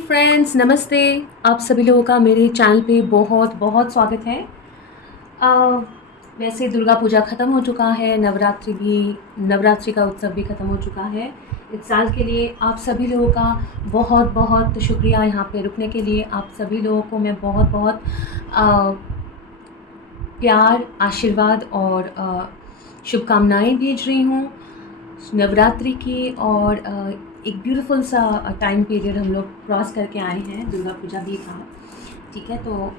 Friends, नमस्ते। आप सभी लोगों का मेरे चैनल पे बहुत बहुत स्वागत है। अ, वैसे दुर्गा पूजा ख़त्म हो चुका है, नवरात्रि का उत्सव भी ख़त्म हो चुका है। इस साल के लिए आप सभी लोगों का बहुत बहुत शुक्रिया यहाँ पे रुकने के लिए। आप सभी लोगों को मैं बहुत बहुत अ, प्यार, आशीर्वाद और शुभकामनाएँ भेज रही हूँ नवरात्रि की। और एक ब्यूटीफुल सा टाइम पीरियड हम लोग क्रॉस करके आए हैं, दुर्गा पूजा भी था। ठीक है, तो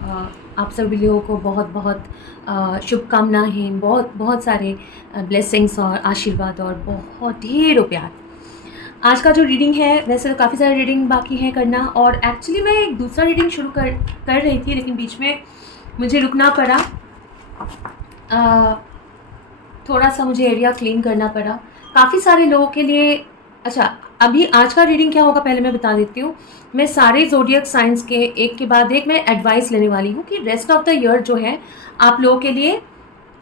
आप सभी लोगों को बहुत बहुत शुभकामनाएँ, बहुत बहुत सारे ब्लेसिंग्स और आशीर्वाद और बहुत ढेरों प्यार। आज का जो रीडिंग है, वैसे तो काफ़ी सारे रीडिंग बाकी हैं करना, और एक्चुअली मैं एक दूसरा रीडिंग शुरू कर रही थी, लेकिन बीच में मुझे रुकना पड़ा। थोड़ा सा मुझे एरिया क्लीन करना पड़ा काफ़ी सारे लोगों के लिए। अच्छा, अभी आज का रीडिंग क्या होगा पहले मैं बता देती हूँ। मैं सारे ज़ोडिएक साइंस के एक के बाद एक मैं एडवाइस लेने वाली हूँ कि रेस्ट ऑफ द ईयर जो है आप लोगों के लिए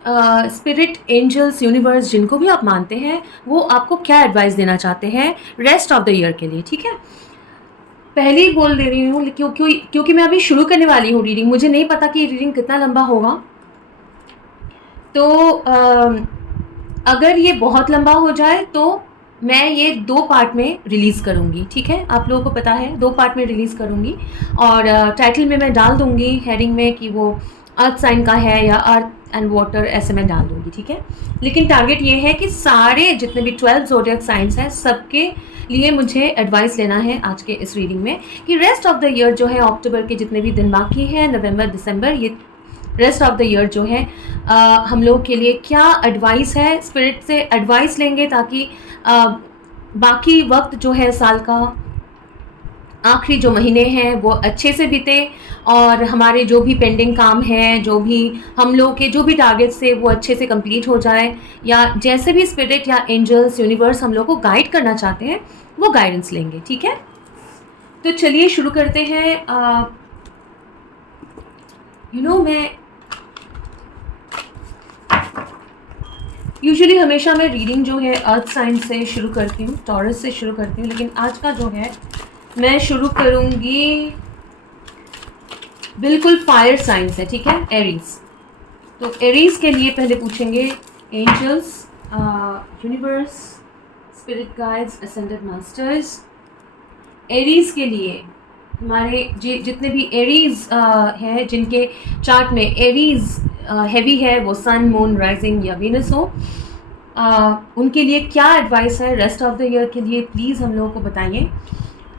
स्पिरिट, एंजल्स, यूनिवर्स, जिनको भी आप मानते हैं, वो आपको क्या एडवाइस देना चाहते हैं रेस्ट ऑफ द ईयर के लिए। ठीक है, पहले ही बोल दे रही हूँ क्योंकि मैं अभी शुरू करने वाली हूँ रीडिंग। मुझे नहीं पता कि रीडिंग कितना लंबा होगा, तो अगर ये बहुत लंबा हो जाए तो मैं ये 2 पार्ट में रिलीज़ करूँगी। ठीक है, आप लोगों को पता है 2 पार्ट में रिलीज़ करूँगी, और टाइटल में मैं डाल दूँगी हेडिंग में कि वो अर्थ साइन का है या अर्थ एंड वाटर, ऐसे मैं डाल दूँगी। ठीक है, लेकिन टारगेट ये है कि सारे जितने भी 12 ज़ोडिएक साइंस हैं, सबके लिए मुझे एडवाइस लेना है आज के इस रीडिंग में कि रेस्ट ऑफ द ईयर जो है, अक्टूबर के जितने भी दिन बाकी हैं, नवंबर, दिसंबर, ये रेस्ट ऑफ द ईयर जो है हम लोग के लिए क्या एडवाइस है। स्पिरिट से एडवाइस लेंगे ताकि बाकी वक्त जो है साल का, आखिरी जो महीने हैं वो अच्छे से बीते, और हमारे जो भी पेंडिंग काम हैं, जो भी हम लोग के जो भी टारगेट्स थे, वो अच्छे से कंप्लीट हो जाए, या जैसे भी स्पिरिट या एंजल्स, यूनिवर्स हम लोग को गाइड करना चाहते हैं, वो गाइडेंस लेंगे। ठीक है, तो चलिए शुरू करते हैं। मैं यूजुअली हमेशा मैं रीडिंग जो है अर्थ साइन से शुरू करती हूँ, टॉरस से शुरू करती हूँ, लेकिन आज का जो है मैं शुरू करूँगी बिल्कुल फायर साइन से। ठीक है, एरीज। तो एरीज के लिए पहले पूछेंगे angels, universe, spirit guides, ascended masters. Aries के लिए हमारे जितने भी एरीज हैं, जिनके चार्ट में एरीज हैवी है, वो सन, मून, राइजिंग या वीनस हो, उनके लिए क्या एडवाइस है रेस्ट ऑफ द ईयर के लिए, प्लीज़ हम लोगों को बताइए।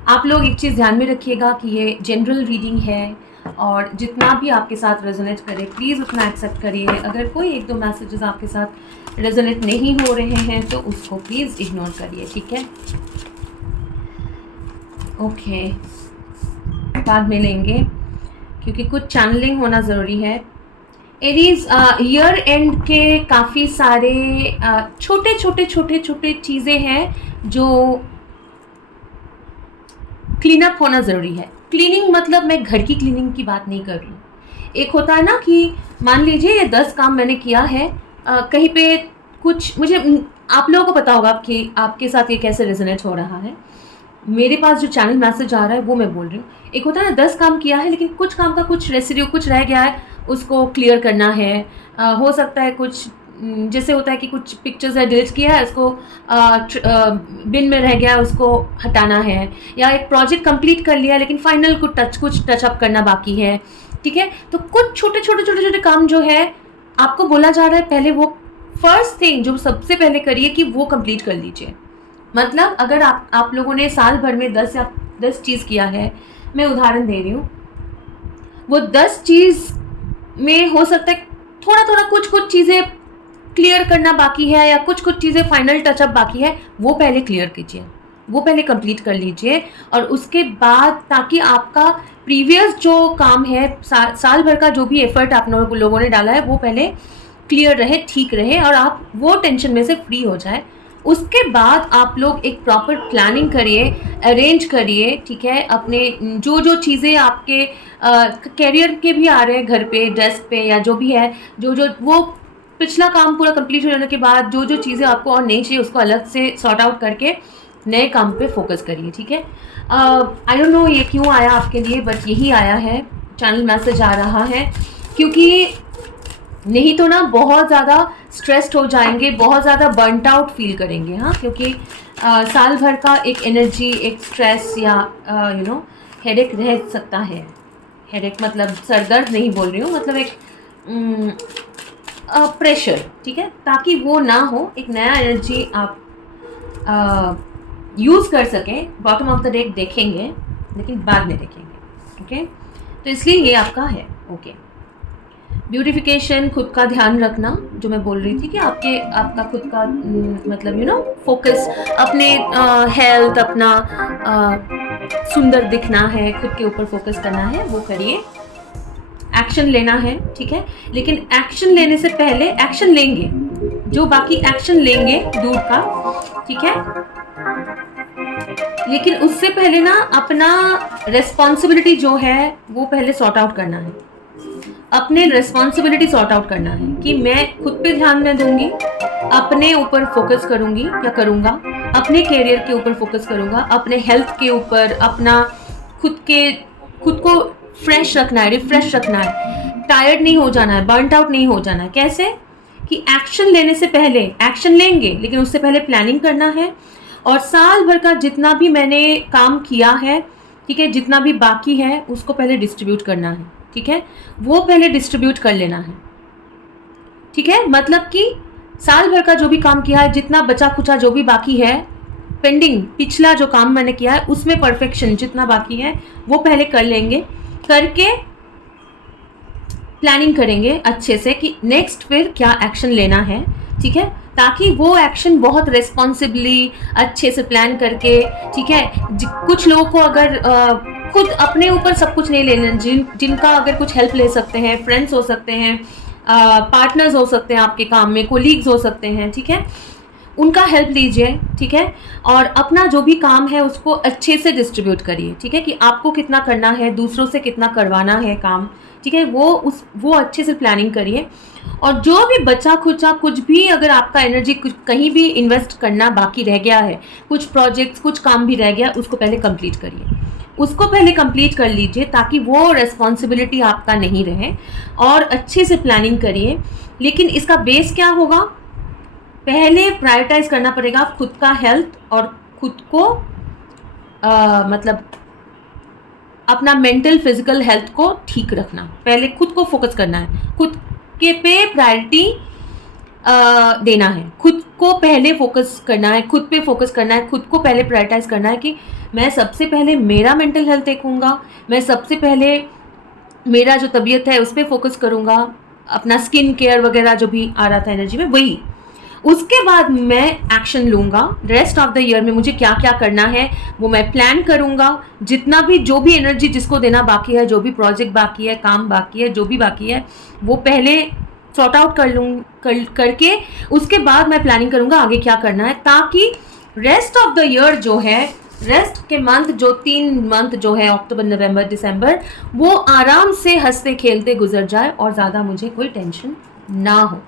आप लोग एक चीज़ ध्यान में रखिएगा कि ये जनरल रीडिंग है, और जितना भी आपके साथ रेजोनेट करे प्लीज़ उतना एक्सेप्ट करिए। अगर कोई 1-2 मैसेजेस आपके साथ रेजोनेट नहीं हो रहे हैं तो उसको प्लीज़ इग्नोर करिए। ठीक है, ओके, बाद में लेंगे क्योंकि कुछ चैनलिंग होना ज़रूरी है। एरीज, ईयर एंड के काफ़ी सारे छोटे चीज़ें हैं जो क्लीन अप होना ज़रूरी है। क्लीनिंग मतलब मैं घर की क्लीनिंग की बात नहीं कर रही हूँ। एक होता है ना कि मान लीजिए ये 10 काम मैंने किया है, कहीं पे कुछ मुझे, आप लोगों को पता होगा कि आपके साथ ये कैसे रेजोनेट हो रहा है। मेरे पास जो चैनल मैसेज आ रहा है वो मैं बोल रही हूँ। एक होता है ना 10 काम किया है, लेकिन कुछ काम का कुछ रेसिड्यू, कुछ रह गया है, उसको क्लियर करना है। हो सकता है कुछ जैसे होता है कि कुछ पिक्चर्स है डिलीट किया है, उसको बिन में रह गया है, उसको हटाना है, या एक प्रोजेक्ट कंप्लीट कर लिया लेकिन फाइनल कुछ टच अप करना बाकी है। ठीक है, तो कुछ छोटे काम जो है आपको बोला जा रहा है, पहले वो फर्स्ट थिंग जो सबसे पहले करिए कि वो कंप्लीट कर लीजिए। मतलब अगर आप लोगों ने साल भर में 10 चीज़ किया है, मैं उदाहरण दे रही हूँ, वो 10 चीज़ में हो सकता है थोड़ा कुछ चीज़ें क्लियर करना बाकी है, या कुछ चीज़ें फाइनल टचअप बाकी है, वो पहले क्लियर कीजिए, वो पहले कंप्लीट कर लीजिए। और उसके बाद ताकि आपका प्रीवियस जो काम है, साल भर का जो भी एफर्ट आप लोगों ने डाला है, वो पहले क्लियर रहे, ठीक रहे, और आप वो टेंशन में से फ्री हो जाए। उसके बाद आप लोग एक प्रॉपर प्लानिंग करिए, अरेंज करिए। ठीक है, अपने जो चीज़ें आपके कैरियर के भी आ रहे हैं घर पे, डेस्क पे, या जो भी है, जो वो पिछला काम पूरा कंप्लीट हो जाने के बाद जो चीज़ें आपको और नहीं चाहिए उसको अलग से सॉर्ट आउट करके नए काम पे फोकस करिए, ठीक है। आई डोंट नो ये क्यों आया आपके लिए, बट यही आया है, चैनल मैसेज आ रहा है, क्योंकि नहीं तो ना बहुत ज़्यादा स्ट्रेस्ड हो जाएंगे, बहुत ज़्यादा बर्नट आउट फील करेंगे। हाँ, क्योंकि साल भर का एक एनर्जी, एक स्ट्रेस या हेडेक रह सकता है। हेडेक मतलब सरदर्द नहीं बोल रही हूँ, मतलब एक प्रेशर, ठीक है। ताकि वो ना हो, एक नया एनर्जी आप यूज़ कर सकें। बॉटम ऑफ द डेक देखेंगे, लेकिन बाद में देखेंगे, ओके। तो इसलिए ये आपका है, ओके। ब्यूटिफिकेशन, खुद का ध्यान रखना, जो मैं बोल रही थी कि आपका खुद का मतलब फोकस अपने हेल्थ, अपना सुंदर दिखना है, खुद के ऊपर फोकस करना है, वो करिए। एक्शन लेना है, ठीक है। लेकिन एक्शन लेने से पहले एक्शन लेंगे, जो बाकी एक्शन लेंगे दूर का, ठीक है, लेकिन उससे पहले ना अपना रेस्पॉन्सिबिलिटी जो है वो पहले सॉर्ट आउट करना है। अपने रिस्पॉन्सिबिलिटी सॉर्ट आउट करना है कि मैं खुद पे ध्यान में दूंगी, अपने ऊपर फोकस करूंगी या करूंगा, अपने कैरियर के ऊपर फोकस करूंगा, अपने हेल्थ के ऊपर, अपना खुद को फ्रेश रखना है, रिफ्रेश रखना है, टायर्ड नहीं हो जाना है, बर्नट आउट नहीं हो जाना है। कैसे कि एक्शन लेने से पहले एक्शन लेंगे, लेकिन उससे पहले प्लानिंग करना है। और साल भर का जितना भी मैंने काम किया है, ठीक है, जितना भी बाकी है उसको पहले डिस्ट्रीब्यूट करना है, ठीक है, वो पहले डिस्ट्रीब्यूट कर लेना है, ठीक है। मतलब कि साल भर का जो भी काम किया है, जितना बचा खुचा जो भी बाकी है, पेंडिंग पिछला जो काम मैंने किया है उसमें परफेक्शन जितना बाकी है वो पहले कर लेंगे। करके प्लानिंग करेंगे अच्छे से कि नेक्स्ट फिर क्या एक्शन लेना है, ठीक है, ताकि वो एक्शन बहुत रेस्पॉन्सिबली अच्छे से प्लान करके, ठीक है। कुछ लोगों को अगर खुद अपने ऊपर सब कुछ नहीं लेना, जिनका अगर कुछ हेल्प ले सकते हैं, फ्रेंड्स हो सकते हैं, पार्टनर्स हो सकते हैं आपके काम में, कोलीग्स हो सकते हैं, ठीक है, उनका हेल्प लीजिए, ठीक है। और अपना जो भी काम है उसको अच्छे से डिस्ट्रीब्यूट करिए, ठीक है, कि आपको कितना करना है, दूसरों से कितना करवाना है काम, ठीक है, वो अच्छे से प्लानिंग करिए। और जो भी बचा खुचा कुछ भी अगर आपका एनर्जी कहीं भी इन्वेस्ट करना बाकी रह गया है, कुछ प्रोजेक्ट्स, कुछ काम भी रह गया, उसको पहले कंप्लीट करिए, उसको पहले कंप्लीट कर लीजिए, ताकि वो रेस्पॉन्सिबिलिटी आपका नहीं रहे। और अच्छे से प्लानिंग करिए। लेकिन इसका बेस क्या होगा, पहले प्रायोरिटाइज करना पड़ेगा खुद का हेल्थ और खुद को मतलब अपना मेंटल फिजिकल हेल्थ को ठीक रखना। पहले खुद को फोकस करना है, खुद के पे प्रायोरिटी देना है, खुद को पहले फोकस करना है, खुद पे फोकस करना है, खुद को पहले प्रायोरिटाइज करना है कि मैं सबसे पहले मेरा मेंटल हेल्थ देखूंगा, मैं सबसे पहले मेरा जो तबीयत है उस पर फोकस करूंगा, अपना स्किन केयर वगैरह जो भी आ रहा था एनर्जी में वही, उसके बाद मैं एक्शन लूँगा। रेस्ट ऑफ द ईयर में मुझे क्या क्या करना है वो मैं प्लान करूँगा। जितना भी जो भी एनर्जी जिसको देना बाकी है, जो भी प्रोजेक्ट बाकी है, काम बाकी है, जो भी बाकी है, वो पहले सॉर्ट आउट करके उसके बाद मैं प्लानिंग करूँगा आगे क्या करना है, ताकि रेस्ट ऑफ द ईयर जो है, रेस्ट के मंथ जो 3 मंथ जो है अक्टूबर नवंबर दिसंबर, वो आराम से हंसते खेलते गुजर जाए और ज़्यादा मुझे कोई टेंशन ना हो,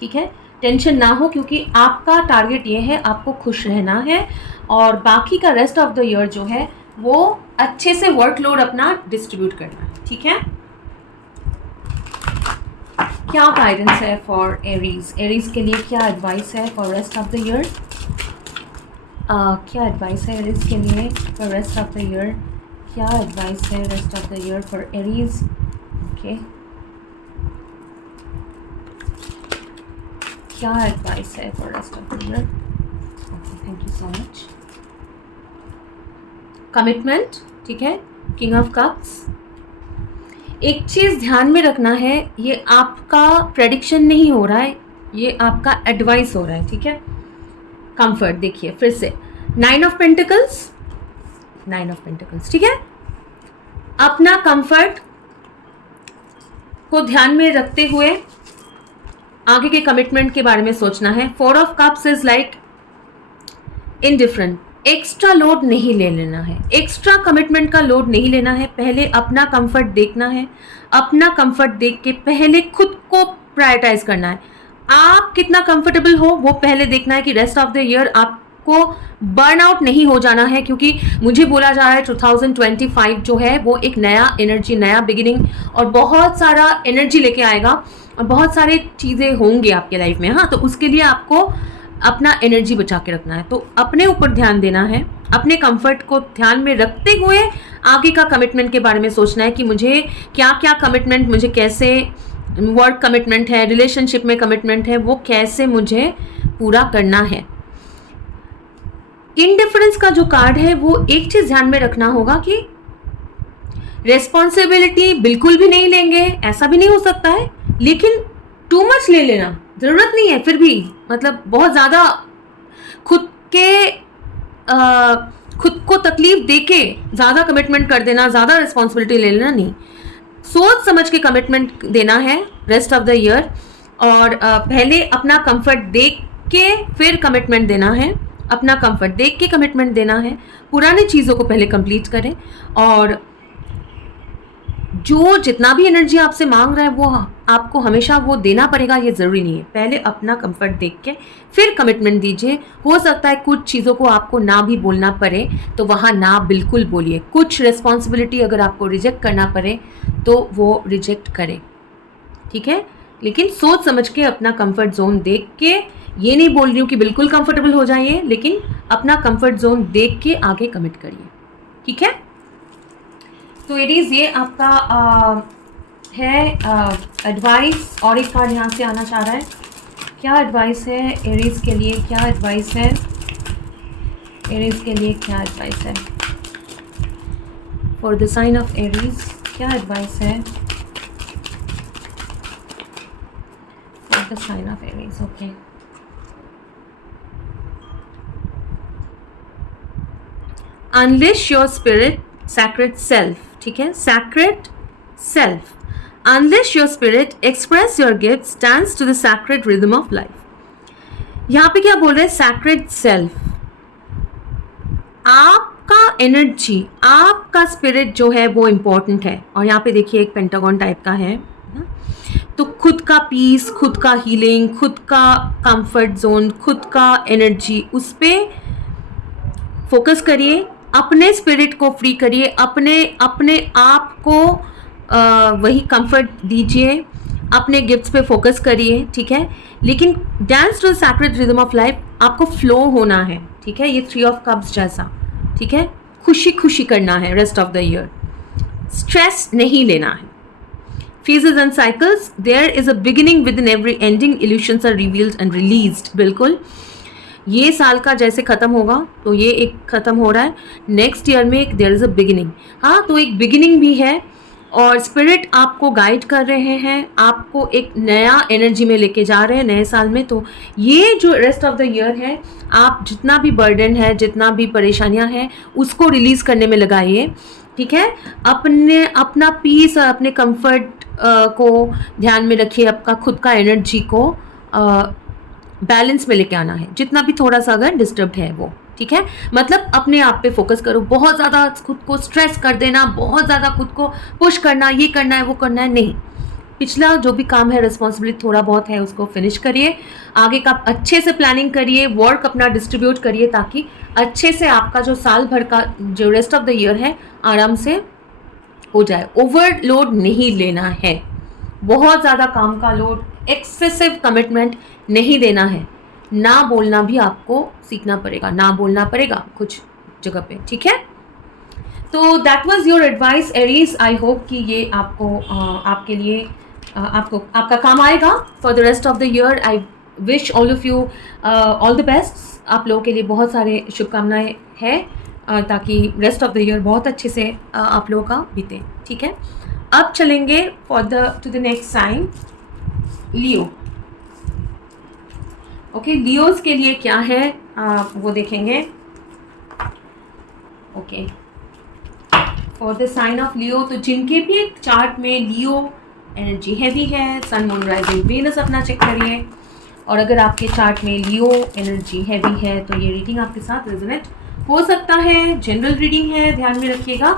ठीक है, टेंशन ना हो, क्योंकि आपका टारगेट ये है आपको खुश रहना है। और बाकी का रेस्ट ऑफ द ईयर जो है वो अच्छे से वर्कलोड अपना डिस्ट्रीब्यूट करना है, ठीक है। क्या गाइडेंस है फॉर एरीज, एरीज के लिए क्या एडवाइस है for rest of the year, क्या एडवाइस है एरीज के लिए for rest of the year, क्या एडवाइस है rest of the year for Aries, okay, क्या एडवाइस है for rest of the year, okay, thank you so much. Commitment, ठीक है, किंग ऑफ कप्स। एक चीज़ ध्यान में रखना है, ये आपका प्रेडिक्शन नहीं हो रहा है, ये आपका एडवाइस हो रहा है, ठीक है। कंफर्ट, देखिए फिर से 9 ऑफ पेंटिकल्स, 9 ऑफ पेंटिकल्स, ठीक है। अपना कंफर्ट को ध्यान में रखते हुए आगे के कमिटमेंट के बारे में सोचना है। 4 of cups is like indifferent, extra load नहीं ले लेना है, एक्स्ट्रा कमिटमेंट का लोड नहीं लेना है, पहले अपना कंफर्ट देखना है, अपना कंफर्ट देख के पहले खुद को प्रायोरिटाइज करना है। आप कितना कंफर्टेबल हो वो पहले देखना है कि रेस्ट ऑफ द ईयर आपको आपको बर्नआउट नहीं हो जाना है, क्योंकि मुझे बोला जा रहा है 2025 जो है वो एक नया एनर्जी, नया बिगिनिंग और बहुत सारा एनर्जी लेके आएगा और बहुत सारे चीज़ें होंगे आपके लाइफ में। हाँ, तो उसके लिए आपको अपना एनर्जी बचा के रखना है, तो अपने ऊपर ध्यान देना है, अपने कंफर्ट को ध्यान में रखते हुए आगे का कमिटमेंट के बारे में सोचना है कि मुझे क्या क्या कमिटमेंट, मुझे कैसे वर्क कमिटमेंट है, रिलेशनशिप में कमिटमेंट है, वो कैसे मुझे पूरा करना है। इनडिफरेंस का जो कार्ड है वो एक चीज ध्यान में रखना होगा कि रेस्पॉन्सिबिलिटी बिल्कुल भी नहीं लेंगे, ऐसा भी नहीं हो सकता है, लेकिन टू मच ले लेना जरूरत नहीं है, फिर भी मतलब बहुत ज्यादा खुद को तकलीफ देके ज्यादा कमिटमेंट कर देना, ज्यादा रिस्पॉन्सिबिलिटी ले लेना नहीं। सोच समझ के कमिटमेंट देना है रेस्ट ऑफ द ईयर, और पहले अपना कंफर्ट देख के फिर कमिटमेंट देना है, अपना कंफर्ट देख के कमिटमेंट देना है। पुरानी चीज़ों को पहले कंप्लीट करें, और जो जितना भी एनर्जी आपसे मांग रहा है वो आपको हमेशा वो देना पड़ेगा, ये ज़रूरी नहीं है। पहले अपना कंफर्ट देख के फिर कमिटमेंट दीजिए। हो सकता है कुछ चीज़ों को आपको ना भी बोलना पड़े, तो वहाँ ना बिल्कुल बोलिए। कुछ रिस्पॉन्सिबिलिटी अगर आपको रिजेक्ट करना पड़े तो वो रिजेक्ट करें, ठीक है, लेकिन सोच समझ के अपना कंफर्ट जोन देख के, ये नहीं बोल रही हूँ कि बिल्कुल कंफर्टेबल हो जाइए, लेकिन अपना कंफर्ट जोन देख के आगे कमिट करिए, ठीक है। तो एरीज ये आपका है एडवाइस, और एक कार्ड यहाँ से आना चाह रहा है। क्या एडवाइस है एरीज के लिए, क्या एडवाइस है एरीज के लिए, क्या एडवाइस है for the sign of Aries, क्या एडवाइस है for the sign of Aries. Okay, unleash your spirit sacred self, ठीक है, sacred self, unleash your spirit, express your gifts, dance to the sacred rhythm of life. यहाँ पे क्या बोल रहे हैं, सैक्रेड सेल्फ, आपका एनर्जी, आपका स्पिरिट जो है वो इम्पोर्टेंट है। और यहाँ पे देखिए एक पेंटागन टाइप का है, तो खुद का पीस, खुद का हीलिंग, खुद का कंफर्ट जोन, खुद का एनर्जी, उस पर फोकस करिए, अपने स्पिरिट को फ्री करिए, अपने आप को वही कंफर्ट दीजिए, अपने गिफ्ट्स पे फोकस करिए, ठीक है। लेकिन dance to the sacred rhythm of life, आपको फ्लो होना है, ठीक है, ये 3 ऑफ कप्स जैसा, ठीक है, खुशी खुशी करना है rest of the year, stress नहीं लेना है। Phases and cycles, there is a beginning within every ending, illusions are revealed and released। बिल्कुल, ये साल का जैसे ख़त्म होगा तो ये एक ख़त्म हो रहा है, नेक्स्ट ईयर में एक देयर इज़ अ बिगिनिंग। हाँ, तो एक बिगिनिंग भी है, और स्पिरिट आपको गाइड कर रहे हैं, आपको एक नया एनर्जी में लेके जा रहे हैं नए साल में। तो ये जो रेस्ट ऑफ द ईयर है, आप जितना भी बर्डन है, जितना भी परेशानियां हैं, उसको रिलीज़ करने में लगाइए, ठीक है। अपना पीस और अपने कंफर्ट को ध्यान में रखिए, आपका खुद का एनर्जी को बैलेंस में लेके आना है, जितना भी थोड़ा सा अगर डिस्टर्ब है वो, ठीक है। मतलब अपने आप पे फोकस करो, बहुत ज़्यादा खुद को स्ट्रेस कर देना, बहुत ज़्यादा खुद को पुश करना, ये करना है वो करना है, नहीं। पिछला जो भी काम है, रिस्पॉन्सिबिलिटी थोड़ा बहुत है, उसको फिनिश करिए, आगे का अच्छे से प्लानिंग करिए, वर्क अपना डिस्ट्रीब्यूट करिए, ताकि अच्छे से आपका जो साल भर का जो रेस्ट ऑफ द ईयर है आराम से हो जाए। ओवरलोड नहीं लेना है, बहुत ज़्यादा काम का लोड, एक्सेसिव कमिटमेंट नहीं देना है। ना बोलना भी आपको सीखना पड़ेगा, ना बोलना पड़ेगा कुछ जगह पे, ठीक है। तो that was your advice Aries. I hope कि ये आपको आपके लिए आपका काम आएगा for the rest of the year. I wish all of you all the best. आप लोगों के लिए बहुत सारे शुभकामनाएं हैं, ताकि रेस्ट ऑफ द ईयर बहुत अच्छे से आप लोगों का बीते, ठीक है। अब चलेंगे to the next sign, Leo. Okay, Leos के लिए क्या है वो देखेंगे। Okay, for the sign of Leo, तो जिनके भी एक चार्ट में लियो एनर्जी हैवी है, सन मून राइजिंग वीनस अपना चेक करिए। और अगर आपके चार्ट में लियो एनर्जी हैवी है तो ये रीडिंग आपके साथ रेजोनेट हो सकता है। जनरल रीडिंग है, ध्यान में रखिएगा,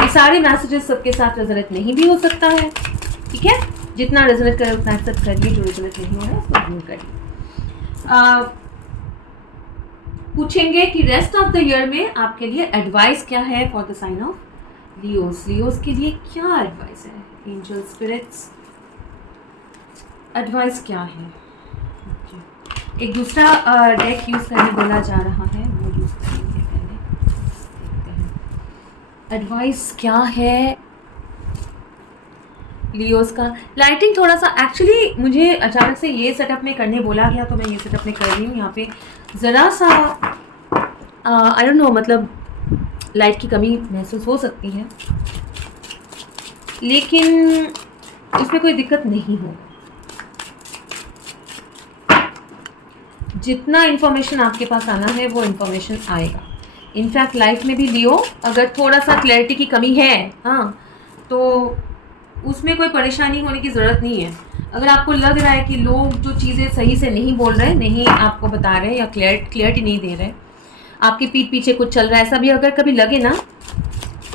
ये सारे मैसेजेस सबके साथ रेजोनेट नहीं भी हो सकता है, ठीक है। जितना रेजोनेट करे उतना एक्सेप्ट करिए, जो रेजोनेट नहीं हो रहा है उसको दूर करिए। पूछेंगे कि रेस्ट ऑफ द ईयर में आपके लिए एडवाइस क्या है for the sign of Leos. Leos के लिए क्या एडवाइस है? एंजल स्पिरिट्स एडवाइस क्या है? एक दूसरा डेक यूज करने बोला जा रहा है, वो यूज करेंगे पहले, देखते हैं एडवाइस क्या है लियोस का। लाइटिंग थोड़ा सा, एक्चुअली मुझे अचानक से ये सेटअप में करने बोला गया तो मैं ये सेटअप में कर रही हूँ। यहाँ पे ज़रा सा आई डोंट नो, मतलब लाइट की कमी महसूस हो सकती है, लेकिन इसमें कोई दिक्कत नहीं हो। जितना इन्फॉर्मेशन आपके पास आना है वो इन्फॉर्मेशन आएगा। इनफैक्ट लाइफ में भी लियो, अगर थोड़ा सा क्लैरिटी की कमी है, हाँ, तो उसमें कोई परेशानी होने की ज़रूरत नहीं है। अगर आपको लग रहा है कि लोग जो चीज़ें सही से नहीं बोल रहे, नहीं आपको बता रहे या क्लियरिटी नहीं दे रहे, आपके पीठ पीछे कुछ चल रहा है, ऐसा भी अगर कभी लगे ना,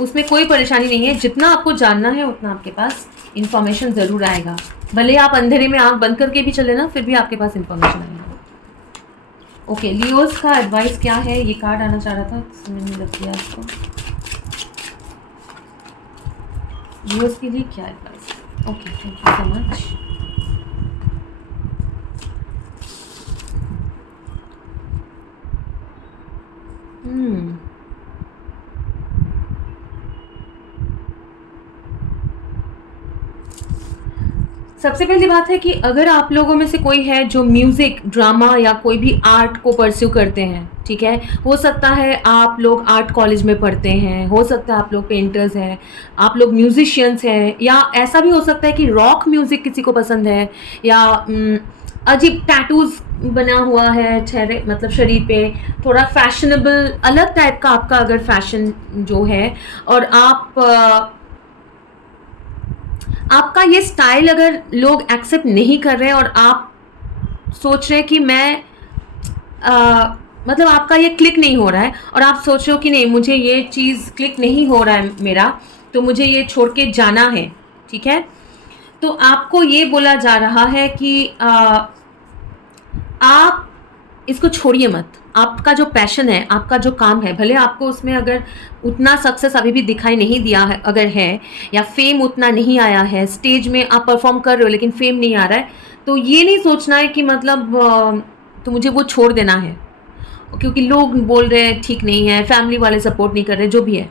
उसमें कोई परेशानी नहीं है। जितना आपको जानना है उतना आपके पास इन्फॉर्मेशन ज़रूर आएगा। भले आप अंधेरे में आँख बंद करके भी चले ना, फिर भी आपके पास इन्फॉर्मेशन आएगा। ओके, लियोस का एडवाइस क्या है? ये कार्ड आना चाह रहा था, मैंने रख दिया इसको। लियोस के लिए क्या advice? Okay, thank you so much. सबसे पहली बात है कि अगर आप लोगों में से कोई है जो म्यूज़िक, ड्रामा या कोई भी आर्ट को परस्यू करते हैं, ठीक है, हो सकता है आप लोग आर्ट कॉलेज में पढ़ते हैं, हो सकता है आप लोग पेंटर्स हैं, आप लोग म्यूजिशियंस हैं, या ऐसा भी हो सकता है कि रॉक म्यूज़िक किसी को पसंद है, या अजीब टैटूज़ बना हुआ है चेहरे, मतलब शरीर पे, थोड़ा फैशनेबल अलग टाइप का आपका अगर फैशन जो है, और आपका ये स्टाइल अगर लोग एक्सेप्ट नहीं कर रहे हैं और आप सोच रहे हैं कि मैं मतलब आपका ये क्लिक नहीं हो रहा है और आप सोच रहे हो कि नहीं, मुझे ये चीज़ क्लिक नहीं हो रहा है मेरा, तो मुझे ये छोड़ के जाना है, ठीक है, तो आपको ये बोला जा रहा है कि आप इसको छोड़िए मत। आपका जो पैशन है, आपका जो काम है, भले आपको उसमें अगर उतना सक्सेस अभी भी दिखाई नहीं दिया है अगर है, या फेम उतना नहीं आया है, स्टेज में आप परफॉर्म कर रहे हो लेकिन फेम नहीं आ रहा है, तो ये नहीं सोचना है कि मतलब तो मुझे वो छोड़ देना है क्योंकि लोग बोल रहे हैं ठीक नहीं है, फैमिली वाले सपोर्ट नहीं कर रहे, जो भी है।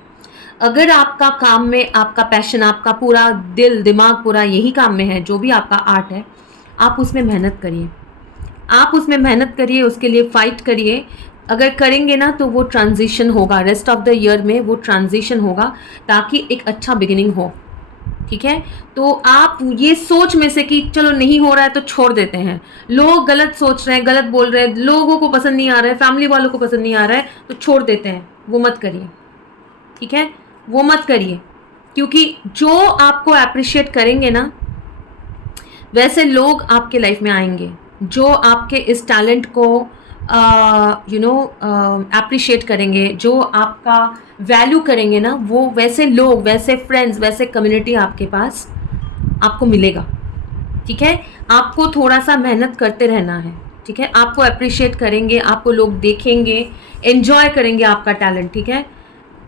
अगर आपका काम में, आपका पैशन, आपका पूरा दिल दिमाग पूरा यही काम में है, जो भी आपका आर्ट है, आप उसमें मेहनत करिए, आप उसमें मेहनत करिए, उसके लिए फ़ाइट करिए। अगर करेंगे ना तो वो ट्रांजिशन होगा, रेस्ट ऑफ द ईयर में वो ट्रांजिशन होगा, ताकि एक अच्छा बिगिनिंग हो, ठीक है। तो आप ये सोच में से कि चलो नहीं हो रहा है तो छोड़ देते हैं, लोग गलत सोच रहे हैं, गलत बोल रहे हैं, लोगों को पसंद नहीं आ रहा है, फैमिली वालों को पसंद नहीं आ रहा है, तो छोड़ देते हैं, वो मत करिए, ठीक है, वो मत करिए। क्योंकि जो आपको अप्रिशिएट करेंगे ना, वैसे लोग आपके लाइफ में आएंगे, जो आपके इस टैलेंट को अप्रिशिएट करेंगे, जो आपका वैल्यू करेंगे ना, वो वैसे लोग, वैसे फ्रेंड्स, वैसे कम्युनिटी आपके पास आपको मिलेगा, ठीक है। आपको थोड़ा सा मेहनत करते रहना है, ठीक है। आपको अप्रिशिएट करेंगे, आपको लोग देखेंगे, एंजॉय करेंगे आपका टैलेंट, ठीक है,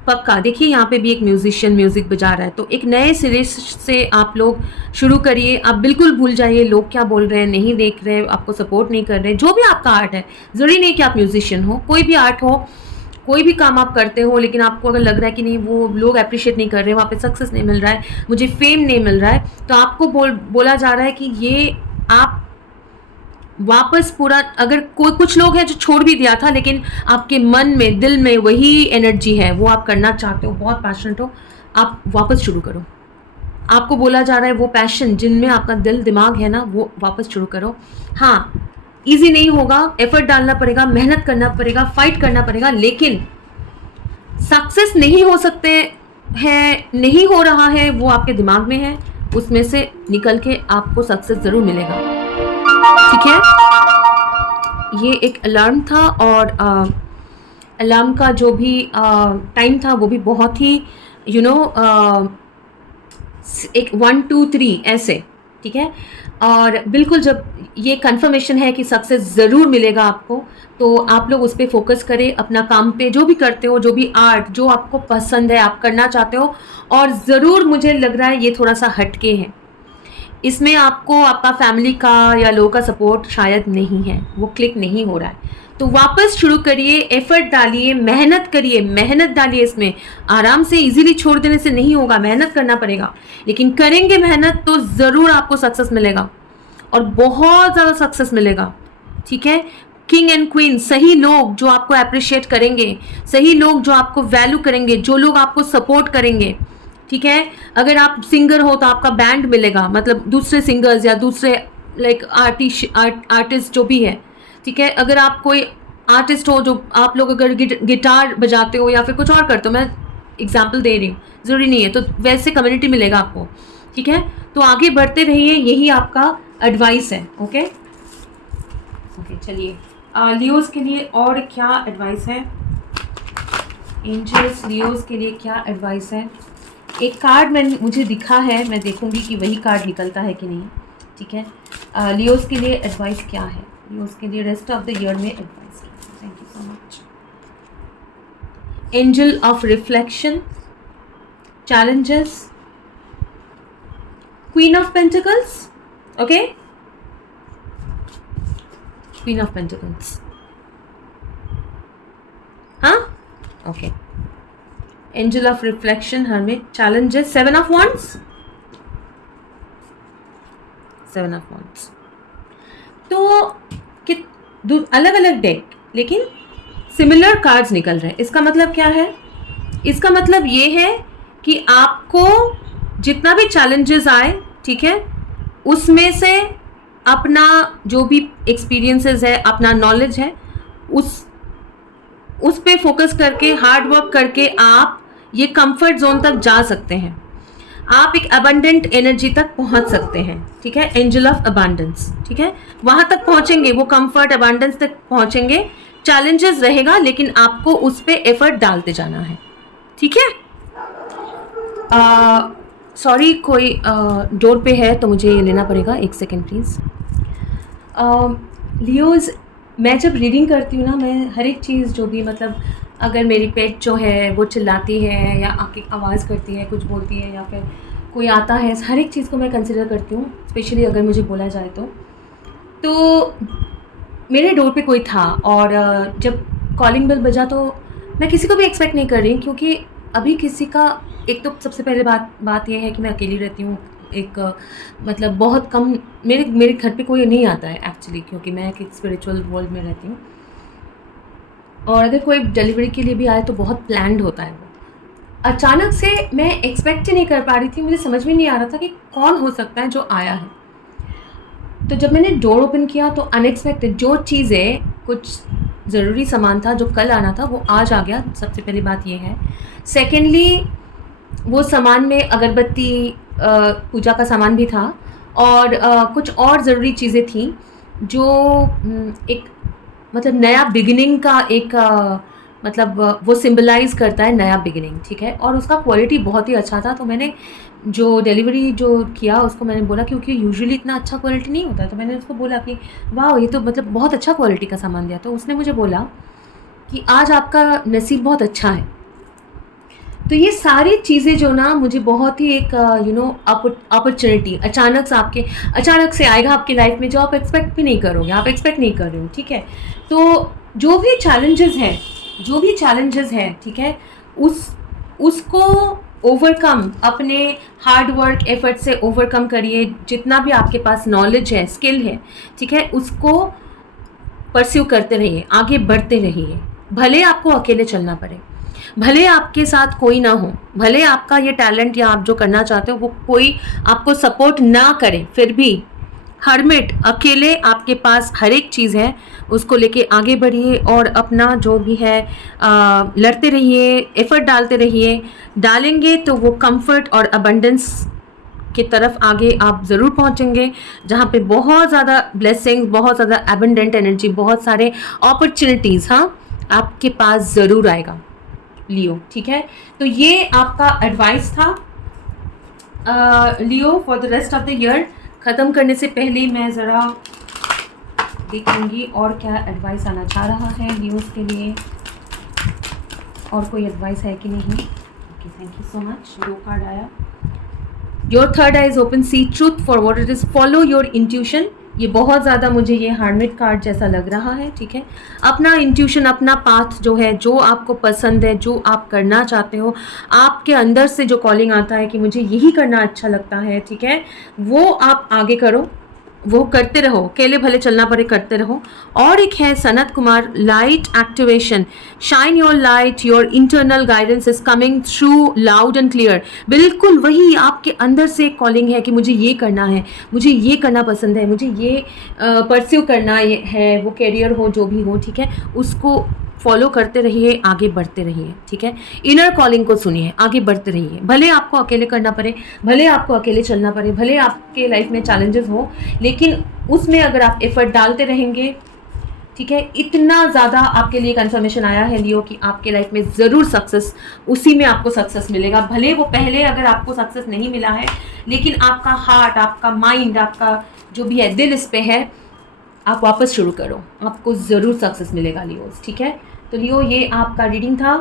पक्का। देखिए यहाँ पे भी एक म्यूजिशियन म्यूज़िक बजा रहा है, तो एक नए सिरे से आप लोग शुरू करिए। आप बिल्कुल भूल जाइए लोग क्या बोल रहे हैं, नहीं देख रहे, आपको सपोर्ट नहीं कर रहे। जो भी आपका आर्ट है, ज़रूरी नहीं कि आप म्यूजिशियन हो, कोई भी आर्ट हो, कोई भी काम आप करते हो, लेकिन आपको अगर लग रहा है कि नहीं वो लोग अप्रिशिएट नहीं कर रहे, वहाँ पे सक्सेस नहीं मिल रहा है, मुझे फेम नहीं मिल रहा है, तो आपको बोला जा रहा है कि ये आप वापस पूरा, अगर कोई कुछ लोग हैं जो छोड़ भी दिया था, लेकिन आपके मन में, दिल में वही एनर्जी है, वो आप करना चाहते हो, बहुत पैशनेट हो, आप वापस शुरू करो। आपको बोला जा रहा है वो पैशन जिनमें आपका दिल दिमाग है ना, वो वापस शुरू करो। हाँ, इजी नहीं होगा, एफर्ट डालना पड़ेगा, मेहनत करना पड़ेगा, फाइट करना पड़ेगा, लेकिन सक्सेस नहीं हो सकते हैं, नहीं हो रहा है, वो आपके दिमाग में है, उसमें से निकल के आपको सक्सेस ज़रूर मिलेगा, ठीक है। ये एक अलार्म था, और अलार्म का जो भी टाइम था वो भी बहुत ही एक 1 2 3 ऐसे, ठीक है। और बिल्कुल जब ये कंफर्मेशन है कि सक्सेस ज़रूर मिलेगा आपको, तो आप लोग उस पर फोकस करें, अपना काम पे जो भी करते हो, जो भी आर्ट जो आपको पसंद है आप करना चाहते हो। और ज़रूर मुझे लग रहा है ये थोड़ा सा हटके है, इसमें आपको आपका फैमिली का या लोगों का सपोर्ट शायद नहीं है, वो क्लिक नहीं हो रहा है। तो वापस शुरू करिए, एफर्ट डालिए, मेहनत करिए, मेहनत डालिए इसमें। आराम से इजीली छोड़ देने से नहीं होगा, मेहनत करना पड़ेगा, लेकिन करेंगे मेहनत तो ज़रूर आपको सक्सेस मिलेगा, और बहुत ज़्यादा सक्सेस मिलेगा, ठीक है। किंग एंड क्वीन, सही लोग जो आपको अप्रिशिएट करेंगे, सही लोग जो आपको वैल्यू करेंगे, जो लोग आपको सपोर्ट करेंगे, ठीक है। अगर आप सिंगर हो तो आपका बैंड मिलेगा, मतलब दूसरे सिंगर्स या दूसरे लाइक आर्टिस्ट जो भी है, ठीक है। अगर आप कोई आर्टिस्ट हो, जो आप लोग अगर गिटार बजाते हो या फिर कुछ और करते हो, मैं एग्जाम्पल दे रही हूँ, ज़रूरी नहीं है, तो वैसे कम्युनिटी मिलेगा आपको, ठीक है। तो आगे बढ़ते रहिए, यही आपका एडवाइस है। ओके ओके, चलिए लियोज़ के लिए और क्या एडवाइस है, एंजल्स लियोज़ के लिए क्या एडवाइस है। एक कार्ड मुझे दिखा है, मैं देखूंगी कि वही कार्ड निकलता है कि नहीं, ठीक है। लियोज़ के लिए एडवाइस क्या है, लियोज़ के लिए रेस्ट ऑफ द ईयर में advice. Thank you so much. Angel of reflection, challenges, queen of pentacles, okay, queen of pentacles, हाँ, okay. Angel of reflection, hermit, challenges, seven of wands, seven of wands. तो अलग अलग deck लेकिन similar cards निकल रहे हैं। इसका मतलब क्या है, इसका मतलब ये है कि आपको जितना भी चैलेंजेस आए, ठीक है, उसमें से अपना जो भी एक्सपीरियंसेस है, अपना नॉलेज है, उस पे फोकस करके, हार्ड वर्क करके आप ये कंफर्ट जोन तक जा सकते हैं, आप एक अबंडेंट एनर्जी तक पहुंच सकते हैं, ठीक है। एंजल ऑफ अबंडेंस, ठीक है, वहां तक पहुंचेंगे, वो कंफर्ट अबंडेंस तक पहुंचेंगे। चैलेंजेस रहेगा लेकिन आपको उस पर एफर्ट डालते जाना है, ठीक है। सॉरी, कोई डोर पे है तो मुझे ये लेना पड़ेगा, एक सेकेंड प्लीज़। लियोज़, मैं जब रीडिंग करती हूँ ना, मैं हर एक चीज़ जो भी, मतलब अगर मेरी पेट जो है वो चिल्लाती है या आके आवाज़ करती है, कुछ बोलती है, या फिर कोई आता है, हर एक चीज़ को मैं कंसिडर करती हूँ, स्पेशली अगर मुझे बोला जाए तो मेरे डोर पे कोई था, और जब कॉलिंग बेल बजा तो मैं किसी को भी एक्सपेक्ट नहीं कर रही, क्योंकि अभी किसी का, एक तो सबसे पहले बात यह है कि मैं अकेली रहती हूँ, एक मतलब बहुत कम, मेरे घर पे कोई नहीं आता है एक्चुअली, क्योंकि मैं एक स्पिरिचुअल वर्ल्ड में रहती हूँ, और अगर कोई डिलीवरी के लिए भी आए तो बहुत प्लान्ड होता है। वो अचानक से मैं एक्सपेक्ट ही नहीं कर पा रही थी, मुझे समझ में नहीं आ रहा था कि कौन हो सकता है जो आया है। तो जब मैंने डोर ओपन किया तो अनएक्सपेक्टेड जो चीज़ें, कुछ ज़रूरी सामान था जो कल आना था वो आज आ गया, सबसे पहली बात ये है। सेकेंडली, वो सामान में अगरबत्ती, पूजा का सामान भी था, और कुछ और ज़रूरी चीज़ें थी जो एक मतलब नया बिगिनिंग का एक मतलब वो सिंबलाइज करता है नया बिगिनिंग, ठीक है। और उसका क्वालिटी बहुत ही अच्छा था, तो मैंने जो डिलीवरी जो किया उसको मैंने बोला, क्योंकि यूजुअली इतना अच्छा क्वालिटी नहीं होता, तो मैंने उसको बोला कि वाह, ये तो मतलब बहुत अच्छा क्वालिटी का सामान दिया। तो उसने मुझे बोला कि आज आपका नसीब बहुत अच्छा है। तो ये सारी चीज़ें जो ना, मुझे बहुत ही एक अपॉर्चुनिटी अचानक से आएगा आपकी लाइफ में, जो आप एक्सपेक्ट भी नहीं करोगे, आप एक्सपेक्ट नहीं कर रहे हो, ठीक है। तो जो भी चैलेंजेस हैं, ठीक है, उसको ओवरकम, अपने हार्ड वर्क एफर्ट से ओवरकम करिए। जितना भी आपके पास नॉलेज है, स्किल है, ठीक है, उसको परस्यू करते रहिए, आगे बढ़ते रहिए। भले आपको अकेले चलना पड़े, भले आपके साथ कोई ना हो, भले आपका ये टैलेंट या आप जो करना चाहते हो वो कोई आपको सपोर्ट ना करे, फिर भी हरमिट, अकेले आपके पास हर एक चीज़ है, उसको लेके आगे बढ़िए और अपना जो भी है लड़ते रहिए, एफर्ट डालते रहिए। डालेंगे तो वो कंफर्ट और अबंडेंस की तरफ आगे आप ज़रूर पहुंचेंगे, जहाँ पे बहुत ज़्यादा ब्लेसिंग्स, बहुत ज़्यादा अबंडेंट एनर्जी, बहुत सारे अपॉर्चुनिटीज़, हाँ, आपके पास ज़रूर आएगा लियो, ठीक है। तो ये आपका एडवाइस था Leo for the rest of the year. ख़त्म करने से पहले मैं ज़रा देखूँगी और क्या एडवाइस आना चाह रहा है लियोज़ के लिए, और कोई एडवाइस है कि नहीं। Okay, thank you so much. 2 card आया। Your third eye is open, see truth for what it is, follow your intuition. ये बहुत ज़्यादा मुझे ये हार्मिट कार्ड जैसा लग रहा है, ठीक है। अपना इंट्यूशन, अपना पाथ जो है, जो आपको पसंद है, जो आप करना चाहते हो, आपके अंदर से जो कॉलिंग आता है कि मुझे यही करना अच्छा लगता है, ठीक है, वो आप आगे करो, वो करते रहो, अकेले भले चलना पड़े करते रहो। और एक है Sanat Kumar, light activation, shine your light, your internal guidance is coming through loud and clear. बिल्कुल वही आपके अंदर से कॉलिंग है कि मुझे ये करना है, मुझे ये करना पसंद है, मुझे ये परस्यू करना है, वो कैरियर हो जो भी हो, ठीक है, उसको फॉलो करते रहिए, आगे बढ़ते रहिए, ठीक है। इनर कॉलिंग को सुनिए, आगे बढ़ते रहिए, भले आपको अकेले करना पड़े, भले आपको अकेले चलना पड़े, भले आपके लाइफ में चैलेंजेस हो, लेकिन उसमें अगर आप एफर्ट डालते रहेंगे, ठीक है, इतना ज़्यादा आपके लिए कंफर्मेशन आया है लियो कि आपके लाइफ में ज़रूर सक्सेस, उसी में आपको सक्सेस मिलेगा। भले वो पहले अगर आपको सक्सेस नहीं मिला है, लेकिन आपका हार्ट, आपका माइंड, आपका जो भी है दिल इस पे है, आप वापस शुरू करो, आपको ज़रूर सक्सेस मिलेगा लियोस, ठीक है। तो लियो, ये आपका रीडिंग था।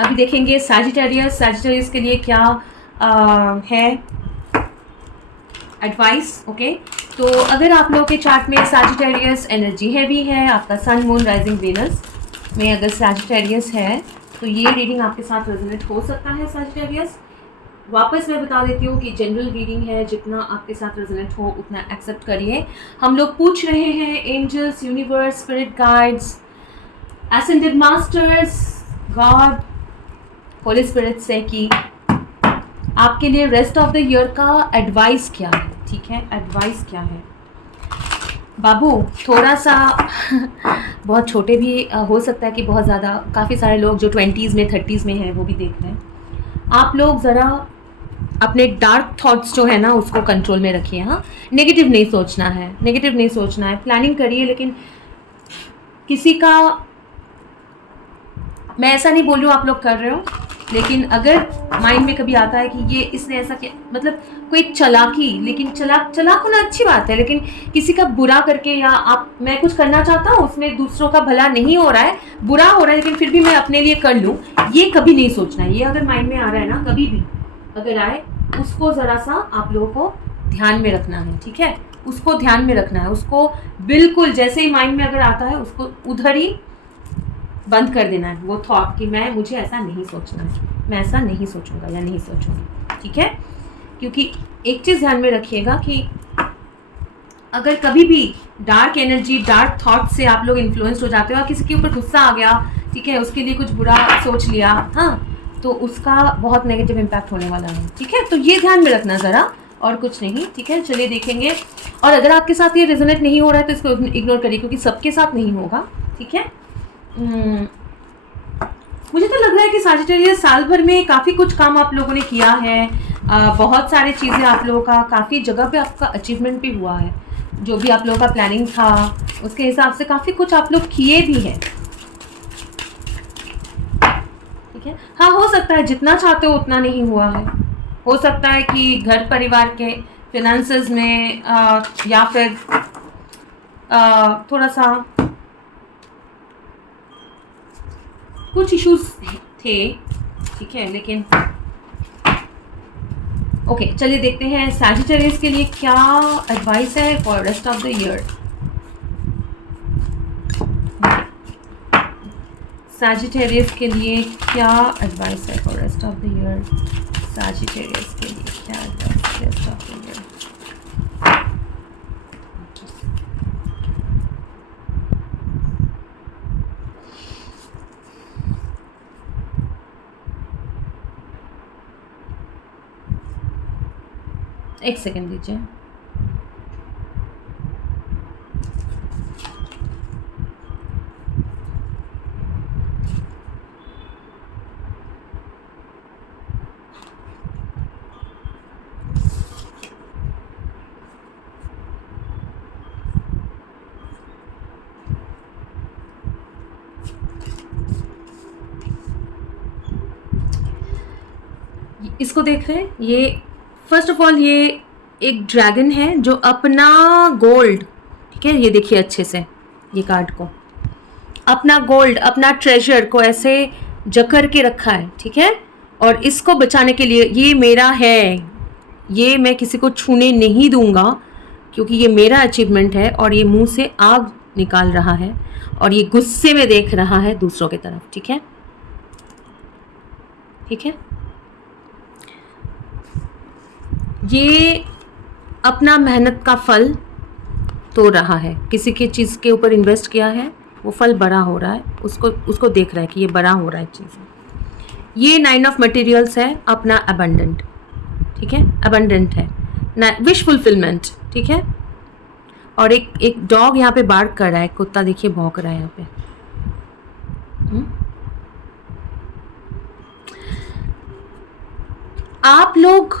अभी देखेंगे सैजिटेरियस। सैजिटेरियस के लिए क्या है एडवाइस। ओके, तो अगर आप लोगों के चार्ट में सैजिटेरियस एनर्जी हैवी है, आपका सन, मून, राइजिंग, वेनस में अगर सैजिटेरियस है, तो ये रीडिंग आपके साथ रेजोनेट हो सकता है सैजिटेरियस। वापस मैं बता देती हूँ कि जनरल रीडिंग है, जितना आपके साथ रेजोनेट हो उतना एक्सेप्ट करिए। हम लोग पूछ रहे हैं angels, universe, spirit guides, ascended masters, God, holy spirit से कि आपके लिए रेस्ट ऑफ द ईयर का एडवाइस क्या है, ठीक है, एडवाइस क्या है। बाबू थोड़ा सा बहुत छोटे भी हो सकता है कि बहुत ज़्यादा, काफ़ी सारे लोग जो 20s में 30s में हैं वो भी देख रहे हैं। आप लोग ज़रा अपने डार्क थॉट्स जो है ना उसको कंट्रोल में रखिए। हाँ, नेगेटिव नहीं सोचना है, नेगेटिव नहीं सोचना है। प्लानिंग करिए, लेकिन किसी का, मैं ऐसा नहीं बोल रही हूँ आप लोग कर रहे हो, लेकिन अगर माइंड में कभी आता है कि ये इसने ऐसा किया, मतलब कोई चालाकी, लेकिन चालाक होना अच्छी बात है, लेकिन किसी का बुरा करके, या आप, मैं कुछ करना चाहता हूँ उसमें दूसरों का भला नहीं हो रहा है, बुरा हो रहा है, लेकिन फिर भी मैं अपने लिए कर लूँ, ये कभी नहीं सोचना है। ये अगर माइंड में आ रहा है ना, कभी भी अगर आए, उसको ज़रा सा आप लोगों को ध्यान में रखना है, ठीक है, उसको ध्यान में रखना है। उसको बिल्कुल जैसे ही माइंड में अगर आता है, उसको उधर ही बंद कर देना है, वो थॉट कि मुझे ऐसा नहीं सोचना है, मैं ऐसा नहीं सोचूंगा या नहीं सोचूंगी, ठीक है। क्योंकि एक चीज़ ध्यान में रखिएगा कि अगर कभी भी डार्क एनर्जी, डार्क थॉट से आप लोग इन्फ्लुएंस हो जाते हो, और किसी के ऊपर गुस्सा आ गया, ठीक है, उसके लिए कुछ बुरा सोच लिया, हाँ, तो उसका बहुत नेगेटिव इम्पैक्ट होने वाला है, ठीक है। तो ये ध्यान में रखना ज़रा, और कुछ नहीं, ठीक है। चलिए देखेंगे, और अगर आपके साथ ये रेजोनेट नहीं हो रहा है तो इसको इग्नोर करिए, क्योंकि सबके साथ नहीं होगा, ठीक है। मुझे तो लग रहा है कि सैजिटेरियस साल भर में काफ़ी कुछ काम आप लोगों ने किया है, बहुत सारी चीज़ें आप लोगों का, काफ़ी जगह पे आपका अचीवमेंट भी हुआ है, जो भी आप लोगों का प्लानिंग था उसके हिसाब से काफ़ी कुछ आप लोग किए भी हैं, ठीक है। हाँ, हो सकता है जितना चाहते हो उतना नहीं हुआ है, हो सकता है कि घर परिवार के फिनेंसेस में या फिर थोड़ा सा कुछ इश्यूज थे, ठीक है, लेकिन ओके, चलिए देखते हैं सैजिटेरियस के लिए क्या एडवाइस है for rest of the year. Sagittarius के लिए क्या एडवाइस है for rest of the year. Sagittarius के लिए क्या एडवाइस है रेस्ट ऑफ द ईयर। एक सेकेंड दीजिए। इसको देख रहे हैं, ये फर्स्ट ऑफ ऑल ये एक ड्रैगन है जो अपना गोल्ड, ठीक है, ये देखिए अच्छे से ये कार्ड को, अपना गोल्ड, अपना ट्रेजर को ऐसे जकड़ के रखा है, ठीक है, और इसको बचाने के लिए ये मेरा है, ये मैं किसी को छूने नहीं दूंगा क्योंकि ये मेरा अचीवमेंट है, और ये मुंह से आग निकाल रहा है और ये गुस्से में देख रहा है दूसरों की तरफ, ठीक है, ठीक है। ये अपना मेहनत का फल तोड़ रहा है, किसी की चीज़ के ऊपर इन्वेस्ट किया है, वो फल बड़ा हो रहा है, उसको देख रहा है कि ये बड़ा हो रहा है चीज़। ये 9 ऑफ मटेरियल्स है, अपना अबंडेंट, ठीक है, अबंडेंट है, विश फुलफिलमेंट, ठीक है। और एक डॉग यहाँ पे बार्क कर रहा है, कुत्ता देखिए भौंक रहा है यहाँ पे। आप लोग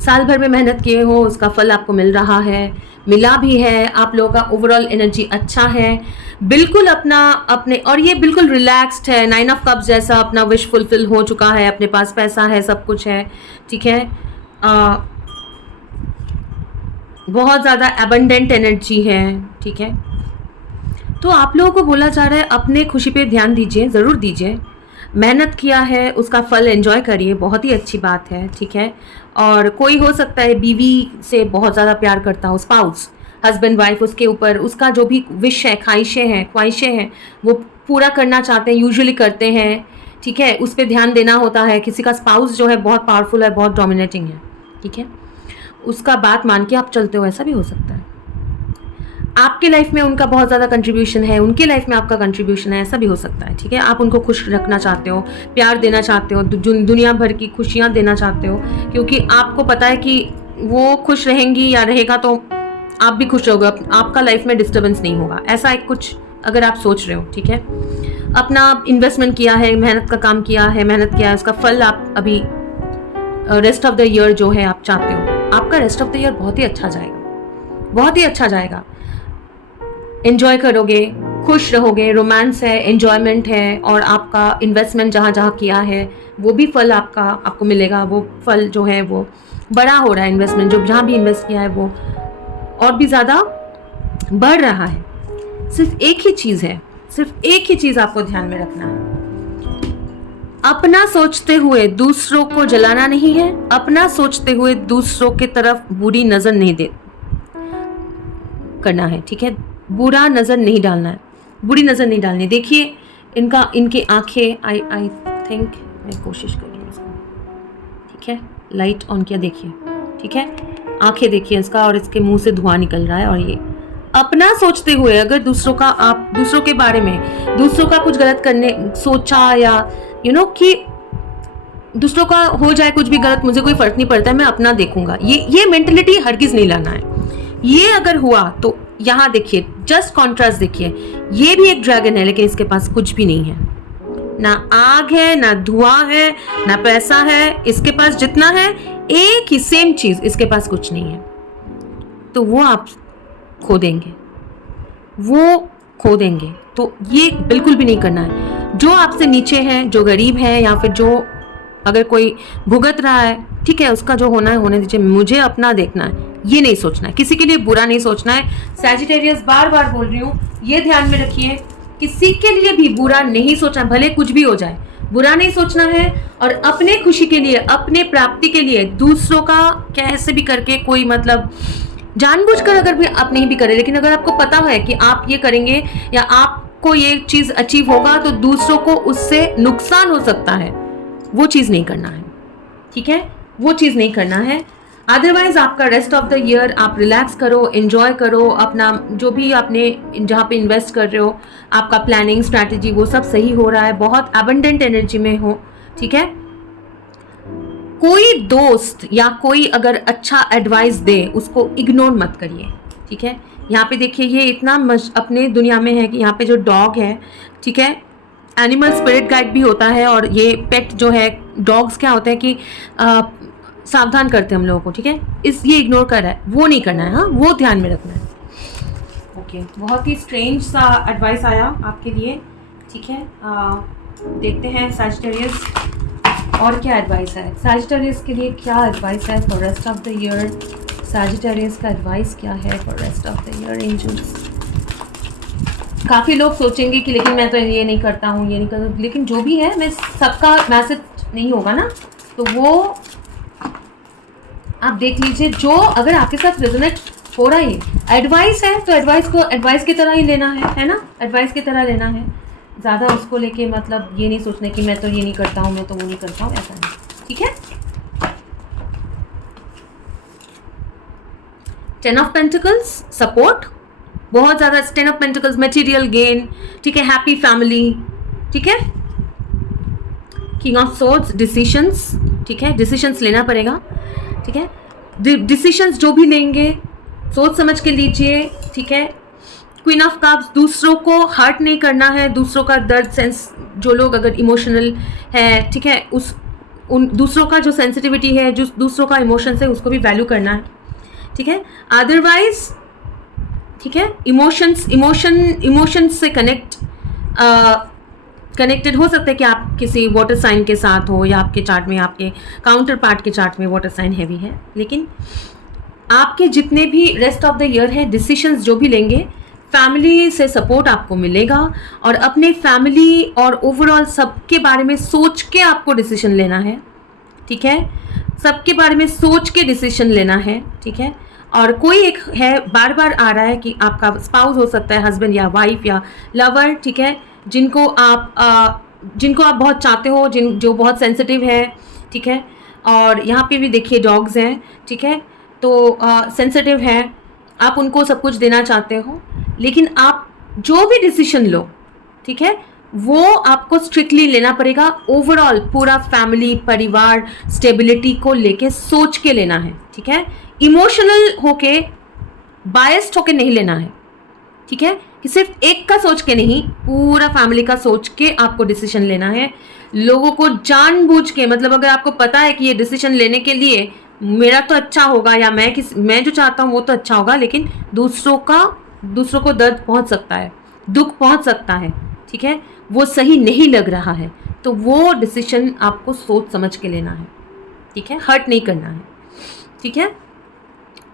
साल भर में मेहनत किए हो, उसका फल आपको मिल रहा है, मिला भी है, आप लोगों का ओवरऑल एनर्जी अच्छा है, बिल्कुल अपने, और ये बिल्कुल रिलैक्स्ड है, 9 ऑफ कप्स जैसा अपना विश फुलफिल हो चुका है, अपने पास पैसा है, सब कुछ है, ठीक है, बहुत ज़्यादा एबंडेंट एनर्जी है, ठीक है। तो आप लोगों को बोला जा रहा है अपने खुशी पे ध्यान दीजिए, ज़रूर दीजिए, मेहनत किया है उसका फल एंजॉय करिए, बहुत ही अच्छी बात है, ठीक है। और कोई हो सकता है बीवी से बहुत ज़्यादा प्यार करता हो, स्पाउस, हस्बैंड वाइफ, उसके ऊपर उसका जो भी विश है, ख्वाहिशें हैं वो पूरा करना चाहते हैं, यूजुअली करते हैं, ठीक है, उस पर ध्यान देना होता है। किसी का स्पाउस जो है बहुत पावरफुल है, बहुत डोमिनेटिंग है, ठीक है, उसका बात मान के आप चलते हो, ऐसा भी हो सकता है। आपके लाइफ में उनका बहुत ज़्यादा कंट्रीब्यूशन है, उनके लाइफ में आपका कंट्रीब्यूशन है, ऐसा भी हो सकता है, ठीक है। आप उनको खुश रखना चाहते हो, प्यार देना चाहते हो, दुनिया भर की खुशियाँ देना चाहते हो, क्योंकि आपको पता है कि वो खुश रहेंगी या रहेगा तो आप भी खुश रहोगे, आपका लाइफ में डिस्टर्बेंस नहीं होगा, ऐसा एक कुछ अगर आप सोच रहे हो, ठीक है। अपना इन्वेस्टमेंट किया है, मेहनत का काम किया है, मेहनत किया है, उसका फल आप अभी रेस्ट ऑफ द ईयर जो है आप चाहते हो, आपका रेस्ट ऑफ द ईयर बहुत ही अच्छा जाएगा, बहुत ही अच्छा जाएगा, एंजॉय करोगे, खुश रहोगे, रोमांस है, एंजॉयमेंट है, और आपका इन्वेस्टमेंट जहाँ जहाँ किया है वो भी फल आपको मिलेगा, वो फल जो है वो बड़ा हो रहा है, इन्वेस्टमेंट जो जहाँ भी इन्वेस्ट किया है वो और भी ज़्यादा बढ़ रहा है। सिर्फ एक ही चीज़ है, सिर्फ एक ही चीज़ आपको ध्यान में रखना है, अपना सोचते हुए दूसरों को जलाना नहीं है, अपना सोचते हुए दूसरों की तरफ बुरी नज़र नहीं दे करना है, ठीक है, बुरा नज़र नहीं डालना है, बुरी नज़र नहीं डालनी। देखिए इनकी आंखें, आई थिंक मैं कोशिश कर रही हूँ इसको, ठीक है, लाइट ऑन किया, देखिए, ठीक है, आंखें देखिए इसका, और इसके मुंह से धुआं निकल रहा है, और ये अपना सोचते हुए अगर आप दूसरों के बारे में, दूसरों का कुछ गलत करने सोचा, या कि दूसरों का हो जाए कुछ भी गलत, मुझे कोई फर्क नहीं पड़ता है, मैं अपना देखूंगा, ये मेंटलिटी हरगिज नहीं लाना है। ये अगर हुआ तो यहाँ देखिए, जस्ट कॉन्ट्रास्ट देखिए, ये भी एक ड्रैगन है लेकिन इसके पास कुछ भी नहीं है, ना आग है, ना धुआं है, ना पैसा है, इसके पास जितना है एक ही सेम चीज, इसके पास कुछ नहीं है, तो वो आप खो देंगे, तो ये बिल्कुल भी नहीं करना है। जो आपसे नीचे है, जो गरीब है, या फिर जो अगर कोई भुगत रहा है, ठीक है, उसका जो होना है होने दीजिए, मुझे अपना देखना है, ये नहीं सोचना है, किसी के लिए बुरा नहीं सोचना है। सैजिटेरियस, बार बार बोल रही हूँ, ये ध्यान में रखिए, किसी के लिए भी बुरा नहीं सोचना, भले कुछ भी हो जाए, बुरा नहीं सोचना है, और अपने खुशी के लिए, अपने प्राप्ति के लिए दूसरों का कैसे भी करके, कोई मतलब जानबूझकर अगर भी आप नहीं भी करें, लेकिन अगर आपको पता है कि आप ये करेंगे या आपको ये चीज़ अचीव होगा तो दूसरों को उससे नुकसान हो सकता है, वो चीज़ नहीं करना है, ठीक है, वो चीज़ नहीं करना है। अदरवाइज आपका रेस्ट ऑफ द ईयर आप रिलैक्स करो, एंजॉय करो, अपना जो भी आपने जहाँ पे इन्वेस्ट कर रहे हो, आपका प्लानिंग, स्ट्रैटेजी, वो सब सही हो रहा है, बहुत एबंडेंट एनर्जी में हो, ठीक है। कोई दोस्त या कोई अगर अच्छा एडवाइस दे, उसको इग्नोर मत करिए, ठीक है। यहाँ पे देखिए, ये इतना अपने दुनिया में है कि यहाँ पे जो डॉग है, ठीक है, एनिमल स्पिरिट गाइड भी होता है, और ये पेट जो है, डॉग्स क्या होते हैं कि सावधान करते हैं हम लोगों को, ठीक है, ये इग्नोर कर रहा है, वो नहीं करना है, हाँ, वो ध्यान में रखना है। ओके, बहुत ही स्ट्रेंज सा एडवाइस आया आपके लिए, ठीक है। देखते हैं सैजिटेरियस, और क्या एडवाइस है सैजिटेरियस के लिए, क्या एडवाइस है for rest of the year? Sagittarius का एडवाइस क्या है for rest of the year angels? काफ़ी लोग सोचेंगे कि लेकिन मैं तो ये नहीं करता हूँ, ये नहीं करता, लेकिन जो भी है, मैं सबका मैसेज नहीं होगा ना, तो वो आप देख लीजिए। जो अगर आपके साथ रेजोनेट हो रहा है, एडवाइस है तो एडवाइस को एडवाइस की तरह ही लेना है ना, एडवाइस की तरह लेना है। ज़्यादा उसको लेके मतलब ये नहीं सोचने कि मैं तो ये नहीं करता हूँ, मैं तो वो नहीं करता हूँ, ऐसा नहीं, ठीक है। 10 ऑफ पेंटिकल्स सपोर्ट बहुत ज़्यादा, 10 ऑफ पेंटिकल्स मटेरियल गेन, ठीक है, हैप्पी फैमिली, ठीक है। किंग ऑफ सोर्ड्स डिसीशंस, ठीक है, डिसीशंस लेना पड़ेगा, ठीक है। डिसीशंस जो भी लेंगे सोच समझ के लीजिए, ठीक है। क्वीन ऑफ कप्स, दूसरों को हर्ट नहीं करना है, दूसरों का दर्द सेंस, जो लोग अगर इमोशनल है, ठीक है, उन दूसरों का जो सेंसिटिविटी है, जो दूसरों का इमोशंस है, उसको भी वैल्यू करना है, ठीक है। अदरवाइज, ठीक है, इमोशंस से कनेक्टेड हो सकता है कि आप किसी वाटर साइन के साथ हो, या आपके चार्ट में, आपके काउंटर पार्ट के चार्ट में वाटर साइन हैवी है, लेकिन आपके जितने भी रेस्ट ऑफ द ईयर है, डिसीशंस जो भी लेंगे, फैमिली से सपोर्ट आपको मिलेगा, और अपने फैमिली और ओवरऑल सबके बारे में सोच के आपको डिसीजन लेना है, ठीक है। सबके बारे में सोच के डिसीजन लेना है, ठीक है। और कोई एक है बार बार आ रहा है कि आपका स्पाउस हो सकता है, हस्बैंड या वाइफ या लवर, ठीक है, जिनको आप बहुत चाहते हो, जो बहुत सेंसिटिव है, ठीक है। और यहाँ पे भी देखिए डॉग्स हैं, ठीक है, तो सेंसिटिव है, आप उनको सब कुछ देना चाहते हो, लेकिन आप जो भी डिसीजन लो, ठीक है, वो आपको स्ट्रिक्टली लेना पड़ेगा। ओवरऑल पूरा फैमिली, परिवार, स्टेबिलिटी को लेके सोच के लेना है, ठीक है। इमोशनल होके, बायस्ड होके नहीं लेना है, ठीक है, कि सिर्फ एक का सोच के नहीं, पूरा फैमिली का सोच के आपको डिसीजन लेना है। लोगों को जानबूझ के, मतलब अगर आपको पता है कि ये डिसीजन लेने के लिए मेरा तो अच्छा होगा, या मैं जो चाहता हूँ वो तो अच्छा होगा, लेकिन दूसरों को दर्द पहुँच सकता है, दुख पहुँच सकता है, ठीक है, वो सही नहीं लग रहा है, तो वो डिसीजन आपको सोच समझ के लेना है, ठीक है, हर्ट नहीं करना है, ठीक है।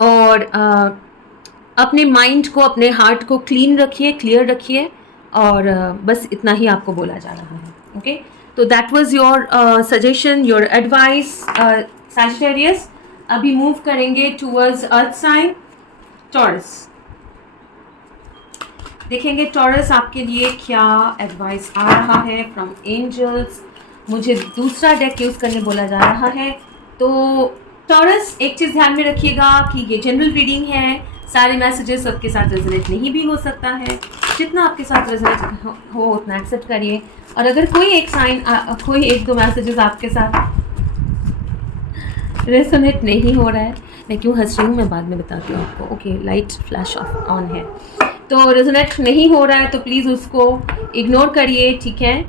और अपने माइंड को, अपने हार्ट को क्लीन रखिए, क्लियर रखिए, और बस इतना ही आपको बोला जा रहा है, ओके। तो that was your suggestion, your advice Sagittarius. अभी मूव करेंगे टूवर्ड्स अर्थ साइन टॉरस। देखेंगे टॉरस आपके लिए क्या एडवाइस आ रहा है फ्रॉम एंजल्स। मुझे दूसरा डेक यूज़ करने बोला जा रहा है। तो टॉरस, एक चीज़ ध्यान में रखिएगा कि ये जनरल रीडिंग है, सारे मैसेजेस सबके साथ रेजोनेट नहीं भी हो सकता है। जितना आपके साथ रेजोनेट हो उतना एक्सेप्ट करिए, और अगर कोई एक दो मैसेजेस आपके साथ रेजोनेट नहीं हो रहा है, मैं क्यों हंस रही हूँ मैं बाद में बताती हूँ आपको, ओके। लाइट फ्लैश ऑन है, तो रेजोनेट नहीं हो रहा है तो प्लीज़ उसको इग्नोर करिए, ठीक है।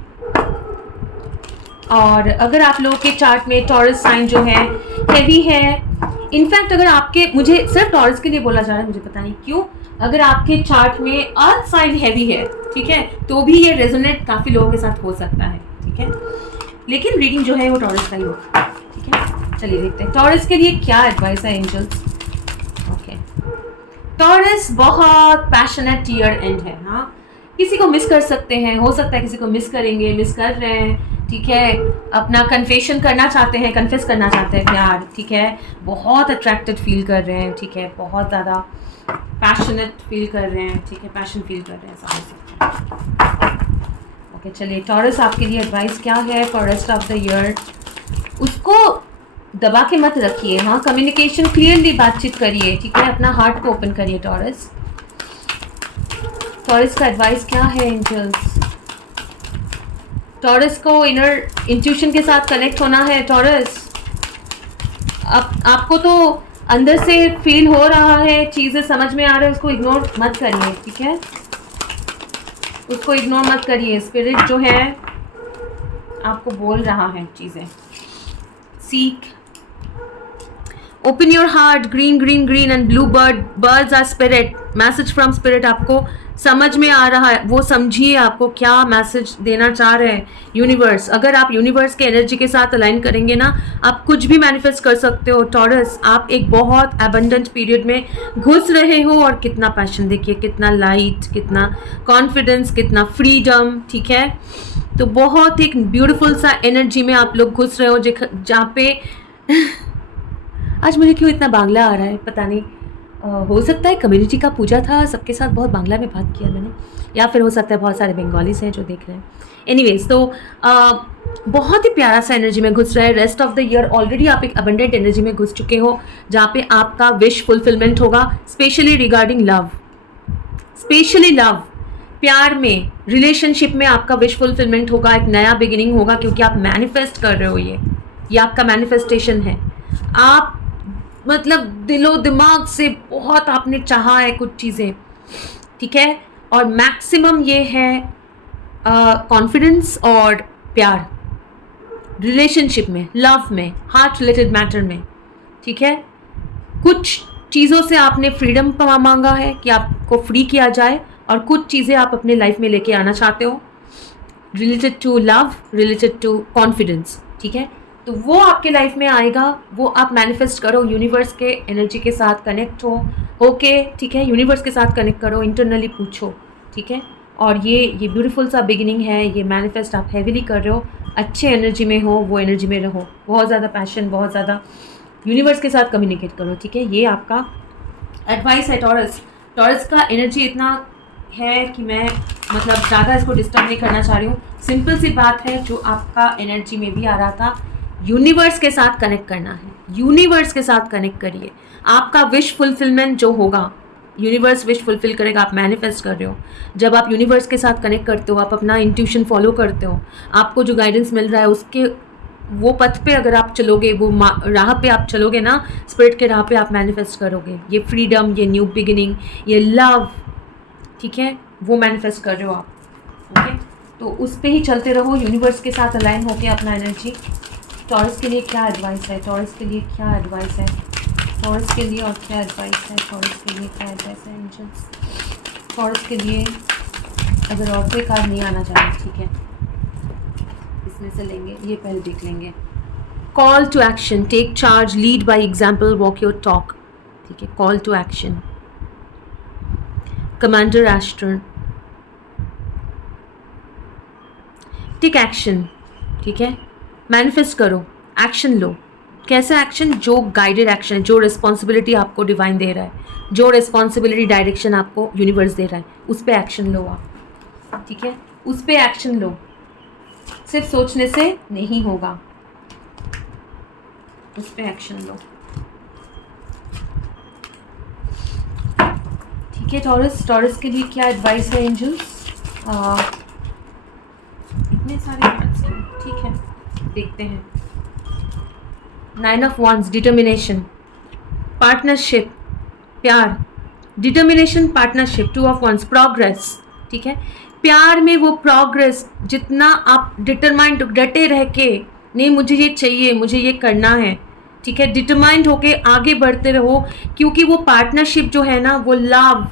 और अगर आप लोगों के चार्ट में टॉरस साइन जो है हैवी है, इनफैक्ट अगर आपके, मुझे सिर्फ टॉरस के लिए बोला जा रहा है, मुझे पता नहीं क्यों, अगर आपके चार्ट में अर्थ साइन हैवी है, ठीक है, तो भी ये रेजोनेट काफ़ी लोगों के साथ हो सकता है, ठीक है, लेकिन रीडिंग जो है वो टॉरस का ही होगा, ठीक है। चलिए देखते हैं टॉरस के लिए क्या एडवाइस है एंजल्स। ओके, टॉरस बहुत पैशनेट ईयर एंड है, हाँ, किसी को मिस कर सकते हैं, हो सकता है किसी को मिस करेंगे, मिस कर रहे हैं, ठीक है, अपना कन्फेशन करना चाहते हैं, कन्फेस करना चाहते हैं प्यार, ठीक है, बहुत अट्रैक्टेड फील कर रहे हैं, ठीक है, बहुत ज़्यादा पैशनेट फील कर रहे हैं, ठीक है, पैशन फील कर रहे हैं, ऐसा हो सकता है। ओके, चलिए टॉरस आपके लिए एडवाइस क्या है for rest of the year. उसको दबा के मत रखिए, हाँ, कम्युनिकेशन क्लियरली बातचीत करिए, ठीक है, अपना हार्ट को ओपन करिए। टॉरस का एडवाइस क्या है एंजल्स। टॉरस को इनर इंट्यूशन के साथ कनेक्ट होना है। टॉरस, आपको तो अंदर से फील हो रहा है, चीज़ें समझ में आ रही है, उसको इग्नोर मत करिए, ठीक है, उसको इग्नोर मत करिए। स्पिरिट जो है आपको बोल रहा है चीज़ें। Seek, open your heart, green and blue birds are spirit, message from spirit आपको समझ में आ रहा है, वो समझिए आपको क्या मैसेज देना चाह रहे हैं यूनिवर्स। अगर आप यूनिवर्स के एनर्जी के साथ अलाइन करेंगे ना, आप कुछ भी मैनिफेस्ट कर सकते हो। टॉरस, आप एक बहुत एबंडेंट पीरियड में घुस रहे हो, और कितना पैशन देखिए, कितना लाइट, कितना कॉन्फिडेंस, कितना फ्रीडम, ठीक है। तो बहुत एक ब्यूटीफुल सा एनर्जी में आप लोग घुस रहे हो, जहाँ पे आज मुझे क्यों इतना बांग्ला आ रहा है पता नहीं। हो सकता है कम्युनिटी का पूजा था, सबके साथ बहुत बांग्ला में बात किया मैंने, या फिर हो सकता है बहुत सारे बंगालीस हैं जो देख रहे हैं। एनीवेज, तो बहुत ही प्यारा सा एनर्जी में घुस रहा है। Rest of the year already आप एक अबंडेंट एनर्जी में घुस चुके हो, जहाँ पे आपका विश फुलफिलमेंट होगा, specially regarding love, specially love, प्यार में, रिलेशनशिप में आपका विश फुलफिलमेंट होगा, एक नया बिगिनिंग होगा, क्योंकि आप मैनिफेस्ट कर रहे हो। ये आपका मैनिफेस्टेशन है। आप मतलब दिलो दिमाग से बहुत आपने चाहा है कुछ चीज़ें, ठीक है। और मैक्सिमम ये है कॉन्फिडेंस और प्यार, रिलेशनशिप में, लव में, हार्ट रिलेटेड मैटर में, ठीक है। कुछ चीज़ों से आपने फ्रीडम मांगा है कि आपको फ्री किया जाए, और कुछ चीज़ें आप अपने लाइफ में लेके आना चाहते हो related to love, related to confidence, ठीक है। तो वो आपके लाइफ में आएगा, वो आप मैनिफेस्ट करो, यूनिवर्स के एनर्जी के साथ कनेक्ट हो, ओके, ठीक है। यूनिवर्स के साथ कनेक्ट करो, इंटरनली पूछो, ठीक है। और ये ब्यूटीफुल सा बिगिनिंग है, ये मैनिफेस्ट आप हैवीली कर रहे हो, अच्छे एनर्जी में हो, वो एनर्जी में रहो, बहुत ज़्यादा पैशन, बहुत ज़्यादा यूनिवर्स के साथ कम्युनिकेट करो, ठीक है। ये आपका एडवाइस है टॉरस। टॉरस का एनर्जी इतना है कि मैं मतलब ज़्यादा इसको डिस्टर्ब नहीं करना चाह रही हूँ। सिंपल सी बात है, जो आपका एनर्जी में भी आ रहा था, यूनिवर्स के साथ कनेक्ट करना है, यूनिवर्स के साथ कनेक्ट करिए। आपका विश फुलफिलमेंट जो होगा, यूनिवर्स विश फुलफिल करेगा, आप मैनिफेस्ट कर रहे हो। जब आप यूनिवर्स के साथ कनेक्ट करते हो, आप अपना इंट्यूशन फॉलो करते हो, आपको जो गाइडेंस मिल रहा है उसके वो पथ पे अगर आप चलोगे, वो राह पे आप चलोगे ना, स्पिरिट के राह पे आप मैनिफेस्ट करोगे। ये फ्रीडम, ये न्यू बिगिनिंग, ये लव, ठीक है, वो मैनिफेस्ट कर रहे हो आप, ओके। तो उस पर ही चलते रहो, यूनिवर्स के साथ अलाइन होके अपना एनर्जी। टॉरस के लिए क्या एडवाइस है, टॉरस के लिए क्या एडवाइस है, टॉरस के लिए और क्या एडवाइस है, टॉरस के लिए क्या एडवाइस है एंजल्स, टॉरस के लिए। अगर और कोई कार्ड नहीं आना चाहिए, ठीक है, इसमें से लेंगे, ये पहले देख लेंगे। Call to action, take charge, lead by example, walk your talk, ठीक है। Call to action, commander Astron, take action, ठीक है। मैनिफेस्ट करो, एक्शन लो। कैसा एक्शन? जो गाइडेड एक्शन है, जो रिस्पॉन्सिबिलिटी आपको डिवाइन दे रहा है, जो रिस्पॉन्सिबिलिटी डायरेक्शन आपको यूनिवर्स दे रहा है, उस पर एक्शन लो आप, ठीक है। उस पर एक्शन लो, सिर्फ सोचने से नहीं होगा, उस पर एक्शन लो, ठीक है। टॉरस, टॉरस के लिए क्या एडवाइस है एंजल्स? इतने सारे कार्ड्स हैं, ठीक है, देखते हैं। 9 ऑफ wands, डिटर्मिनेशन, पार्टनरशिप, प्यार, determination, partnership, 2 of wands, progress, ठीक है। प्यार में वो प्रोग्रेस, जितना आप डिटरमाइंड, डटे रह के, नहीं मुझे ये चाहिए, मुझे ये करना है, ठीक है, डिटरमाइंड होके आगे बढ़ते रहो, क्योंकि वो पार्टनरशिप जो है ना, वो लव,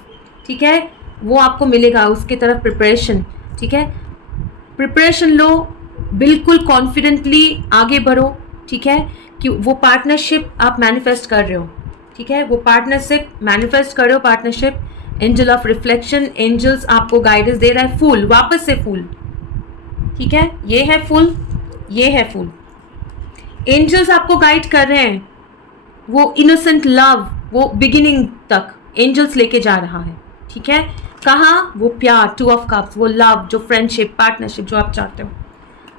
ठीक है, वो आपको मिलेगा, उसकी तरफ प्रिपरेशन, ठीक है। प्रिपरेशन लो, बिल्कुल कॉन्फिडेंटली आगे बढ़ो, ठीक है, कि वो पार्टनरशिप आप मैनिफेस्ट कर रहे हो, ठीक है। वो पार्टनरशिप मैनिफेस्ट कर रहे हो, partnership. Angel of reflection, angels आपको गाइडेंस दे रहा है, फूल, वापस से फूल, ठीक है, ये है फूल, ये है फूल। एंजल्स आपको गाइड कर रहे हैं, वो इनोसेंट लव, वो बिगिनिंग तक एंजल्स लेके जा रहा है, ठीक है। कहाँ? वो प्यार, 2 ऑफ कप्स, वो लव, जो फ्रेंडशिप, पार्टनरशिप जो आप चाहते हो।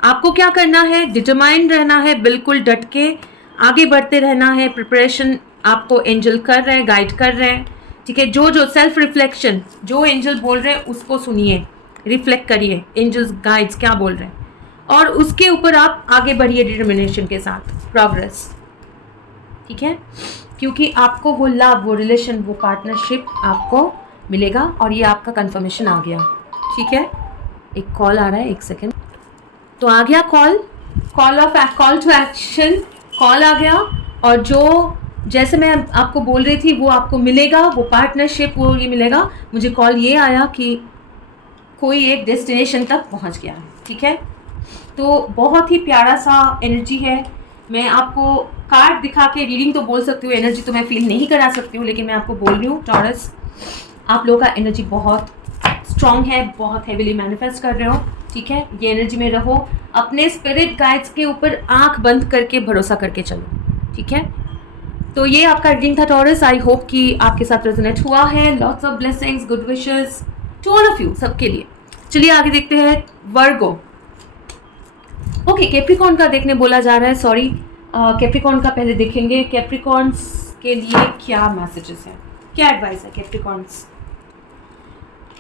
आपको क्या करना है? डिटरमाइंड रहना है, बिल्कुल डट के आगे बढ़ते रहना है। प्रिपरेशन आपको एंजल कर रहे हैं, गाइड कर रहे हैं, ठीक है। जो सेल्फ रिफ्लेक्शन, जो एंजल बोल रहे हैं उसको सुनिए, रिफ्लेक्ट करिए, एंजल्स गाइड्स क्या बोल रहे हैं, और उसके ऊपर आप आगे बढ़िए डिटर्मिनेशन के साथ, प्रोग्रेस, ठीक है। क्योंकि आपको वो लव, वो रिलेशन, वो पार्टनरशिप आपको मिलेगा, और ये आपका कंफर्मेशन आ गया, ठीक है। एक कॉल आ रहा है, एक सेकेंड। तो आ गया call, call to action, call आ गया। और जो जैसे मैं आपको बोल रही थी वो आपको मिलेगा, वो पार्टनरशिप, वो ये मिलेगा। मुझे कॉल ये आया कि कोई एक डेस्टिनेशन तक पहुंच गया है, ठीक है। तो बहुत ही प्यारा सा एनर्जी है। मैं आपको कार्ड दिखा के रीडिंग तो बोल सकती हूँ, एनर्जी तो मैं फील नहीं करा सकती हूँ, लेकिन मैं आपको बोल रही हूँ टॉरस, आप लोगों का एनर्जी बहुत स्ट्रॉन्ग है, बहुत हेविली मैनिफेस्ट कर रहे हो, ठीक है। ये एनर्जी में रहो, अपने स्पिरिट गाइड्स के ऊपर आंख बंद करके भरोसा करके चलो, ठीक है। तो ये आपका रीडिंग था टॉरस। आई होप कि आपके साथ रेजोनेट हुआ है। Lots of blessings, good wishes to all of you, सबके लिए। चलिए आगे देखते हैं वर्गो। ओके, कैप्रिकॉर्न का देखने बोला जा रहा है, सॉरी। कैप्रिकॉर्न का पहले देखेंगे, कैप्रिकॉर्न्स के लिए क्या मैसेजेस हैं, क्या एडवाइस है कैप्रिकॉर्न्स।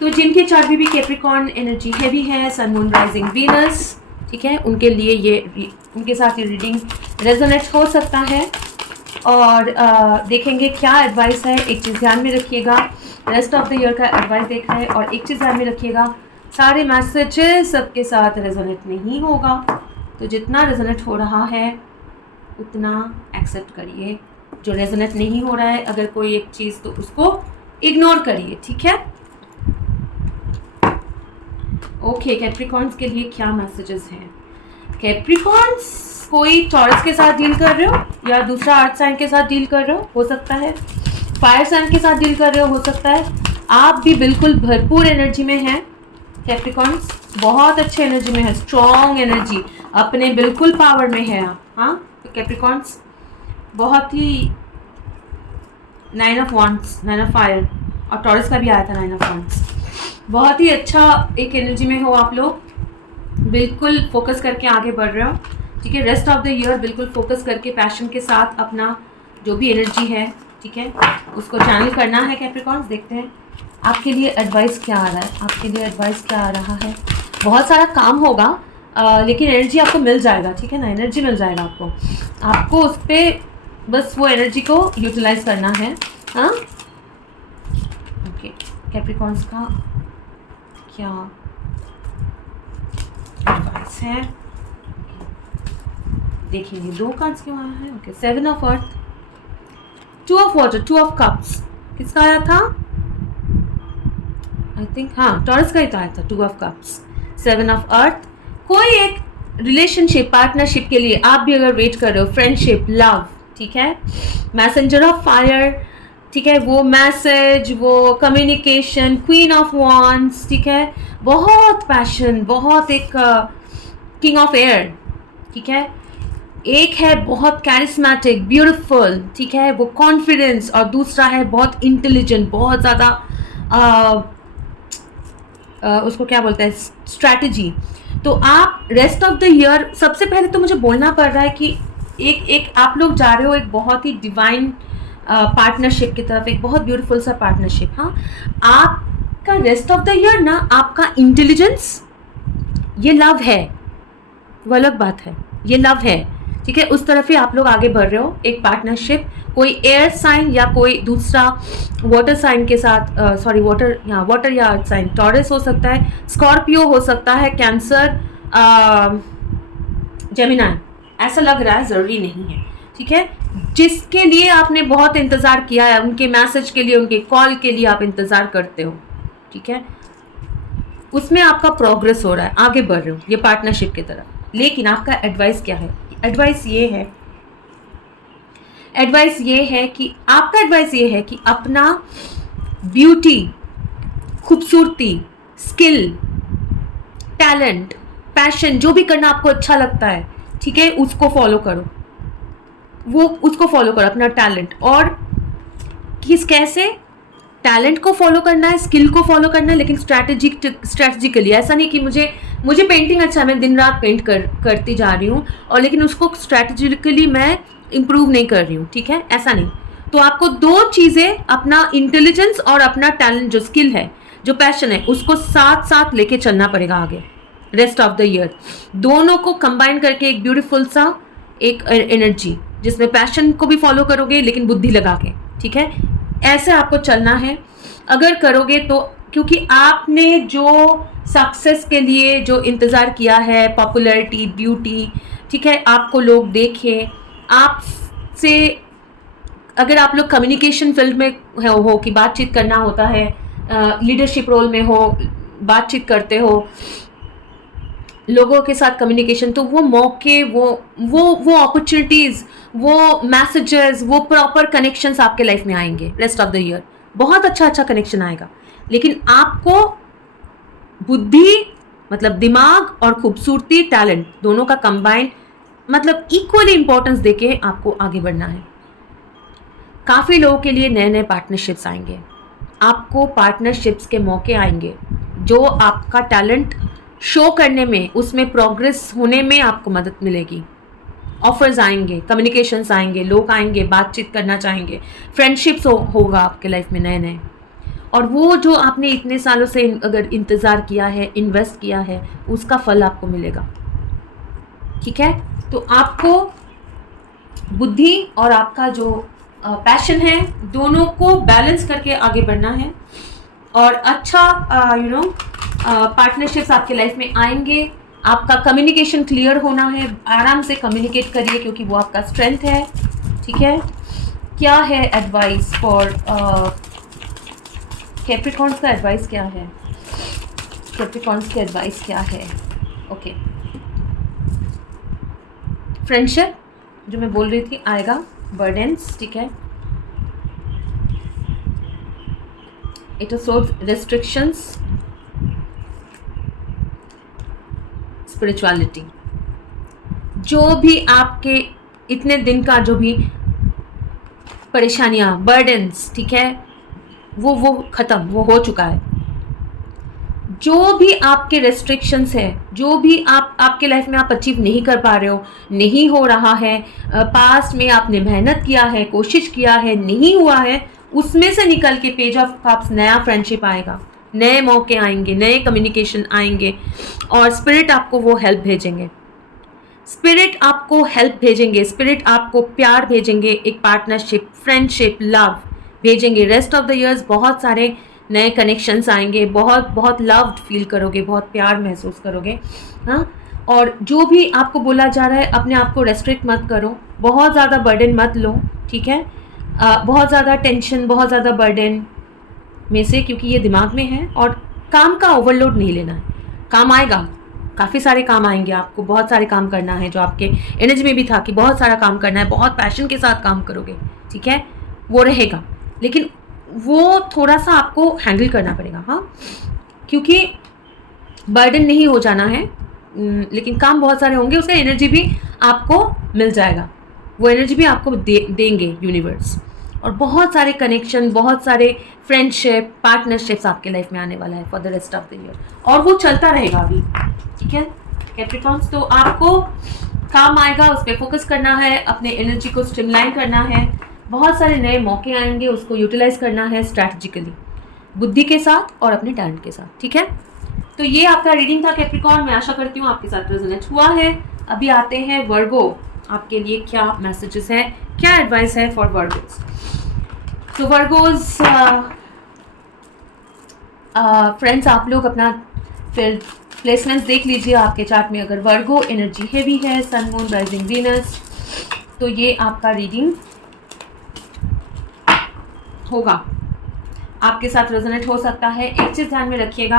तो जिनके चार्ट भी कैप्रिकॉर्न एनर्जी हैवी है, सन मून राइजिंग वीनस, ठीक है, उनके लिए ये, उनके साथ ये रीडिंग रेजोनेट हो सकता है। और देखेंगे क्या एडवाइस है। एक चीज़ ध्यान में रखिएगा, रेस्ट ऑफ द ईयर का एडवाइस देख रहे हैं, और एक चीज़ ध्यान में रखिएगा, सारे मैसेजेस सबके साथ रेजोनेट नहीं होगा, तो जितना रेजोनेट हो रहा है उतना एक्सेप्ट करिए। जो रेजोनेट नहीं हो रहा है, अगर कोई एक चीज़, तो उसको इग्नोर करिए, ठीक है। ओके, कैप्रिकॉर्न्स के लिए क्या मैसेजेस हैं। कैप्रिकॉर्न्स, कोई टॉरस के साथ डील कर रहे हो या दूसरा अर्थ साइन के साथ डील कर रहे हो सकता है। फायर साइन के साथ डील कर रहे हो सकता है। आप भी बिल्कुल भरपूर एनर्जी में हैं कैप्रिकॉर्न्स, बहुत अच्छे एनर्जी में है, स्ट्रॉन्ग एनर्जी, अपने बिल्कुल पावर में है आप। हाँ, तो कैप्रिकॉर्न्स बहुत ही, 9 ऑफ वांड्स, 9 ऑफ फायर, और टॉरस का भी आया था 9 ऑफ वांड्स। बहुत ही अच्छा एक एनर्जी में हो आप लोग, बिल्कुल फोकस करके आगे बढ़ रहे हो, ठीक है। रेस्ट ऑफ द ईयर बिल्कुल फोकस करके पैशन के साथ अपना जो भी एनर्जी है, ठीक है, उसको चैनल करना है कैप्रिकॉर्न्स। देखते हैं आपके लिए एडवाइस क्या आ रहा है, आपके लिए एडवाइस क्या आ रहा है। बहुत सारा काम होगा, लेकिन एनर्जी आपको मिल जाएगा, ठीक है ना, एनर्जी मिल जाएगा आपको उस पर बस वो एनर्जी को यूटिलाइज करना है। हाँ, ओके, कैप्रिकॉर्न्स का क्या एडवाइस है देखेंगे। 2 कार्ड्स क्यों आया है। Okay, 7 of earth, 2 of water, 2 of cups, किसका आया था, आई थिंक, हाँ, टॉरस का ही तो आया था, 2 ऑफ कप्स, 7 ऑफ अर्थ। कोई एक रिलेशनशिप, पार्टनरशिप के लिए आप भी अगर वेट कर रहे हो, फ्रेंडशिप, लव, ठीक है। मैसेंजर ऑफ फायर, ठीक है, वो मैसेज, वो कम्युनिकेशन, क्वीन ऑफ वॉन्ड्स, ठीक है, बहुत पैशन, बहुत एक किंग ऑफ एयर, ठीक है। एक है बहुत कैरिस्मेटिक, ब्यूटीफुल, ठीक है, वो कॉन्फिडेंस, और दूसरा है बहुत इंटेलिजेंट, बहुत ज़्यादा उसको क्या बोलते हैं, स्ट्रैटेजी। तो आप रेस्ट ऑफ द ईयर, सबसे पहले तो मुझे बोलना पड़ रहा है कि एक आप लोग जा रहे हो एक बहुत ही डिवाइन पार्टनरशिप की तरफ, एक बहुत ब्यूटीफुल सा पार्टनरशिप। हाँ, आपका रेस्ट ऑफ द ईयर ना, आपका इंटेलिजेंस, ये लव है, वो अलग बात है, ये लव है, ठीक है, उस तरफ ही आप लोग आगे बढ़ रहे हो। एक पार्टनरशिप, कोई एयर साइन या कोई दूसरा वाटर साइन के साथ, सॉरी वाटर, यहाँ वाटर या अर्थ साइन, टॉरस हो सकता है, स्कॉर्पियो हो सकता है, कैंसर, जेमिनाई, ऐसा लग रहा है, ज़रूरी नहीं है, ठीक है। जिसके लिए आपने बहुत इंतज़ार किया है, उनके मैसेज के लिए, उनके कॉल के लिए आप इंतज़ार करते हो, ठीक है, उसमें आपका प्रोग्रेस हो रहा है, आगे बढ़ रहे हो ये पार्टनरशिप की तरफ। लेकिन आपका एडवाइस क्या है, एडवाइस ये है, एडवाइस ये है कि आपका एडवाइस ये है कि अपना ब्यूटी, खूबसूरती, स्किल, टैलेंट, पैशन, जो भी करना आपको अच्छा लगता है, ठीक है, उसको फॉलो करो, वो उसको फॉलो करो, अपना टैलेंट। और कैसे टैलेंट को फॉलो करना है, स्किल को फॉलो करना है, लेकिन स्ट्रैटेजिकली। ऐसा नहीं कि मुझे पेंटिंग अच्छा है, मैं दिन रात पेंट करती जा रही हूँ, और लेकिन उसको स्ट्रैटेजिकली मैं इम्प्रूव नहीं कर रही हूँ, ठीक है, ऐसा नहीं। तो आपको 2 चीज़ें, अपना इंटेलिजेंस और अपना टैलेंट, जो स्किल है, जो पैशन है, उसको साथ साथ लेके चलना पड़ेगा आगे रेस्ट ऑफ द ईयर। दोनों को कंबाइन करके एक ब्यूटीफुल सा एक एनर्जी, जिसमें पैशन को भी फॉलो करोगे लेकिन बुद्धि लगा के, ठीक है, ऐसे आपको चलना है। अगर करोगे तो, क्योंकि आपने जो सक्सेस के लिए जो इंतज़ार किया है, पॉपुलैरिटी, ब्यूटी, ठीक है, आपको लोग देखें, आपसे अगर आप लोग कम्युनिकेशन फील्ड में हो कि बातचीत करना होता है, लीडरशिप रोल में हो, बातचीत करते हो लोगों के साथ कम्युनिकेशन, तो वो मौके, वो अपॉर्चुनिटीज़, वो मैसेजेस, वो प्रॉपर कनेक्शंस आपके लाइफ में आएंगे रेस्ट ऑफ द ईयर। बहुत अच्छा कनेक्शन आएगा, लेकिन आपको बुद्धि मतलब दिमाग और खूबसूरती, टैलेंट दोनों का कंबाइंड मतलब इक्वली इंपॉर्टेंस देके आपको आगे बढ़ना है। काफ़ी लोगों के लिए नए नए पार्टनरशिप्स आएंगे, आपको पार्टनरशिप्स के मौके आएंगे जो आपका टैलेंट शो करने में, उसमें प्रोग्रेस होने में आपको मदद मिलेगी। ऑफर्स आएंगे, कम्युनिकेशंस आएंगे, लोग आएंगे, बातचीत करना चाहेंगे, फ्रेंडशिप्स होगा आपके लाइफ में नए नए, और वो जो आपने इतने सालों से अगर इंतज़ार किया है, इन्वेस्ट किया है, उसका फल आपको मिलेगा। ठीक है, तो आपको बुद्धि और आपका जो पैशन है दोनों को बैलेंस करके आगे बढ़ना है, और अच्छा पार्टनरशिप्स आपके लाइफ में आएंगे। आपका कम्युनिकेशन क्लियर होना है, आराम से कम्युनिकेट करिए क्योंकि वो आपका स्ट्रेंथ है। ठीक है, क्या है एडवाइस फॉर कैप्रिकॉर्न्स का एडवाइस क्या है? कैप्रिकॉर्न्स की एडवाइस क्या है? ओके, फ्रेंडशिप जो मैं बोल रही थी आएगा, बर्डन्स, ठीक है, इट सोर्स रेस्ट्रिक्शंस, स्पिरिचुअलिटी, जो भी आपके इतने दिन का जो भी परेशानियां, बर्डन्स, ठीक है, वो ख़त्म, वो हो चुका है। जो भी आपके रेस्ट्रिक्शंस है, जो भी आपके लाइफ में आप अचीव नहीं कर पा रहे हो, नहीं हो रहा है, पास्ट में आपने मेहनत किया है, कोशिश किया है, नहीं हुआ है, उसमें से निकल के पेज ऑफ कप्स नया फ्रेंडशिप आएगा, नए मौके आएंगे, नए कम्युनिकेशन आएंगे, और स्पिरिट आपको वो हेल्प भेजेंगे, स्पिरिट आपको हेल्प भेजेंगे, स्पिरिट आपको प्यार भेजेंगे, एक पार्टनरशिप, फ्रेंडशिप, लव भेजेंगे। रेस्ट ऑफ द ईयर्स बहुत सारे नए कनेक्शंस आएंगे, बहुत लव्ड फील करोगे, बहुत प्यार महसूस करोगे। हाँ, और जो भी आपको बोला जा रहा है, अपने आप को रेस्ट्रिक्ट मत करो, बहुत ज़्यादा बर्डन मत लो, ठीक है, बहुत ज़्यादा टेंशन, बहुत ज़्यादा बर्डन में से, क्योंकि ये दिमाग में है, और काम का ओवरलोड नहीं लेना है। काम आएगा, काफ़ी सारे काम आएंगे, आपको बहुत सारे काम करना है, जो आपके एनर्जी में भी था कि बहुत सारा काम करना है, बहुत पैशन के साथ काम करोगे, ठीक है, वो रहेगा, लेकिन वो थोड़ा सा आपको हैंडल करना पड़ेगा। हाँ, क्योंकि बर्डन नहीं हो जाना है, लेकिन काम बहुत सारे होंगे, उसका एनर्जी भी आपको मिल जाएगा, वो एनर्जी भी आपको देंगे यूनिवर्स, और बहुत सारे कनेक्शन, बहुत सारे फ्रेंडशिप, पार्टनरशिप्स आपके लाइफ में आने वाला है for the rest of the year, और वो चलता रहेगा अभी। ठीक है कैप्रिकॉर्न्स, तो आपको काम आएगा, उस पर फोकस करना है, अपने एनर्जी को स्ट्रीमलाइन करना है, बहुत सारे नए मौके आएंगे, उसको यूटिलाइज करना है स्ट्रैटेजिकली, बुद्धि के साथ और अपने टैलेंट के साथ। ठीक है, तो ये आपका रीडिंग था कैप्रिकॉर्न, मैं आशा करती हूँ आपके साथ रेजोनेट हुआ है। अभी आते हैं वर्गो, आपके लिए क्या मैसेजेस हैं, क्या एडवाइस है फॉर वर्गोस। तो वर्गोस फ्रेंड्स, आप लोग अपना फिर प्लेसमेंट्स देख लीजिए आपके चार्ट में। अगर वर्गो एनर्जी हेवी है, सन, मून, राइजिंग, वीनस, तो ये आपका रीडिंग होगा, आपके साथ रेजोनेट हो सकता है। एक चीज़ ध्यान में रखिएगा,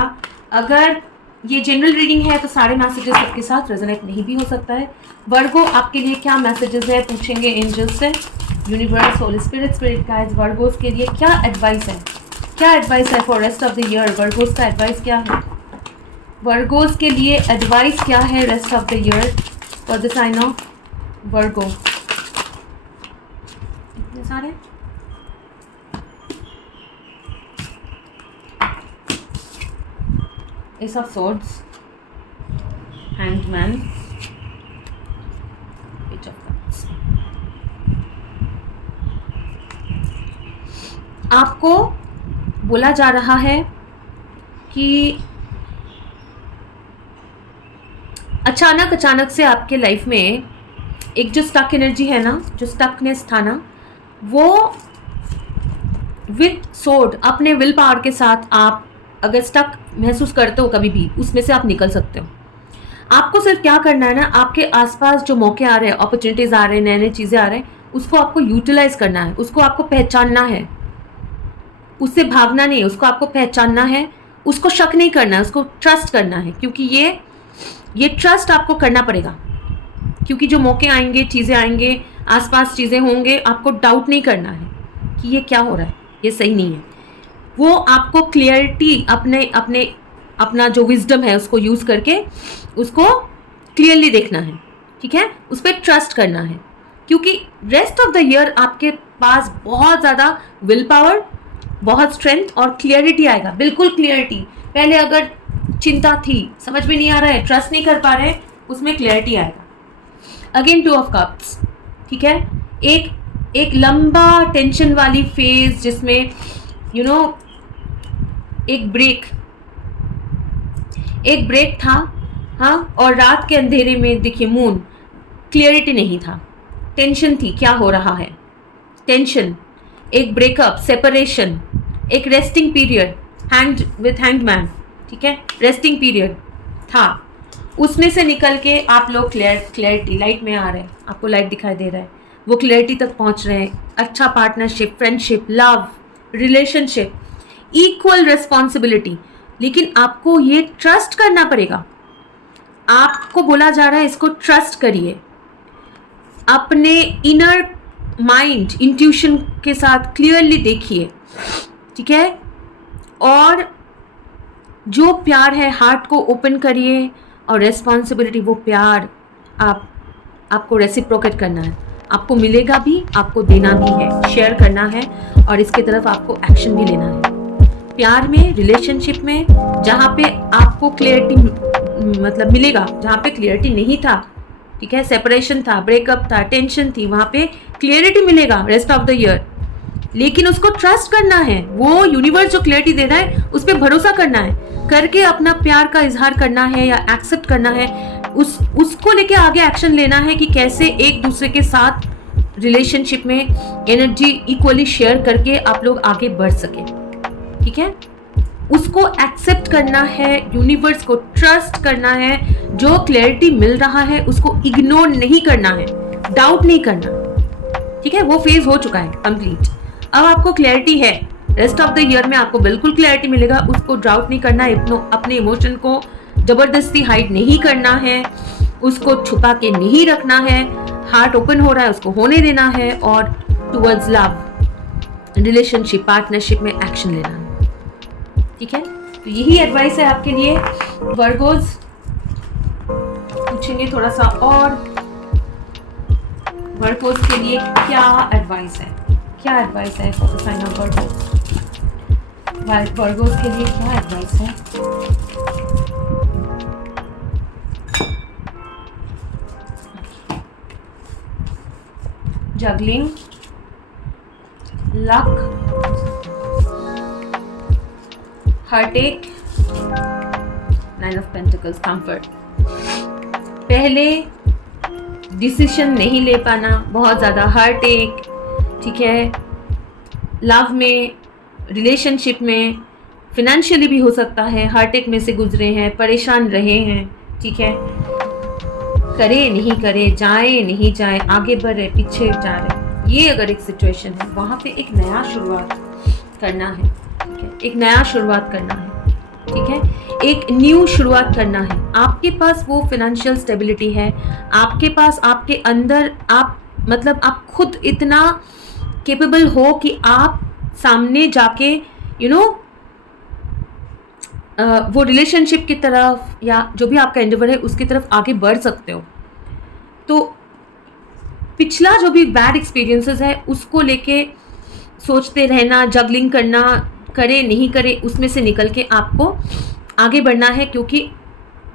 अगर ये जनरल रीडिंग है तो सारे मैसेजेस आपके साथ रेजोनेट नहीं भी हो सकता है। वर्गो, आपके लिए क्या मैसेजेस है, पूछेंगे एंजल से, universe, holy spirit, spirit guides, Virgos के लिए क्या एडवाइस है, क्या एडवाइस है for rest of the year. Virgos का एडवाइस क्या है, वर्गोस के लिए एडवाइस क्या है rest of the year for the sign of Virgo. इतने सारे Ace of Swords, Hanged Man, Page of Cups। आपको बोला जा रहा है कि अचानक से आपके लाइफ में एक जो स्टक एनर्जी है ना, जो स्टकनेस था ना, वो विथ सोर्ड, अपने विल पावर के साथ आप अगर स्टक महसूस करते हो कभी भी, उसमें से आप निकल सकते हो। आपको सिर्फ क्या करना है ना, आपके आसपास जो मौके आ रहे हैं, अपॉर्चुनिटीज़ आ रहे हैं, नए नए चीज़ें आ रहे हैं, उसको आपको यूटिलाइज करना है, उसको आपको पहचानना है, उससे भागना नहीं है, उसको आपको पहचानना है, उसको शक नहीं करना है, उसको ट्रस्ट करना है, क्योंकि ये ट्रस्ट आपको करना पड़ेगा, क्योंकि जो मौके आएंगे, चीज़ें आएंगे, आसपास चीज़ें होंगे, आपको डाउट नहीं करना है कि ये क्या हो रहा है, ये सही नहीं है। वो आपको क्लियरिटी अपना जो विजडम है उसको यूज़ करके उसको क्लियरली देखना है, ठीक है, उस पर ट्रस्ट करना है, क्योंकि रेस्ट ऑफ द ईयर आपके पास बहुत ज़्यादा विल पावर, बहुत स्ट्रेंथ और क्लियरिटी आएगा, बिल्कुल क्लियरिटी। पहले अगर चिंता थी, समझ में नहीं आ रहा है, ट्रस्ट नहीं कर पा रहे, उसमें क्लियरिटी आएगा। अगेन 2 ऑफ कप्स, ठीक है, एक लंबा टेंशन वाली फेज जिसमें एक ब्रेक था, हाँ, और रात के अंधेरे में देखिए मून, क्लियरिटी नहीं था, टेंशन थी, क्या हो रहा है, टेंशन, एक ब्रेकअप, सेपरेशन, एक रेस्टिंग पीरियड, हैंग्ड मैन, ठीक है, रेस्टिंग पीरियड था, उसमें से निकल के आप लोग क्लैरिटी, लाइट में आ रहे हैं, आपको लाइट दिखाई दे रहा है, वो क्लैरिटी तक पहुंच रहे हैं। अच्छा partnership, friendship, love, relationship, equal responsibility, लेकिन आपको ये ट्रस्ट करना पड़ेगा। आपको बोला जा रहा है इसको ट्रस्ट करिए, अपने इनर माइंड, इंट्यूशन के साथ क्लियरली देखिए, ठीक है, और जो प्यार है हार्ट को ओपन करिए, और रेस्पॉन्सिबिलिटी, वो प्यार आपको रेसिप्रोकेट करना है, आपको मिलेगा भी, आपको देना भी है, शेयर करना है, और इसके तरफ आपको एक्शन भी लेना है। प्यार में, रिलेशनशिप में, जहाँ पे आपको क्लियरिटी मतलब मिलेगा, जहाँ पे क्लियरिटी नहीं था, ठीक है, सेपरेशन था, ब्रेकअप था, टेंशन थी, वहाँ पे क्लियरिटी मिलेगा रेस्ट ऑफ द ईयर, लेकिन उसको ट्रस्ट करना है, वो यूनिवर्स जो क्लियरिटी दे रहा है उस पर भरोसा करना है, करके अपना प्यार का इजहार करना है या एक्सेप्ट करना है, उसको लेके आगे एक्शन लेना है कि कैसे एक दूसरे के साथ रिलेशनशिप में एनर्जी इक्वली शेयर करके आप लोग आगे बढ़ सके, ठीक है, उसको एक्सेप्ट करना है, यूनिवर्स को ट्रस्ट करना है, जो क्लैरिटी मिल रहा है उसको इग्नोर नहीं करना है, डाउट नहीं करना, ठीक है, वो फेज हो चुका है कंप्लीट। अब आपको क्लैरिटी है, रेस्ट ऑफ द ईयर में आपको बिल्कुल क्लैरिटी मिलेगा, उसको डाउट नहीं करना है, अपने इमोशन को जबरदस्ती हाइड नहीं करना है, उसको छुपा के नहीं रखना है, हार्ट ओपन हो रहा है उसको होने देना है, और टुवर्ड्स लव, रिलेशनशिप, पार्टनरशिप में एक्शन लेना है, ठीक है। तो यही एडवाइस है आपके लिए वर्गोज। पूछेंगे थोड़ा सा और, वर्गोज के लिए क्या एडवाइस है, क्या एडवाइस है for the sign of Virgos, Virgos के लिए क्या एडवाइस है। Juggling, luck, heartache, 9 of Pentacles, comfort। पहले डिसीजन नहीं ले पाना, बहुत ज़्यादा heartache, ठीक है, लव में, रिलेशनशिप में, फिनेंशियली भी हो सकता है, heartache में से गुजरे हैं, परेशान रहे हैं, ठीक है, करे नहीं करे, जाए नहीं जाए, आगे बढ़ रहे पीछे जा रहे, ये अगर एक सिचुएशन है, वहाँ पे एक नया शुरुआत करना है, ठीक है, एक नया शुरुआत करना है, ठीक है, एक न्यू शुरुआत करना है। आपके पास वो फाइनेंशियल स्टेबिलिटी है, आपके पास, आपके अंदर, आप मतलब आप खुद इतना कैपेबल हो कि आप सामने जाके वो रिलेशनशिप की तरफ या जो भी आपका एंडेवर है उसकी तरफ आगे बढ़ सकते हो। तो पिछला जो भी बैड एक्सपीरियंसेस है उसको लेके सोचते रहना, जगलिंग करना, करे नहीं करे, उसमें से निकल के आपको आगे बढ़ना है, क्योंकि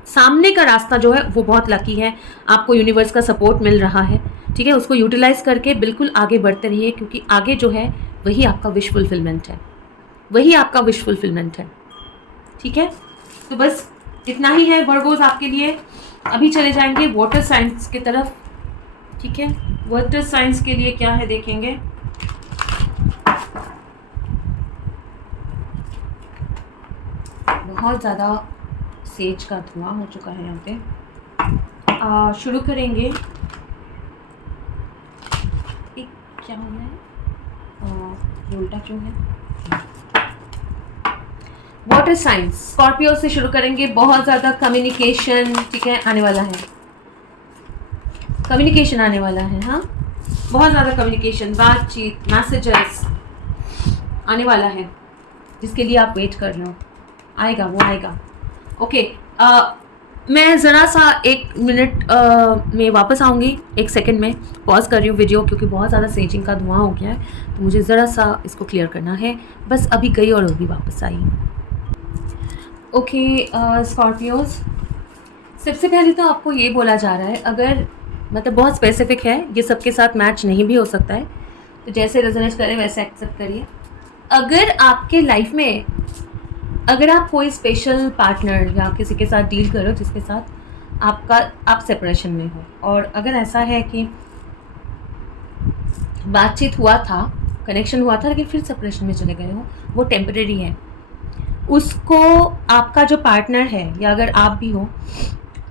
सामने का रास्ता जो है वो बहुत लकी है, आपको यूनिवर्स का सपोर्ट मिल रहा है, ठीक है, उसको यूटिलाइज करके बिल्कुल आगे बढ़ते रहिए, क्योंकि आगे जो है वही आपका विश फुलफिलमेंट है, वही आपका विश फुलफिलमेंट है, ठीक है। तो बस इतना ही है वर्गोज आपके लिए। अभी चले जाएंगे वाटर साइंस की तरफ, ठीक है, वाटर साइंस के लिए क्या है देखेंगे। बहुत ज़्यादा सेज का धुआं हो चुका है यहाँ पे। शुरू करेंगे एक क्या हो गया है, ये उल्टा क्यों है। वाटर साइंस स्कॉर्पियो से शुरू करेंगे। बहुत ज़्यादा कम्युनिकेशन, ठीक है, आने वाला है, कम्युनिकेशन आने वाला है। हाँ, बहुत ज़्यादा कम्युनिकेशन, बातचीत, मैसेजेस आने वाला है, जिसके लिए आप वेट कर रहे हो। आएगा, वो आएगा। ओके, मैं ज़रा सा 1 मिनट में वापस आऊँगी, 1 सेकंड में पॉज कर रही हूँ वीडियो, क्योंकि बहुत ज़्यादा सेजिंग का धुआं हो गया है, तो मुझे ज़रा सा इसको क्लियर करना है। बस अभी गई और अभी वापस आई। ओके स्कॉर्पियोज, सबसे पहले तो आपको ये बोला जा रहा है, अगर मतलब बहुत स्पेसिफिक है, ये सबके साथ मैच नहीं भी हो सकता है, तो जैसे रेजोनेट करें वैसे एक्सेप्ट करिए। अगर आपके लाइफ में, अगर आप कोई स्पेशल पार्टनर या किसी के साथ डील करो जिसके साथ आप सेपरेशन में हो, और अगर ऐसा है कि बातचीत हुआ था, कनेक्शन हुआ था, लेकिन फिर सेपरेशन में चले गए हो, वो टेम्परेरी है, उसको आपका जो पार्टनर है या अगर आप भी हो,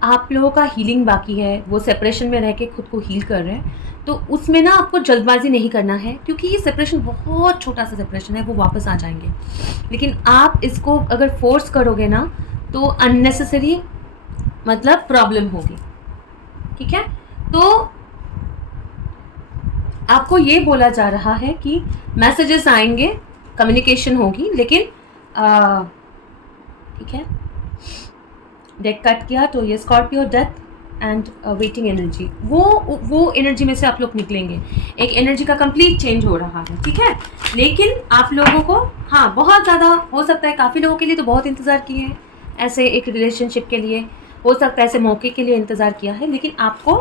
आप लोगों का हीलिंग बाकी है, वो सेपरेशन में रह के खुद को हील कर रहे हैं, तो उसमें ना आपको जल्दबाजी नहीं करना है, क्योंकि ये सेपरेशन बहुत छोटा सा सेपरेशन है, वो वापस आ जाएंगे। लेकिन आप इसको अगर फोर्स करोगे ना, तो अननेसेसरी मतलब प्रॉब्लम होगी, ठीक है। तो आपको ये बोला जा रहा है कि मैसेजेस आएंगे, कम्युनिकेशन होगी, लेकिन ठीक है। डेक कट किया तो ये Scorpio, death and waiting energy, वो एनर्जी में से आप लोग निकलेंगे। एक एनर्जी का कंप्लीट चेंज हो रहा है, ठीक है। लेकिन आप लोगों को, हाँ, बहुत ज़्यादा हो सकता है, काफ़ी लोगों के लिए तो बहुत इंतज़ार किए हैं ऐसे एक रिलेशनशिप के लिए, हो सकता है ऐसे मौके के लिए इंतज़ार किया है, लेकिन आपको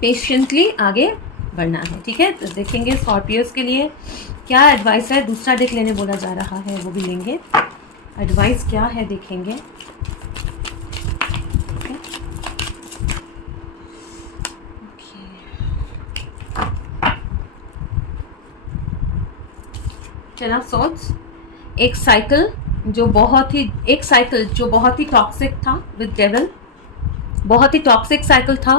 पेशेंटली आगे बढ़ना है, ठीक है। तो देखेंगे स्कॉर्पियोज के लिए क्या एडवाइस है। दूसरा डेक लेने बोला जा रहा है, वो भी लेंगे। एडवाइस क्या है देखेंगे। टेन ऑफ सोर्ड्स, एक साइकिल जो बहुत ही टॉक्सिक था विद डेविल, बहुत ही टॉक्सिक साइकिल था,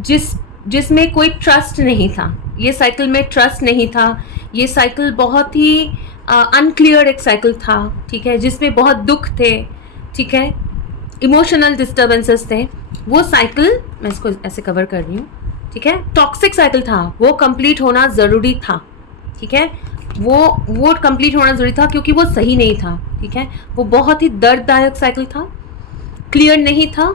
जिसमें कोई ट्रस्ट नहीं था। ये साइकिल में ट्रस्ट नहीं था। ये साइकिल बहुत ही अनक्लियर एक साइकिल था, ठीक है, जिसमें बहुत दुख थे, ठीक है, इमोशनल डिस्टर्बेंसेस थे। वो साइकिल, मैं इसको ऐसे कवर कर रही हूँ, ठीक है, टॉक्सिक साइकिल था, वो कंप्लीट होना ज़रूरी था, ठीक है। वो कंप्लीट होना ज़रूरी था, क्योंकि वो सही नहीं था, ठीक है। वो बहुत ही दर्ददायक साइकिल था, क्लियर नहीं था,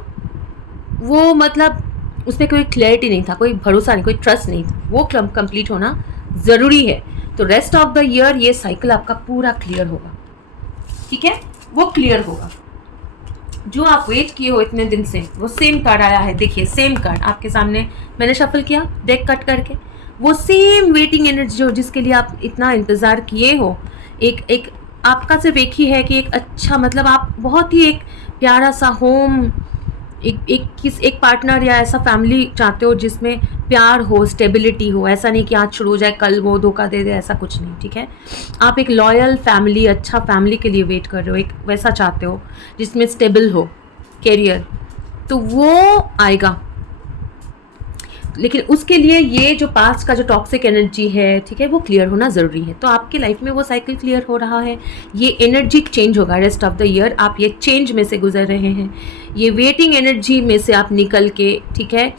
वो मतलब उसमें कोई क्लैरिटी नहीं था, कोई भरोसा नहीं, कोई ट्रस्ट नहीं था। वो कंप्लीट होना ज़रूरी है। तो रेस्ट ऑफ द ईयर ये साइकिल आपका पूरा क्लियर होगा, ठीक है, वो क्लियर होगा। जो आप वेट किए हो इतने दिन से, वो सेम कार्ड आया है, देखिए सेम कार्ड आपके सामने मैंने शफल किया डेक कट करके, वो सेम वेटिंग एनर्जी जो जिसके लिए आप इतना इंतज़ार किए हो, एक आपका सिर्फ एक ही है कि एक अच्छा, मतलब आप बहुत ही एक प्यारा सा होम, एक पार्टनर या ऐसा फैमिली चाहते हो जिसमें प्यार हो, स्टेबिलिटी हो। ऐसा नहीं कि आज शुरू हो जाए कल वो धोखा दे दे, ऐसा कुछ नहीं, ठीक है। आप एक लॉयल फैमिली, अच्छा फैमिली के लिए वेट कर रहे हो, एक वैसा चाहते हो जिसमें स्टेबल हो कैरियर, तो वो आएगा। लेकिन उसके लिए ये जो पास्ट का जो टॉक्सिक एनर्जी है, ठीक है, वो क्लियर होना ज़रूरी है। तो आपके लाइफ में वो साइकिल क्लियर हो रहा है, ये एनर्जी चेंज होगा रेस्ट ऑफ द ईयर। आप ये चेंज में से गुजर रहे हैं, ये वेटिंग एनर्जी में से आप निकल के, ठीक है,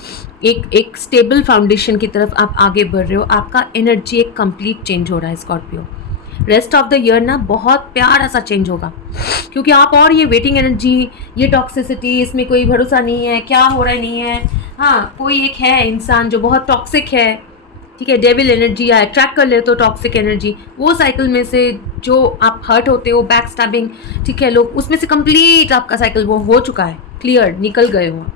एक स्टेबल फाउंडेशन की तरफ आप आगे बढ़ रहे हो। आपका एनर्जी एक कंप्लीट चेंज हो रहा है Scorpio. Rest of the year ना बहुत प्यारा सा चेंज होगा, क्योंकि आप और ये वेटिंग एनर्जी, ये टॉक्सिसिटी, इसमें कोई भरोसा नहीं है, क्या हो रहा है नहीं है। हाँ, कोई एक है इंसान जो बहुत टॉक्सिक है, ठीक है, डेविल एनर्जी या अट्रैक्ट कर लेते हो टॉक्सिक एनर्जी, वो साइकिल में से जो आप हर्ट होते हो, बैक स्टैबिंग, ठीक है, लोग उसमें से कंप्लीट आपका साइकिल वो हो चुका है, क्लियर, निकल गए हो।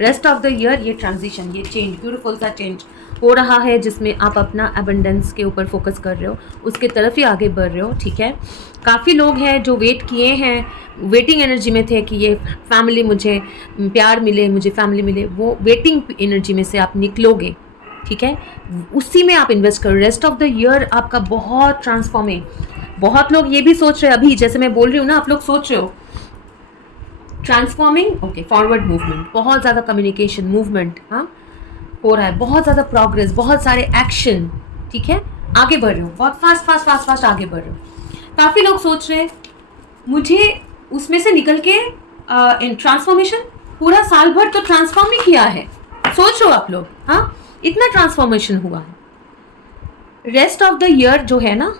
रेस्ट ऑफ द ईयर ये ट्रांजिशन, ये चेंज, ब्यूटीफुल सा चेंज हो रहा है, जिसमें आप अपना एबंडेंस के ऊपर फोकस कर रहे हो, उसके तरफ ही आगे बढ़ रहे हो, ठीक है। काफ़ी लोग हैं जो वेट किए हैं, वेटिंग एनर्जी में थे कि ये फैमिली, मुझे प्यार मिले, मुझे फैमिली मिले, वो वेटिंग एनर्जी में से आप निकलोगे, ठीक है, उसी में आप इन्वेस्ट करो। रेस्ट ऑफ द ईयर आपका बहुत ट्रांसफॉर्मिंग। बहुत लोग ये भी सोच रहे हैं, अभी जैसे मैं बोल रही हूँ ना, आप लोग सोच रहे हो ट्रांसफॉर्मिंग, ओके, फॉरवर्ड मूवमेंट, बहुत ज़्यादा कम्युनिकेशन, मूवमेंट, हाँ, हो रहा है, बहुत ज़्यादा प्रोग्रेस, बहुत सारे एक्शन, ठीक है, आगे बढ़ रहे हो, बहुत फास्ट आगे बढ़ रहे हो। काफ़ी लोग सोच रहे हैं मुझे उसमें से निकल के ट्रांसफॉर्मेशन, पूरा साल भर तो ट्रांसफॉर्म ही किया है, सोच रहे हो आप लोग, हाँ, इतना ट्रांसफॉर्मेशन हुआ है। रेस्ट ऑफ द ईयर जो है ना,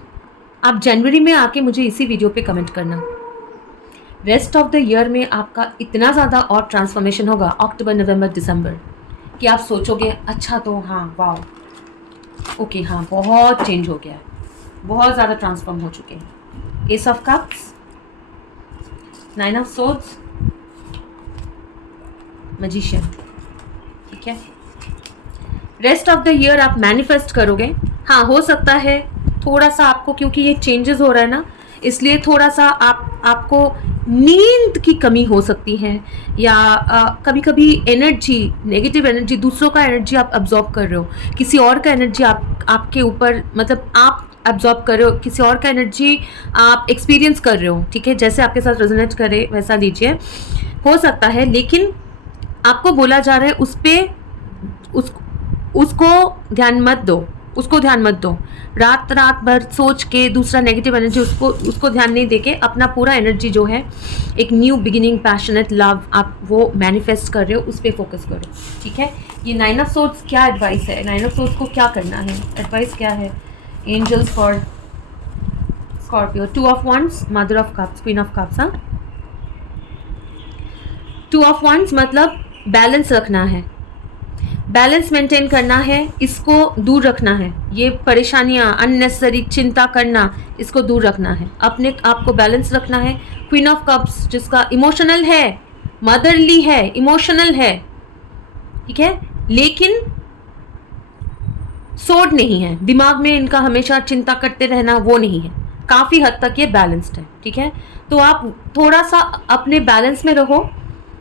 आप जनवरी में आके मुझे इसी वीडियो पे कमेंट करना, रेस्ट ऑफ द ईयर में आपका इतना ज़्यादा और ट्रांसफॉर्मेशन होगा, अक्टूबर नवंबर दिसंबर, कि आप सोचोगे अच्छा तो हाँ वाओ, ओके हाँ बहुत चेंज हो गया है, बहुत ज़्यादा ट्रांसफॉर्म हो चुके हैं। S of cups, 9 of swords, magician, ठीक है। रेस्ट ऑफ द ईयर आप मैनिफेस्ट करोगे, हाँ हो सकता है थोड़ा सा आपको, क्योंकि ये चेंजेस हो रहा है ना, इसलिए थोड़ा सा आपको नींद की कमी हो सकती है, या कभी कभी एनर्जी, नेगेटिव एनर्जी, दूसरों का एनर्जी आप अब्जॉर्ब कर रहे हो, किसी और का एनर्जी आपके ऊपर, मतलब आप अब्जॉर्ब कर रहे हो, किसी और का एनर्जी आप एक्सपीरियंस कर रहे हो, ठीक है, जैसे आपके साथ रेजोनेट करे वैसा लीजिए, हो सकता है। लेकिन आपको बोला जा रहा है उसको ध्यान मत दो, उसको ध्यान मत दो, रात भर सोच के दूसरा नेगेटिव एनर्जी, उसको ध्यान नहीं देके अपना पूरा एनर्जी जो है, एक न्यू बिगिनिंग, पैशनेट लव, आप वो मैनिफेस्ट कर रहे हो, उस पर फोकस करो, ठीक है। ये 9 ऑफ सोर्ड्स क्या एडवाइस है, 9 ऑफ सोर्ड्स को क्या करना है, एडवाइस क्या है, angels for Scorpio, 2 of wands, mother of cups, queen of cups, हाँ, 2 ऑफ वंड्स मतलब बैलेंस रखना है, बैलेंस मेंटेन करना है, इसको दूर रखना है, ये परेशानियां, अननेसेसरी चिंता करना, इसको दूर रखना है, अपने आप को बैलेंस रखना है। क्वीन ऑफ कप्स जिसका इमोशनल है, मदरली है, इमोशनल है, ठीक है, लेकिन सोड नहीं है, दिमाग में इनका हमेशा चिंता करते रहना वो नहीं है, काफ़ी हद तक ये बैलेंस्ड है, ठीक है। तो आप थोड़ा सा अपने बैलेंस में रहो,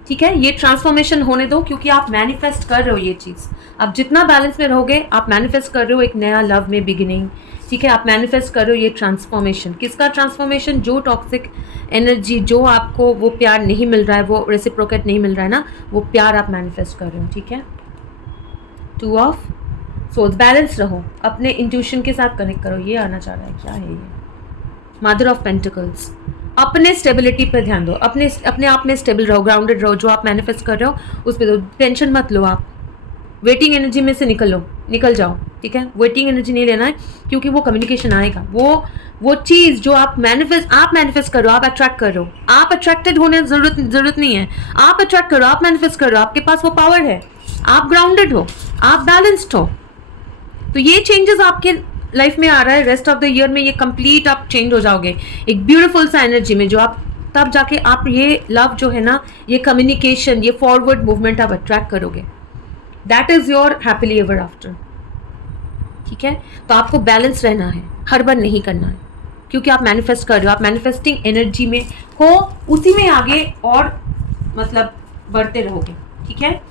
ठीक है, ये ट्रांसफॉर्मेशन होने दो, क्योंकि आप मैनिफेस्ट कर रहे हो ये चीज़, आप जितना बैलेंस में रहोगे आप मैनिफेस्ट कर रहे हो एक नया लव में बिगिनिंग, ठीक है, आप मैनिफेस्ट कर रहे हो ये ट्रांसफॉर्मेशन। किसका ट्रांसफॉर्मेशन, जो टॉक्सिक एनर्जी, जो आपको वो प्यार नहीं मिल रहा है, वो रेसिप्रोकेट नहीं मिल रहा है ना, वो प्यार आप मैनिफेस्ट कर रहे हो, ठीक है। 2 ऑफ सोर्ड्स, बैलेंस रहो, अपने इंट्यूशन के साथ कनेक्ट करो, ये आना चाह रहा है, क्या है ये, मदर ऑफ पेंटिकल्स, अपने स्टेबिलिटी पर ध्यान दो, अपने आप में स्टेबल रहो, ग्राउंडेड रहो, जो आप मैनिफेस्ट कर रहे हो उस पर दो, टेंशन मत लो, आप वेटिंग एनर्जी में से निकल जाओ, ठीक है, वेटिंग एनर्जी नहीं लेना है, क्योंकि वो कम्युनिकेशन आएगा, वो चीज़ जो आप मैनिफेस्ट कर रहे हो, आप अट्रैक्ट कर रहे हो, आप अट्रैक्टेड होने जरूरत नहीं है, आप अट्रैक्ट करो, आप मैनिफेस्ट कर रहे हो, आपके पास वो पावर है, आप ग्राउंडेड हो, आप बैलेंस्ड हो, तो ये चेंजेस आपके लाइफ में आ रहा है। रेस्ट ऑफ द ईयर में ये कंप्लीट आप चेंज हो जाओगे एक ब्यूटीफुल सा एनर्जी में, जो आप तब जाके आप ये लव जो है ना, ये कम्युनिकेशन, ये फॉरवर्ड मूवमेंट आप अट्रैक्ट करोगे, that is your happily ever after, ठीक है। तो आपको बैलेंस रहना है, हड़बड़ नहीं करना है, क्योंकि आप मैनिफेस्ट कर रहे हो, आप मैनिफेस्टिंग एनर्जी में हो, उसी में आगे और मतलब बढ़ते रहोगे, ठीक है।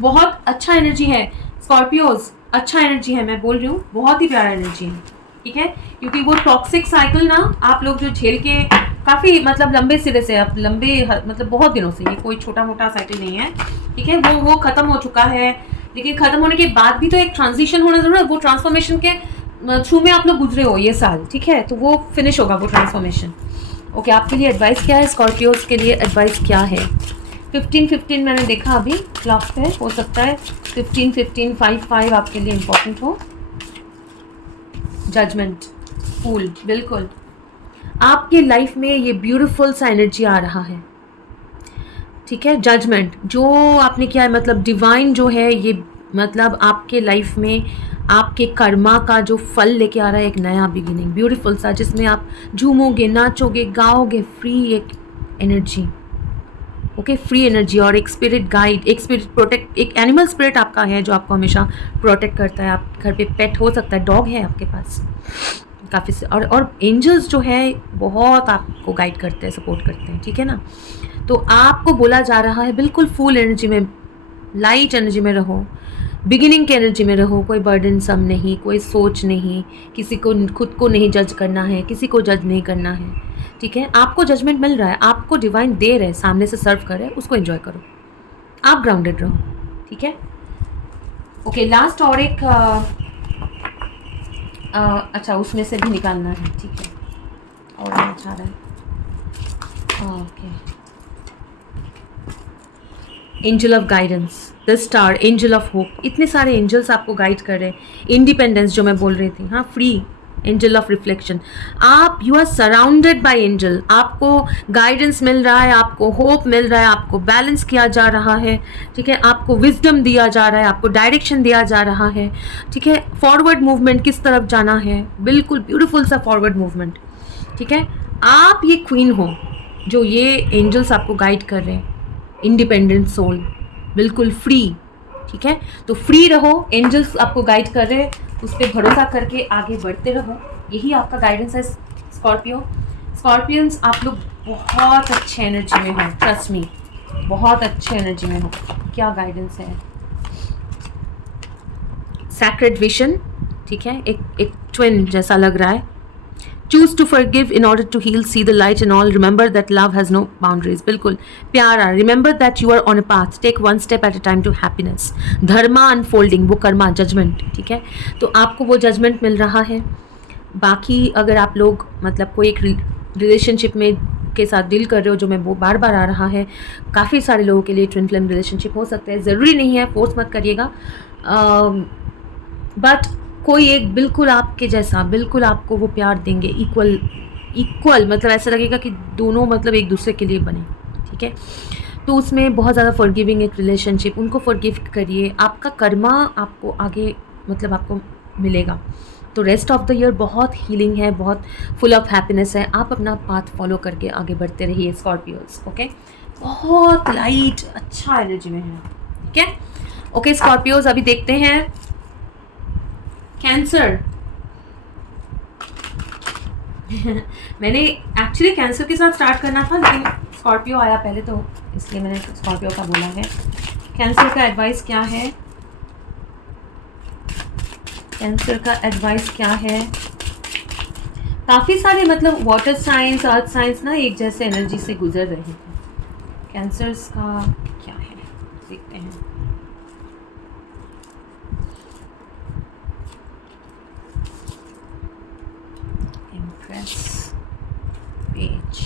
बहुत अच्छा एनर्जी है स्कॉर्पियोज, अच्छा एनर्जी है, मैं बोल रही हूँ, बहुत ही प्यारा एनर्जी है, ठीक है, क्योंकि वो टॉक्सिक साइकिल ना आप लोग जो झेल के काफ़ी मतलब लंबे सिरे से, आप मतलब बहुत दिनों से, ये कोई छोटा मोटा साइकिल नहीं है, ठीक है, वो ख़त्म हो चुका है, लेकिन ख़त्म होने के बाद भी तो एक ट्रांजिशन होना जरूर है, वो ट्रांसफॉर्मेशन के थ्रू में आप लोग गुजरे हो ये साल, ठीक है, तो वो फिनिश होगा वो ट्रांसफॉर्मेशन। ओके, आपके लिए एडवाइस क्या है, स्कॉर्पियोज के लिए एडवाइस क्या है। 15-15 मैंने देखा अभी क्लॉक पे, हो सकता है 15-15 5-5 आपके लिए इम्पोर्टेंट हो। जजमेंट, फूल, बिल्कुल आपके लाइफ में ये ब्यूटीफुल सा एनर्जी आ रहा है, ठीक है। जजमेंट जो आपने किया है, मतलब डिवाइन जो है ये, मतलब आपके लाइफ में आपके कर्मा का जो फल लेके आ रहा है, एक नया बिगिनिंग ब्यूटीफुल सा, जिसमें आप झूमोगे, नाचोगे, गाओगे, फ्री एक एनर्जी, ओके, फ्री एनर्जी, और एक स्पिरिट गाइड, एक स्पिरिट प्रोटेक्ट, एक एनिमल स्पिरिट आपका है जो आपको हमेशा प्रोटेक्ट करता है। आप घर पे पेट हो सकता है, डॉग है आपके पास काफ़ी से, और एंजल्स जो है बहुत आपको गाइड करते हैं, सपोर्ट करते हैं, ठीक है ना। तो आपको बोला जा रहा है बिल्कुल फुल एनर्जी में, लाइट एनर्जी में रहो, बिगिनिंग की एनर्जी में रहो, कोई बर्डन सम नहीं, कोई सोच नहीं, किसी को खुद को नहीं जज करना है, किसी को जज नहीं करना है, ठीक है। आपको जजमेंट मिल रहा है, आपको डिवाइन दे रहे, सामने से सर्व कर रहे, उसको एंजॉय करो, आप ग्राउंडेड रहो, ठीक है। ओके, लास्ट और एक अच्छा उसमें से भी निकालना है, ठीक है, और आना चाह रहा है। Okay, angel of guidance, the star, angel of hope, इतने सारे एंजल्स आपको गाइड कर रहे हैं। इंडिपेंडेंस जो मैं बोल रही थी, हाँ, फ्री, एंजल ऑफ रिफ्लेक्शन, आप you are surrounded by angel, आपको गाइडेंस मिल रहा है, आपको होप मिल रहा है, आपको बैलेंस किया जा रहा है, ठीक है, आपको विजडम दिया जा रहा है, आपको डायरेक्शन दिया जा रहा है, ठीक है, फॉरवर्ड मूवमेंट किस तरफ जाना है, बिल्कुल ब्यूटीफुल सा फॉरवर्ड मूवमेंट, ठीक है। आप ये क्वीन हो जो ये एंजल्स आपको गाइड कर रहे हैं, इंडिपेंडेंट सोल, बिल्कुल फ्री, ठीक है। तो फ्री रहो, एंजल्स आपको गाइड कर रहे हैं, उस पर भरोसा करके आगे बढ़ते रहो, यही आपका गाइडेंस है स्कॉर्पियो। स्कॉर्पियंस, आप लोग बहुत अच्छे एनर्जी में हो, ट्रस्ट मी, बहुत अच्छे एनर्जी में हो। क्या गाइडेंस है? सैक्रेड विजन, ठीक है, एक ट्विन जैसा लग रहा है। Choose to forgive in order to heal, see the light in all, remember that love has no boundaries, बिल्कुल प्यारा, remember that you are on a path, take one step at a time to happiness, Dharma unfolding, वो Karma, judgement, ठीक है, तो आपको वो judgement मिल रहा है। बाकी अगर आप लोग मतलब कोई एक रिलेशनशिप में के साथ डील कर रहे हो, जो मैं वो बार बार आ रहा है, काफ़ी सारे लोगों के लिए ट्विन फ्लेम रिलेशनशिप हो सकता है, ज़रूरी नहीं है, फोर्स मत करिएगा, बट कोई एक बिल्कुल आपके जैसा, बिल्कुल आपको वो प्यार देंगे, इक्वल, मतलब ऐसा लगेगा कि दोनों मतलब एक दूसरे के लिए बने, ठीक है। तो उसमें बहुत ज़्यादा फॉरगिविंग एक रिलेशनशिप, उनको फॉरगिव करिए, आपका कर्मा आपको आगे मतलब आपको मिलेगा। तो रेस्ट ऑफ द ईयर बहुत हीलिंग है, बहुत फुल ऑफ हैप्पीनेस है, आप अपना पाथ फॉलो करके आगे बढ़ते रहिए स्कॉर्पियोज, ओके। बहुत लाइट अच्छा एनर्जी में है, ठीक है। ओके स्कॉर्पियोज, अभी देखते हैं कैंसर। मैंने एक्चुअली कैंसर के साथ स्टार्ट करना था, लेकिन स्कॉर्पियो आया पहले, तो इसलिए मैंने स्कॉर्पियो का बोला है। कैंसर का एडवाइस क्या है? कैंसर का एडवाइस क्या है? काफ़ी सारे मतलब वाटर साइंस, अर्थ साइंस ना एक जैसे एनर्जी से गुजर रहे हैं। कैंसर्स का क्या है, देखते हैं। Page,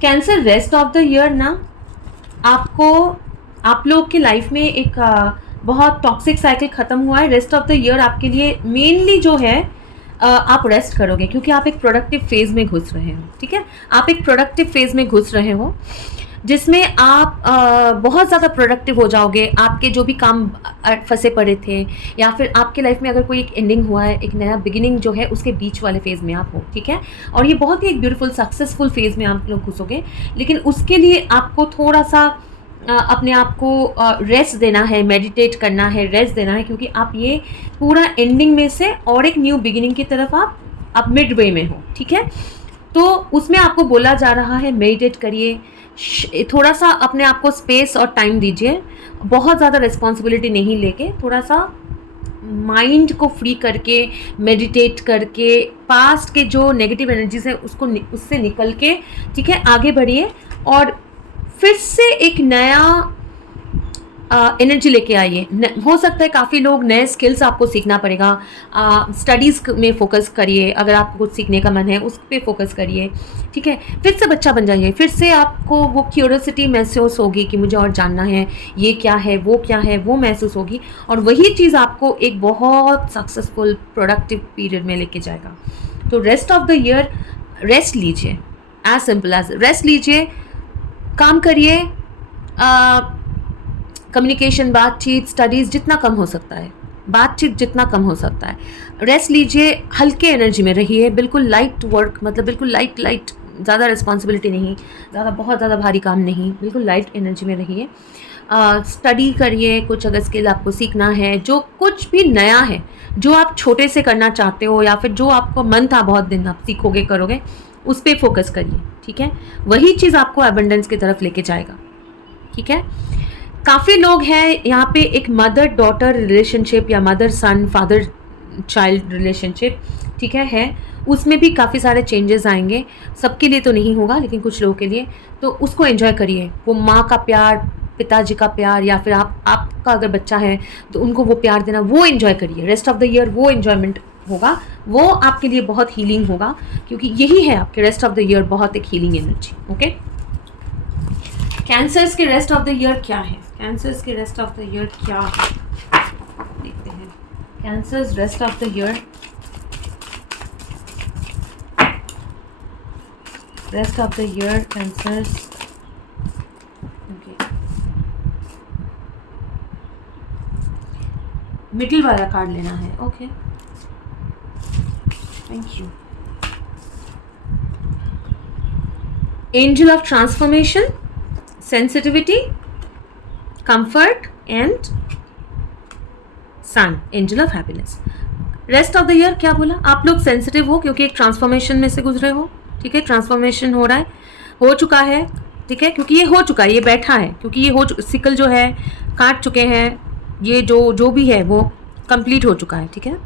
cancer rest of the year ना आपको, आप लोग की लाइफ में एक बहुत टॉक्सिक साइकिल ख़त्म हुआ है। रेस्ट ऑफ द ईयर आपके लिए मेनली जो है आप रेस्ट करोगे, क्योंकि आप एक प्रोडक्टिव फेज़ में घुस रहे हो, ठीक है। आप एक प्रोडक्टिव फेज़ में घुस रहे हो जिसमें आप बहुत ज़्यादा प्रोडक्टिव हो जाओगे। आपके जो भी काम फंसे पड़े थे, या फिर आपके लाइफ में अगर कोई एक एंडिंग हुआ है, एक नया बिगिनिंग जो है, उसके बीच वाले फेज़ में आप हो, ठीक है। और ये बहुत ही एक ब्यूटीफुल सक्सेसफुल फेज़ में आप लोग घुसोगे, लेकिन उसके लिए आपको थोड़ा सा अपने आप को रेस्ट देना है, मेडिटेट करना है, रेस्ट देना है, क्योंकि आप ये पूरा एंडिंग में से और एक न्यू बिगिनिंग की तरफ आप मिड वे में हो, ठीक है। तो उसमें आपको बोला जा रहा है मेडिटेट करिए, थोड़ा सा अपने आप को स्पेस और टाइम दीजिए, बहुत ज़्यादा रिस्पॉन्सिबिलिटी नहीं लेके, थोड़ा सा माइंड को फ्री करके, मेडिटेट करके, पास्ट के जो नेगेटिव एनर्जीज है उससे निकल के, ठीक है, आगे बढ़िए और फिर से एक नया एनर्जी लेके आइए। हो सकता है काफ़ी लोग नए स्किल्स आपको सीखना पड़ेगा, स्टडीज़ में फोकस करिए, अगर आपको कुछ सीखने का मन है उस पर फोकस करिए, ठीक है। फिर से बच्चा बन जाइए, फिर से आपको वो क्यूरियोसिटी महसूस होगी कि मुझे और जानना है, ये क्या है, वो महसूस होगी, और वही चीज़ आपको एक बहुत सक्सेसफुल प्रोडक्टिव पीरियड में लेके जाएगा। तो rest of the year rest लीजिए, एज सिंपल एज रेस्ट लीजिए, काम करिए, कम्युनिकेशन, बातचीत, स्टडीज़ जितना कम हो सकता है, बातचीत जितना कम हो सकता है, रेस्ट लीजिए, हल्के एनर्जी में रहिए, बिल्कुल लाइट वर्क, मतलब बिल्कुल लाइट, ज़्यादा रिस्पॉन्सिबिलिटी नहीं, बहुत ज़्यादा भारी काम नहीं, बिल्कुल लाइट एनर्जी में रहिए। स्टडी करिए, कुछ अगर स्किल आपको सीखना है, जो कुछ भी नया है, जो आप छोटे से करना चाहते हो, या फिर जो आपको मन था बहुत दिन आप सीखोगे करोगे, उस पर फोकस करिए, ठीक है। वही चीज़ आपको एबंडेंस की तरफ लेके जाएगा, ठीक है। काफ़ी लोग हैं यहाँ पे एक मदर डॉटर रिलेशनशिप या मदर सन फादर चाइल्ड रिलेशनशिप, ठीक है, उसमें भी काफ़ी सारे चेंजेस आएंगे। सबके लिए तो नहीं होगा, लेकिन कुछ लोगों के लिए, तो उसको एंजॉय करिए। वो माँ का प्यार, पिताजी का प्यार, या फिर आपका अगर बच्चा है तो उनको वो प्यार देना, वो एंजॉय करिए। रेस्ट ऑफ द ईयर वो एंजॉयमेंट होगा, वो आपके लिए बहुत हीलिंग होगा, क्योंकि यही है आपके रेस्ट ऑफ द ईयर, बहुत एक हीलिंग एनर्जी। ओके, कैंसर्स के रेस्ट ऑफ द ईयर क्या है? कैंसर्स के रेस्ट ऑफ द ईयर क्या है, देखते हैं। Cancers rest of the year, rest of the year Cancers. Middle वाला कार्ड लेना है। Okay, thank you. Angel of transformation, sensitivity, comfort and sun, angel of happiness. Rest of the year क्या बोला? आप लोग सेंसिटिव हो क्योंकि एक ट्रांसफॉर्मेशन में से गुजरे हो, ठीक है। ट्रांसफॉर्मेशन हो रहा है, हो चुका है, ठीक है, क्योंकि ये हो चुका है, ये बैठा है, क्योंकि ये सिकल जो है काट चुके हैं, ये जो भी है वो कंप्लीट हो चुका है, ठीक है।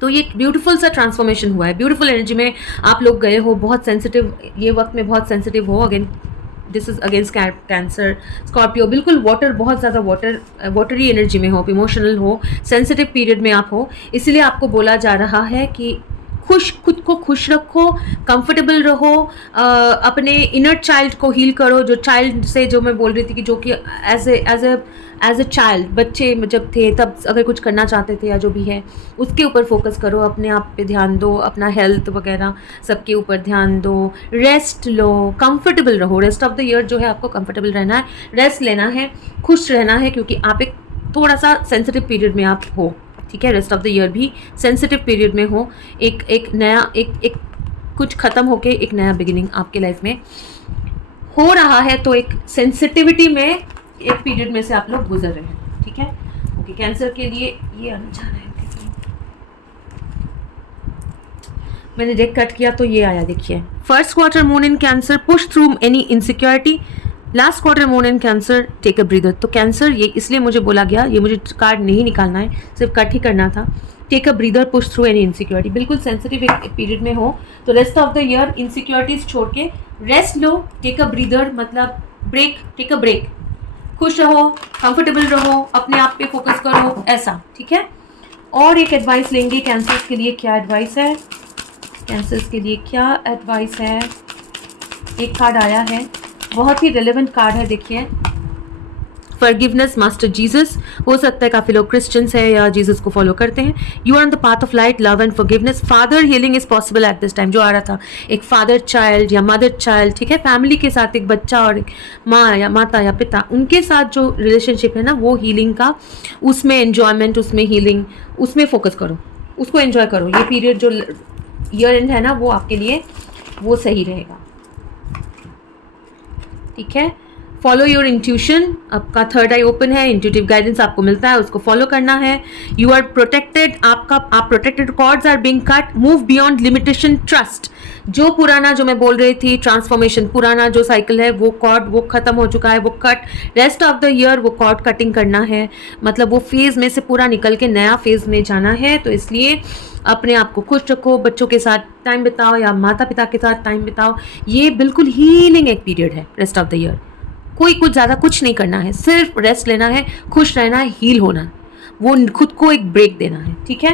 तो ये ब्यूटीफुल सा ट्रांसफॉर्मेशन हुआ है, ब्यूटीफुल एनर्जी में आप लोग गए हो, बहुत सेंसिटिव, ये वक्त में बहुत सेंसिटिव हो। Again this is against cancer, Scorpio, बिल्कुल वाटर, बहुत ज़्यादा वाटरी एनर्जी में हो, इमोशनल हो, सेंसिटिव पीरियड में आप हो। इसलिए आपको बोला जा रहा है कि खुद को खुश रखो, कंफर्टेबल रहो, अपने इनर चाइल्ड को हील करो। जो चाइल्ड से जो मैं बोल रही थी कि जो कि एज ए चाइल्ड, बच्चे जब थे तब अगर कुछ करना चाहते थे या जो भी है, उसके ऊपर फोकस करो, अपने आप पे ध्यान दो, अपना हेल्थ वगैरह सबके ऊपर ध्यान दो, रेस्ट लो, कंफर्टेबल रहो। रेस्ट ऑफ द ईयर जो है आपको कंफर्टेबल रहना है, रेस्ट लेना है, खुश रहना है, क्योंकि आप एक थोड़ा सा सेंसिटिव पीरियड में आप हो, ठीक है। रेस्ट ऑफ द ईयर भी सेंसिटिव पीरियड में हो, एक नया एक कुछ ख़त्म होके एक नया बिगिनिंग आपके लाइफ में हो रहा है, तो एक सेंसिटिविटी में एक पीरियड में से आप लोग गुजर रहे हैं, ठीक है। ओके, कैंसर के लिए ये आना जाना है, मैंने डेक कट किया तो ये आया, देखिए। First quarter moon in Cancer, push through any insecurity. Last quarter moon in Cancer, take a breather. तो कैंसर, ये इसलिए मुझे बोला गया, ये मुझे कार्ड नहीं निकालना है, सिर्फ कट ही करना था। Take a breather, push through any insecurity, बिल्कुल सेंसिटिव एक पीरियड में हो, तो rest of the year insecurities छोड़ के रेस्ट लो। टेक अ ब्रीदर मतलब ब्रेक, टेक अ ब्रेक, खुश रहो, कंफर्टेबल रहो, अपने आप पे फोकस करो, ऐसा, ठीक है। और एक एडवाइस लेंगे कैंसर्स के लिए, क्या एडवाइस है कैंसर्स के लिए, क्या एडवाइस है। एक कार्ड आया है, बहुत ही रिलेवेंट कार्ड है, देखिए। Forgiveness, master Jesus. हो सकता है काफ़ी लोग क्रिश्चियंस है या जीसस को फॉलो करते हैं। You are on the path of light, love and forgiveness. Father healing is possible at this time, जो आ रहा था, एक फादर चाइल्ड या मदर चाइल्ड, ठीक है, फैमिली के साथ एक बच्चा और एक माँ या माता या पिता, उनके साथ जो रिलेशनशिप है ना, वो हीलिंग का, उसमें एन्जॉयमेंट, उसमें हीलिंग, उसमें फोकस करो, उसको एन्जॉय करो। ये पीरियड जो ईयर एंड है ना, वो आपके लिए वो सही रहेगा, ठीक है। फॉलो योर इंट्यूशन, आपका थर्ड आई ओपन है, इंट्यूटिव गाइडेंस आपको मिलता है, उसको फॉलो करना है। यू आर प्रोटेक्टेड, आप protected, cords are being cut, move beyond limitation, trust. जो पुराना, जो मैं बोल रही थी ट्रांसफॉर्मेशन, पुराना जो साइकिल है, वो कॉर्ड वो खत्म हो चुका है, वो cut. Rest of the year वो कॉर्ड कटिंग करना है, मतलब वो फेज में से पूरा निकल के नया फेज में जाना है। तो इसलिए अपने आप को खुश रखो, बच्चों के साथ टाइम बिताओ या माता पिता के साथ टाइम बिताओ। ये बिल्कुल हीलिंग एक पीरियड है रेस्ट ऑफ द ईयर। कोई कुछ ज़्यादा कुछ नहीं करना है, सिर्फ रेस्ट लेना है, खुश रहना है, हील होना है, वो खुद को एक ब्रेक देना है, ठीक है।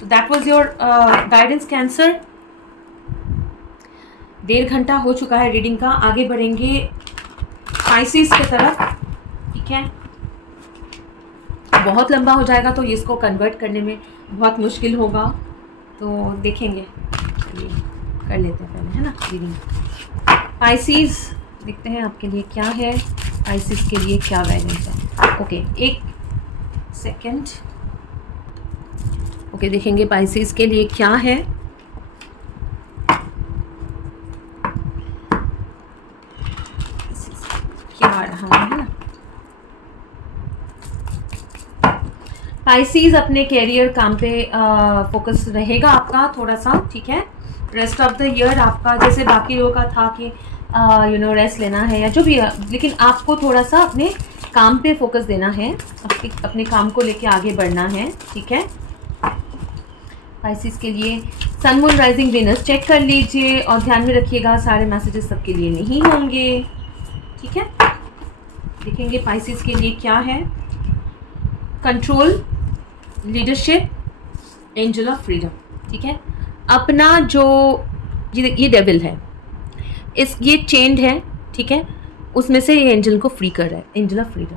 तो that was your guidance cancer. 1.5 घंटा हो चुका है रीडिंग का, आगे बढ़ेंगे स्पाइसेस की तरफ, ठीक है। बहुत लंबा हो जाएगा तो इसको कन्वर्ट करने में बहुत मुश्किल होगा, तो देखेंगे, कर लेते हैं पहले, है ना, रीडिंग। स्पाइसेस देखते हैं आपके लिए क्या है, आइसिस के लिए क्या गाइडेंस है। ओके, एक सेकंड। ओके, देखेंगे पाइसिस के लिए क्या है। क्या आ रहा है ना, पाइसिस अपने कैरियर, काम पे फोकस रहेगा आपका थोड़ा सा, ठीक है। रेस्ट ऑफ द ईयर आपका जैसे बाकी लोगों का था कि रेस्ट लेना है या जो भी है, लेकिन आपको थोड़ा सा अपने काम पे फोकस देना है, अपने काम को लेके आगे बढ़ना है, ठीक है। पाइसिस के लिए sun moon rising Venus check कर लीजिए और ध्यान में रखिएगा सारे मैसेजेस सबके लिए नहीं होंगे, ठीक है। देखेंगे पाइसिस के लिए क्या है। Control, leadership, angel of freedom, ठीक है। अपना जो ये डेविल है, ये चेंड है, ठीक है, उसमें से ये एंजल को फ्री कर रहा है, एंजल ऑफ फ्रीडम।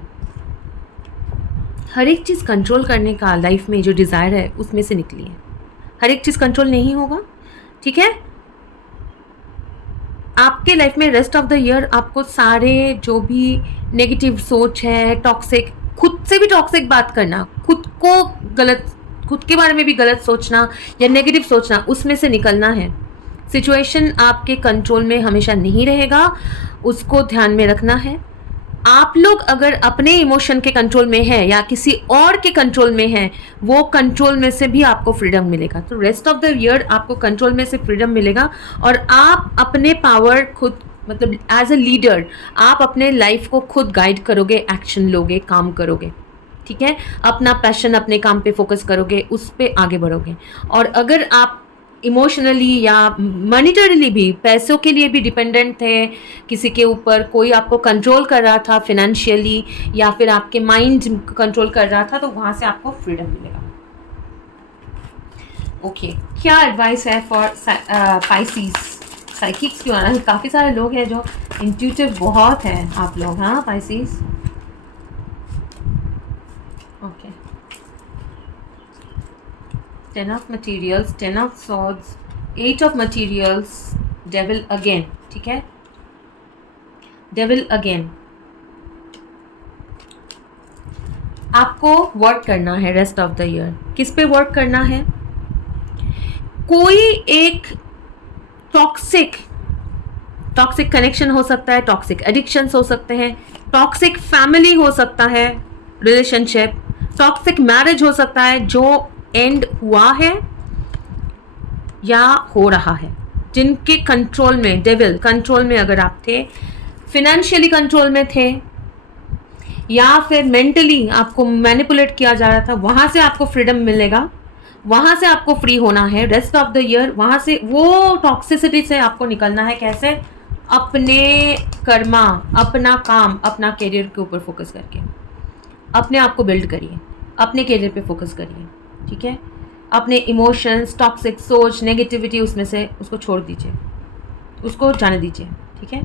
हर एक चीज़ कंट्रोल करने का लाइफ में जो डिज़ायर है उसमें से निकली है। हर एक चीज़ कंट्रोल नहीं होगा, ठीक है। आपके लाइफ में रेस्ट ऑफ द ईयर आपको सारे जो भी नेगेटिव सोच है, टॉक्सिक, खुद से भी टॉक्सिक बात करना, खुद के बारे में भी गलत सोचना या नेगेटिव सोचना, उसमें से निकलना है। सिचुएशन आपके कंट्रोल में हमेशा नहीं रहेगा, उसको ध्यान में रखना है। आप लोग अगर अपने इमोशन के कंट्रोल में है या किसी और के कंट्रोल में है, वो कंट्रोल में से भी आपको फ्रीडम मिलेगा। तो रेस्ट ऑफ द ईयर आपको कंट्रोल में से फ्रीडम मिलेगा और आप अपने पावर खुद, मतलब एज अ लीडर आप अपने लाइफ को खुद गाइड करोगे, एक्शन लोगे, काम करोगे, ठीक है। अपना पैशन, अपने काम पे फोकस करोगे, उस पे आगे बढ़ोगे। और अगर आप इमोशनली या मॉनिटरीली भी, पैसों के लिए भी डिपेंडेंट थे किसी के ऊपर, कोई आपको कंट्रोल कर रहा था फाइनेंशियली या फिर आपके माइंड कंट्रोल कर रहा था, तो वहाँ से आपको फ्रीडम मिलेगा। ओके, क्या एडवाइस है फॉर पाइसिस? साइकिक्स क्यों आ रहा है? काफ़ी सारे लोग हैं जो इंट्यूटिव बहुत हैं आप लोग, हाँ Pisces. Okay, 10 of materials, 10 of swords, 8 of materials, devil again, ठीक है। devil again, आपको वर्क करना है रेस्ट ऑफ द ईयर। किस पे वर्क करना है? कोई एक टॉक्सिक कनेक्शन हो सकता है, टॉक्सिक एडिक्शंस हो सकते हैं, टॉक्सिक फैमिली हो सकता है, रिलेशनशिप, टॉक्सिक मैरिज हो सकता है जो एंड हुआ है या हो रहा है, जिनके कंट्रोल में, डेविल कंट्रोल में अगर आप थे, फिनेंशियली कंट्रोल में थे या फिर मेंटली आपको मैनिपुलेट किया जा रहा था, वहाँ से आपको फ्रीडम मिलेगा, वहाँ से आपको फ्री होना है रेस्ट ऑफ द ईयर। वहाँ से, वो टॉक्सिसिटी से आपको निकलना है। कैसे? अपने कर्मा, अपना काम, अपना करियर के ऊपर फोकस करके अपने आप को बिल्ड करिए, अपने करियर पे फोकस करिए, ठीक है। अपने इमोशंस, टॉक्सिक सोच, नेगेटिविटी, उसमें से उसको छोड़ दीजिए, उसको जाने दीजिए, ठीक है।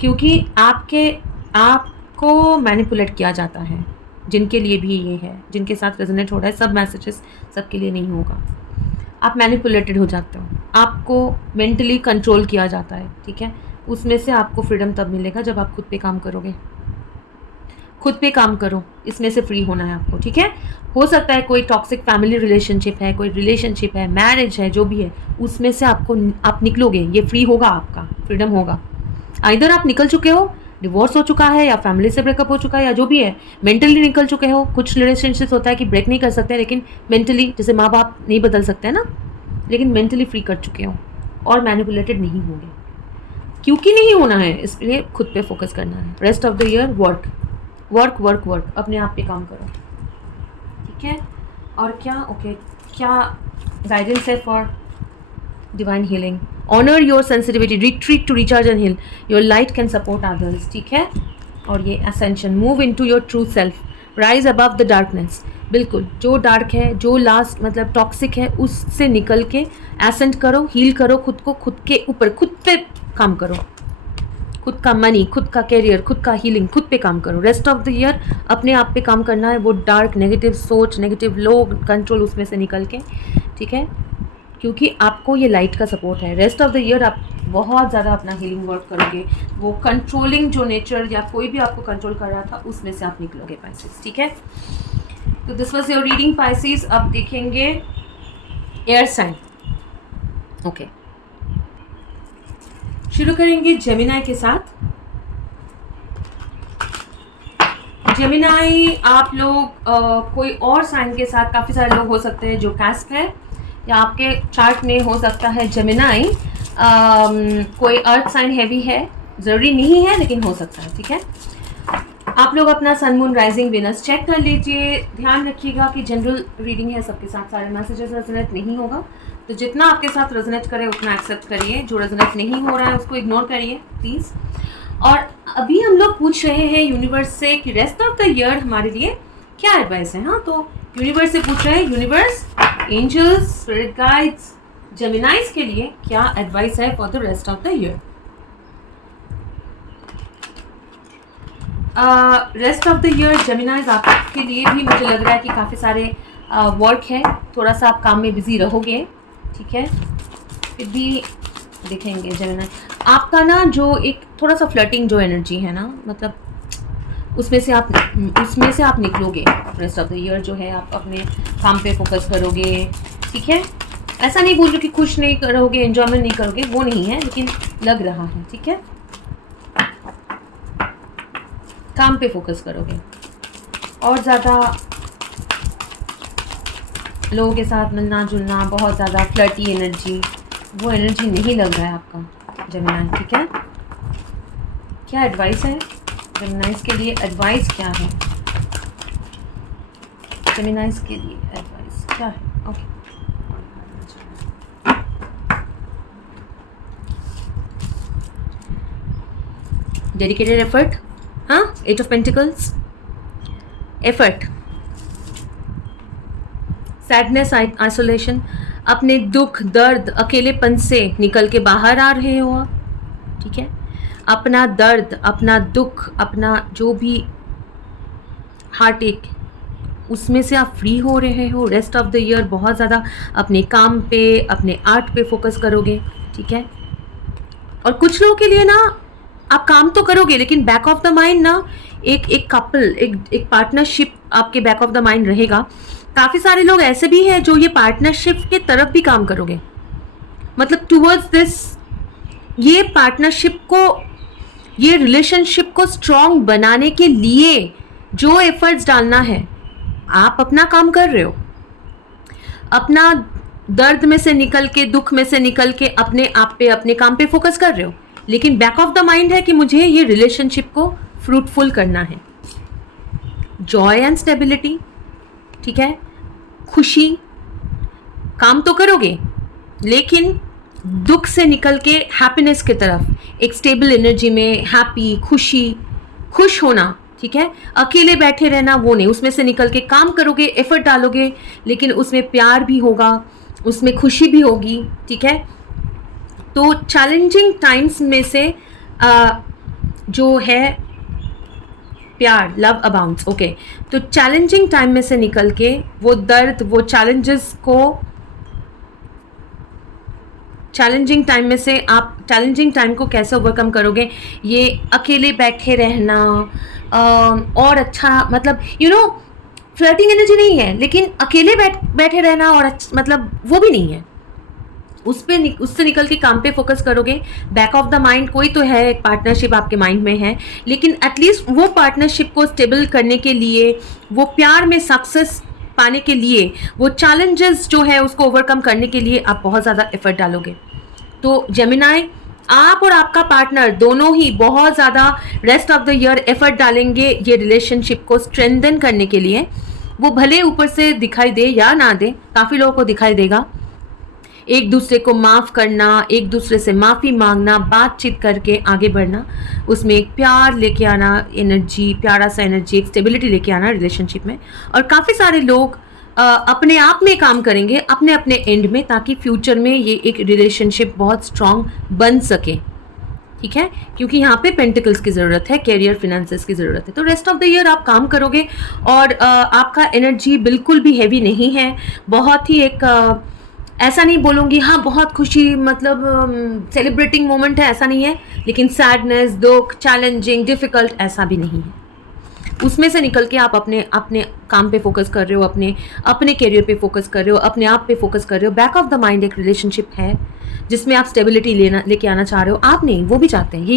क्योंकि आपको मैनिपुलेट किया जाता है, जिनके लिए भी ये है, जिनके साथ रेजोनेट हो रहा है, सब मैसेजेस सबके लिए नहीं होगा। आप मैनिपुलेटेड हो जाते हो, आपको मेंटली कंट्रोल किया जाता है, ठीक है। उसमें से आपको फ्रीडम तब मिलेगा जब आप खुद पे काम करोगे। खुद पे काम करो, इसमें से फ्री होना है आपको, ठीक है। हो सकता है कोई टॉक्सिक फैमिली रिलेशनशिप है, कोई रिलेशनशिप है, मैरिज है, जो भी है, उसमें से आप निकलोगे, ये फ्री होगा, आपका फ्रीडम होगा। इधर आप निकल चुके हो, डिवोर्स हो चुका है या फैमिली से ब्रेकअप हो चुका है या जो भी है, मेंटली निकल चुके हो। कुछ रिलेशनशिप्स होता है कि ब्रेक नहीं कर सकते हैं, लेकिन मेंटली, जैसे माँ बाप नहीं बदल सकते हैं ना, लेकिन मेंटली फ्री कर चुके हो और मैनिपुलेटेड नहीं होंगे। क्योंकि नहीं होना है, इसलिए खुद पे फोकस करना है। Rest of the year work work work work, अपने आप पे काम करो, ठीक है। और क्या, ओके, क्या गाइडेंस है for divine healing? Honour your sensitivity, retreat to recharge and heal, your light can support others, ठीक है। और ये ascension, move into your true self, rise above the darkness. बिल्कुल, जो डार्क है, जो लास्ट मतलब टॉक्सिक है, उससे निकल के एसेंट करो, हील करो खुद को, खुद के ऊपर, खुद पे काम करो, खुद का मनी, खुद का करियर, खुद का हीलिंग, खुद पे काम करो। रेस्ट ऑफ द ईयर अपने आप पे काम करना है, वो डार्क नेगेटिव सोच, नेगेटिव लोग, कंट्रोल, उसमें से निकल के, ठीक है। क्योंकि आपको ये लाइट का सपोर्ट है। रेस्ट ऑफ द ईयर आप बहुत ज़्यादा अपना हीलिंग वर्क करोगे, वो कंट्रोलिंग जो नेचर या कोई भी आपको कंट्रोल कर रहा था, उसमें से आप निकलोगे पाइसेस, ठीक है। तो this was your reading Pisces. अब देखेंगे एयर साइन। ओके, शुरू करेंगे जेमिनाई के साथ। जेमिनाई, आप लोग कोई और साइन के साथ, काफ़ी सारे लोग हो सकते हैं जो कास्ट है या आपके चार्ट में हो सकता है जेमिनाई कोई अर्थ साइन हैवी है, ज़रूरी नहीं है लेकिन हो सकता है, ठीक है। आप लोग अपना sun moon rising Venus check कर लीजिए। ध्यान रखिएगा कि जनरल रीडिंग है, सबके साथ सारे मैसेजेस रेजोनेट नहीं होगा, तो जितना आपके साथ रेजोनेट करे उतना एक्सेप्ट करिए, जो रेजोनेट नहीं हो रहा है उसको इग्नोर करिए प्लीज़। और अभी हम लोग पूछ रहे हैं यूनिवर्स से कि रेस्ट ऑफ द ईयर हमारे लिए क्या एडवाइस है। हाँ, तो यूनिवर्स से पूछ रहे हैं, universe, angels, spirit guides, Geminis के लिए क्या एडवाइस है for the rest of the year. Rest of the year Geminis आपके लिए भी मुझे लग रहा है कि काफ़ी सारे वर्क है, थोड़ा सा आप काम में बिजी रहोगे, ठीक है। फिर भी देखेंगे जेमिनाई आपका ना जो एक थोड़ा सा फ्लर्टिंग जो एनर्जी है ना, मतलब उसमें से आप निकलोगे। रेस्ट ऑफ द ईयर जो है आप अपने काम पे फोकस करोगे, ठीक है। ऐसा नहीं बोल रही कि खुश नहीं करोगे, एंजॉयमेंट नहीं करोगे, वो नहीं है, लेकिन लग रहा है, ठीक है। काम पे फोकस करोगे और ज़्यादा लोगों के साथ मिलना जुलना, बहुत ज़्यादा फ्लर्टी एनर्जी, वो एनर्जी नहीं लग रहा है आपका जेमिनाई, ठीक है। क्या एडवाइस है जेमिनाइज के लिए? एडवाइस क्या है जेमिनाइज के लिए? एडवाइस क्या है? ओके, डेडिकेटेड एफर्ट, हाँ, 8 of pentacles, effort, sadness, isolation, अपने दुख दर्द अकेलेपन से निकल के बाहर आ रहे हो आप, ठीक है। अपना दर्द, अपना दुख, अपना जो भी हार्ट एक, उसमें से आप फ्री हो रहे हो। रेस्ट ऑफ द ईयर बहुत ज़्यादा अपने काम पे, अपने आर्ट पे फोकस करोगे, ठीक है। और कुछ लोगों के लिए ना आप काम तो करोगे, लेकिन बैक ऑफ द माइंड ना एक कपल, एक पार्टनरशिप आपके बैक ऑफ द माइंड रहेगा। काफ़ी सारे लोग ऐसे भी हैं जो ये पार्टनरशिप के तरफ भी काम करोगे, मतलब टूवर्ड्स दिस, ये पार्टनरशिप को, ये रिलेशनशिप को स्ट्रॉन्ग बनाने के लिए जो एफर्ट्स डालना है, आप अपना काम कर रहे हो। अपना दर्द में से निकल के, दुख में से निकल के अपने आप पे, अपने काम पे फोकस कर रहे हो, लेकिन बैक ऑफ द माइंड है कि मुझे ये रिलेशनशिप को फ्रूटफुल करना है। जॉय एंड स्टेबिलिटी, ठीक है, खुशी, काम तो करोगे लेकिन दुख से निकल के हैप्पीनेस की तरफ, एक स्टेबल एनर्जी में हैप्पी, खुश होना, ठीक है। अकेले बैठे रहना वो नहीं, उसमें से निकल के काम करोगे, एफर्ट डालोगे, लेकिन उसमें प्यार भी होगा, उसमें खुशी भी होगी, ठीक है। तो चैलेंजिंग टाइम्स में से जो है प्यार, लव अबाउंड्स, ओके। तो चैलेंजिंग टाइम में से निकल के वो दर्द, वो चैलेंजेस को, चैलेंजिंग टाइम में से आप चैलेंजिंग टाइम को कैसे ओवरकम करोगे? ये अकेले बैठे रहना और अच्छा, मतलब फ्लर्टिंग एनर्जी नहीं है, लेकिन अकेले बैठे रहना और मतलब वो भी नहीं है। उससे निकल के काम पे फोकस करोगे। बैक ऑफ द माइंड कोई तो है, एक पार्टनरशिप आपके माइंड में है, लेकिन एटलीस्ट वो पार्टनरशिप को स्टेबल करने के लिए, वो प्यार में सक्सेस पाने के लिए, वो चैलेंजेस जो है उसको ओवरकम करने के लिए आप बहुत ज़्यादा एफर्ट डालोगे। तो जेमिनाई, आप और आपका पार्टनर दोनों ही बहुत ज़्यादा rest of the year effort डालेंगे ये रिलेशनशिप को स्ट्रेंथन करने के लिए। वो भले ऊपर से दिखाई दे या ना दे, काफ़ी लोगों को दिखाई देगा। एक दूसरे को माफ़ करना, एक दूसरे से माफ़ी मांगना, बातचीत करके आगे बढ़ना, उसमें एक प्यार लेके आना, एनर्जी, प्यारा सा एनर्जी, एक स्टेबिलिटी लेके आना रिलेशनशिप में। और काफ़ी सारे लोग अपने आप में काम करेंगे अपने अपने एंड में, ताकि फ्यूचर में ये एक रिलेशनशिप बहुत स्ट्रॉन्ग बन सके, ठीक है। क्योंकि यहाँ पे पेंटिकल्स की ज़रूरत है, कैरियर, फिनेंसेस की ज़रूरत है। तो रेस्ट ऑफ द ईयर आप काम करोगे और आपका एनर्जी बिल्कुल भी हैवी नहीं है। बहुत ही एक ऐसा नहीं बोलूँगी हाँ बहुत खुशी, मतलब सेलिब्रेटिंग मोमेंट है, ऐसा नहीं है, लेकिन सैडनेस, दुख, चैलेंजिंग, डिफ़िकल्ट, ऐसा भी नहीं है। उसमें से निकल के आप अपने काम पे फोकस कर रहे हो, अपने कैरियर पे फोकस कर रहे हो, अपने आप पे फोकस कर रहे हो। बैक ऑफ द माइंड एक रिलेशनशिप है जिसमें आप स्टेबिलिटी लेके आना चाह रहे हो। आप नहीं, वो भी चाहते हैं, ये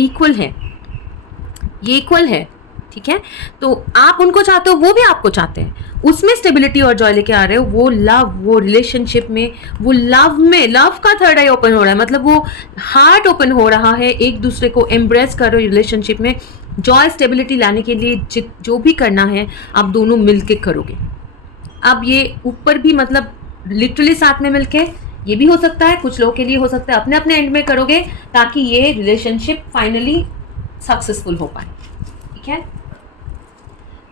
इक्वल है, ठीक है। तो आप उनको चाहते हो, वो भी आपको चाहते हैं, उसमें स्टेबिलिटी और जॉय लेके आ रहे हो। वो लव, वो रिलेशनशिप में, वो लव का थर्ड आई ओपन हो रहा है, मतलब वो हार्ट ओपन हो रहा है, एक दूसरे को एम्ब्रेस कर रहे हो रिलेशनशिप में। जॉय स्टेबिलिटी लाने के लिए जो भी करना है आप दोनों मिलके करोगे। अब ये ऊपर भी मतलब लिटरली साथ में मिलके, ये भी हो सकता है, कुछ लोगों के लिए हो सकता है अपने अपने एंड में करोगे, ताकि ये रिलेशनशिप फाइनली सक्सेसफुल हो पाए। ठीक है,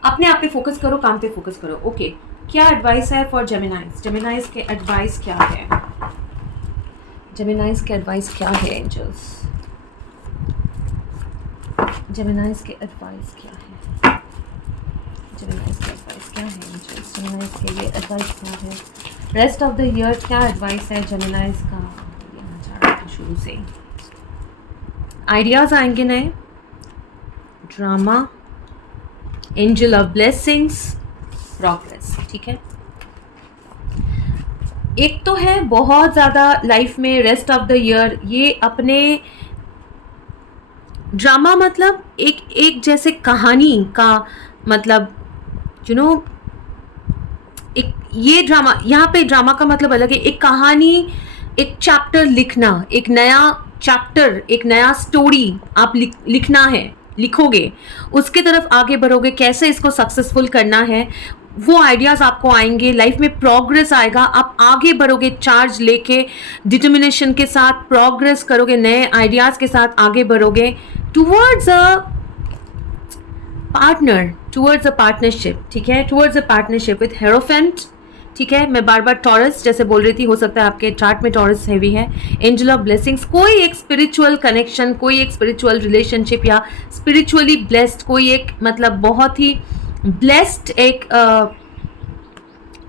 अपने आप पे फोकस करो, काम पे फोकस करो। ओके, क्या एडवाइस है फॉर जेमिनाइज? जेमिनाइज के एडवाइस क्या है? जेमिनाइज के एडवाइस क्या है एंजल्स? जेमिनाइज के एडवाइस क्या है? जेमिनाइज के एडवाइस क्या है एंजल्स? जेमिनाइज के लिए एडवाइस क्या है? रेस्ट ऑफ द ईयर क्या एडवाइस है जेमिनाइज का? ये आना चाह रहा था शुरू से। आइडियाज आएंगे नए, drama, angel of blessings, progress. ठीक है, एक तो है बहुत ज़्यादा लाइफ में रेस्ट ऑफ द ईयर, ये अपने ड्रामा मतलब एक जैसे कहानी का मतलब एक ये ड्रामा, यहाँ पे ड्रामा का मतलब अलग है। एक कहानी, एक चैप्टर लिखना, एक नया चैप्टर, एक नया स्टोरी आप लिखना है, लिखोगे, उसके तरफ आगे बढ़ोगे, कैसे इसको सक्सेसफुल करना है, वो आइडियाज़ आपको आएंगे, लाइफ में प्रोग्रेस आएगा, आप आगे बढ़ोगे चार्ज लेके, डिटर्मिनेशन के साथ प्रोग्रेस करोगे, नए आइडियाज़ के साथ आगे बढ़ोगे towards a partner, towards a partnership. ठीक है, towards a partnership with hierophant. ठीक है, मैं बार बार टॉरस जैसे बोल रही थी, हो सकता है आपके चार्ट में टॉरस हैवी है। एंजल ऑफ ब्लेसिंग्स, कोई एक स्पिरिचुअल कनेक्शन, कोई एक स्पिरिचुअल रिलेशनशिप या स्पिरिचुअली ब्लेस्ड, कोई एक मतलब बहुत ही ब्लेस्ड एक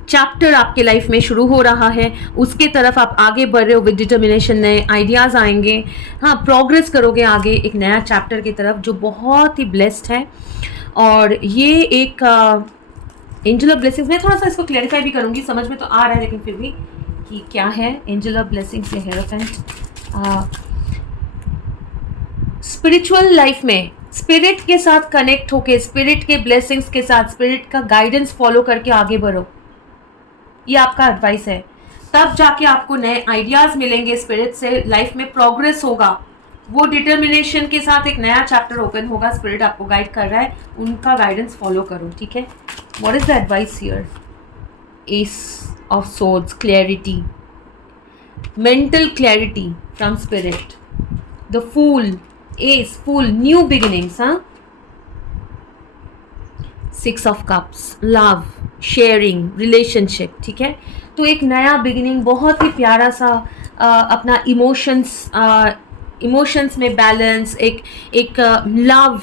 चैप्टर आपके लाइफ में शुरू हो रहा है, उसके तरफ आप आगे बढ़ रहे हो विद डिटर्मिनेशन, नए आइडियाज़ आएंगे, हाँ प्रोग्रेस करोगे आगे एक नया चैप्टर की तरफ जो बहुत ही ब्लेस्ड है। और ये एक एंजल ऑफ ब्लेसिंग्स, मैं थोड़ा सा इसको क्लैरिफाई भी करूँगी, समझ में तो आ रहा है लेकिन फिर भी कि क्या है एंजल ऑफ ब्लेसिंग्स या हेरोफेंट। स्पिरिचुअल लाइफ में स्पिरिट के साथ कनेक्ट होके, स्पिरिट के ब्लेसिंग्स के साथ, स्पिरिट का गाइडेंस फॉलो करके आगे बढ़ो, ये आपका एडवाइस है। तब जाके आपको नए आइडियाज़ मिलेंगे, स्पिरिट से लाइफ में प्रोग्रेस होगा, वो डिटर्मिनेशन के साथ एक नया चैप्टर ओपन होगा, स्पिरिट आपको गाइड कर रहा है, उनका गाइडेंस फॉलो करो। ठीक है, what is the advice here? Ace of swords, clarity, mental clarity from spirit, the fool, ace fool, new beginnings, हाँ, six of cups, love, sharing, relationship. ठीक है, तो एक नया बिगिनिंग, बहुत ही प्यारा सा अपना इमोशंस में बैलेंस, एक लव,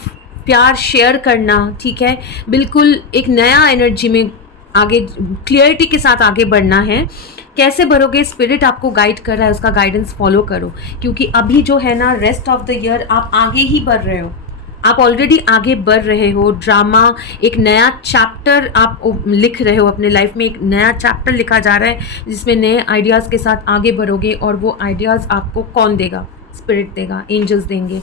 प्यार शेयर करना। ठीक है, बिल्कुल एक नया एनर्जी में आगे, क्लियरिटी के साथ आगे बढ़ना है। कैसे बढ़ोगे? स्पिरिट आपको गाइड कर रहा है, उसका गाइडेंस फॉलो करो, क्योंकि अभी जो है ना रेस्ट ऑफ द ईयर आप आगे ही बढ़ रहे हो, आप ऑलरेडी आगे बढ़ रहे हो। ड्रामा, एक नया चैप्टर आप लिख रहे हो अपने लाइफ में, एक नया चैप्टर लिखा जा रहा है जिसमें नए आइडियाज़ के साथ आगे बढ़ोगे। और वो आइडियाज़ आपको कौन देगा? स्पिरिट देगा, एंजल्स देंगे,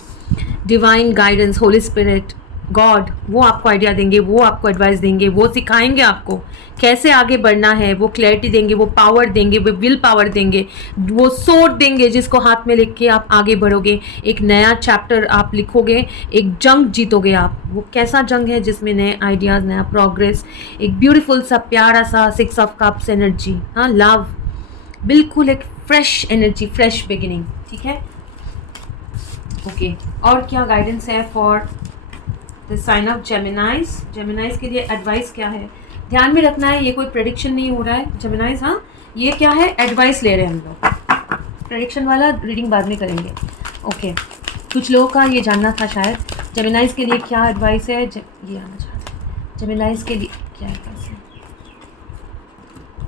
divine guidance, Holi spirit, God, वो आपको आइडिया देंगे, वो आपको एडवाइस देंगे, वो सिखाएंगे आपको कैसे आगे बढ़ना है, वो क्लैरिटी देंगे, वो पावर देंगे, वो विल पावर देंगे, वो सोर्ड देंगे जिसको हाथ में लेके आप आगे बढ़ोगे, एक नया चैप्टर आप लिखोगे, एक जंग जीतोगे आप। वो कैसा जंग है? जिसमें नए आइडियाज़, नया प्रोग्रेस, एक ब्यूटीफुल सा प्यारा सा सिक्स ऑफ कप्स एनर्जी, हाँ, लव, बिल्कुल एक फ्रेश एनर्जी, फ्रेश बिगिनिंग। ठीक है, ओके, और क्या गाइडेंस है for the sign of Geminis? Geminis के लिए एडवाइस क्या है? ध्यान में रखना है, ये कोई प्रेडिक्शन नहीं हो रहा है जेमिनाइज, हाँ, ये क्या है? एडवाइस ले रहे हैं हम लोग, प्रेडिक्शन वाला रीडिंग बाद में करेंगे। ओके, कुछ लोगों का ये जानना था शायद जेमिनाइज के लिए क्या एडवाइस है, ये आना चाहते हैं, जेमिनाइज के लिए क्या एडवाइस है?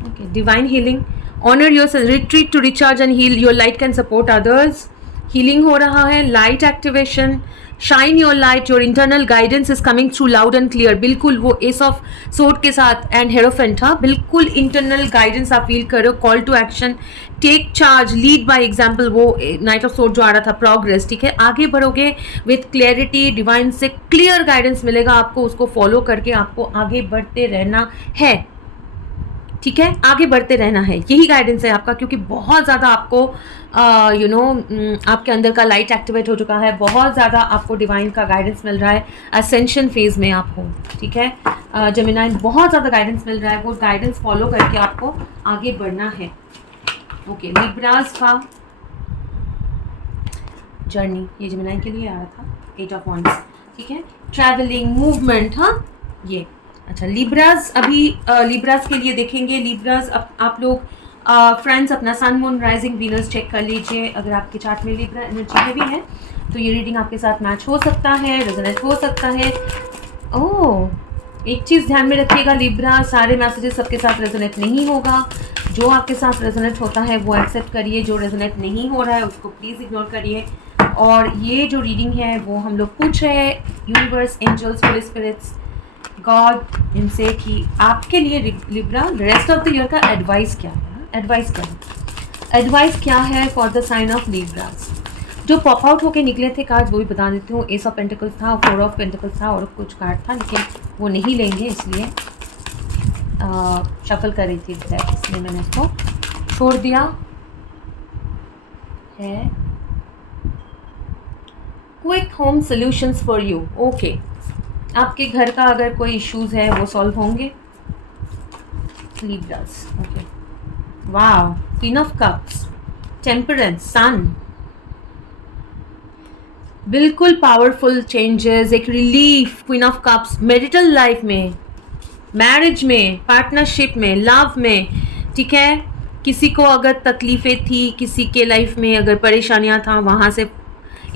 Okay, divine healing, honour yourself, retreat to recharge and heal, your light can support others, healing हो रहा है, light activation, shine your light, your internal guidance is coming through loud and clear. बिल्कुल वो S of sword के साथ and Hierophant, हाँ, बिल्कुल internal guidance आप फील करो, call to action, take charge, lead by example, वो नाइट ऑफ सोर्ड जो आ रहा था, प्रोग्रेस। ठीक है, आगे बढ़ोगे विथ क्लैरिटी, डिवाइन से क्लियर गाइडेंस मिलेगा आपको, उसको फॉलो करके आपको आगे बढ़ते रहना है। ठीक है, आगे बढ़ते रहना है, यही गाइडेंस है आपका, क्योंकि बहुत ज़्यादा आपको आपके अंदर का लाइट एक्टिवेट हो चुका है, बहुत ज़्यादा आपको डिवाइन का गाइडेंस मिल रहा है, असेंशन फेज में आप हो, ठीक है। जेमिनाई बहुत ज़्यादा गाइडेंस मिल रहा है, वो गाइडेंस फॉलो करके आपको आगे बढ़ना है। ओके, लिब्रास का जर्नी, ये जेमिनाई के लिए आया था, 8 ऑफ वांड्स, ठीक है। ट्रैवलिंग, मूवमेंट, हाँ ये अच्छा। लिब्रास, अभी लिब्रास के लिए देखेंगे। लिब्रास आप लोग फ्रेंड्स अपना sun moon rising Venus check कर लीजिए। अगर आपके चार्ट में लिब्रा एनर्जी में भी है तो ये रीडिंग आपके साथ मैच हो सकता है, रेजोनेट हो सकता है। ओह, एक चीज़ ध्यान में रखिएगा लिब्रा, सारे मैसेजेस सबके साथ रेजोनेट नहीं होगा। जो आपके साथ रेजोनेट होता है वो एक्सेप्ट करिए, जो रेजोनेट नहीं हो रहा है उसको प्लीज़ इग्नोर करिए। और ये जो रीडिंग है वो हम लोग पूछ रहे हैं universe, angels, holy spirits, God, इनसे कि आपके लिए Libra rest of the year का एडवाइस क्या है। एडवाइस क्या है, एडवाइस क्या है for the sign of Libras. जो पॉप आउट होके निकले थे कार्ड्स वो भी बता देती हूँ। एस ऑफ पेंटिकल्स था, 4 ऑफ पेंटिकल्स था और कुछ कार्ड था, लेकिन वो नहीं लेंगे इसलिए शफल कर रही थी, इसलिए मैंने इसको छोड़ दिया है। Quick home solutions for you. Okay, आपके घर का अगर कोई इश्यूज है वो सॉल्व होंगे। Libras, okay, wow, queen of cups, temperance, sun, बिल्कुल पावरफुल चेंजेस, एक relief, queen of cups, marital life में, मैरिज में, पार्टनरशिप में, लव में, ठीक है। किसी को अगर तकलीफ़ें थी, किसी के लाइफ में अगर परेशानियां था, वहाँ से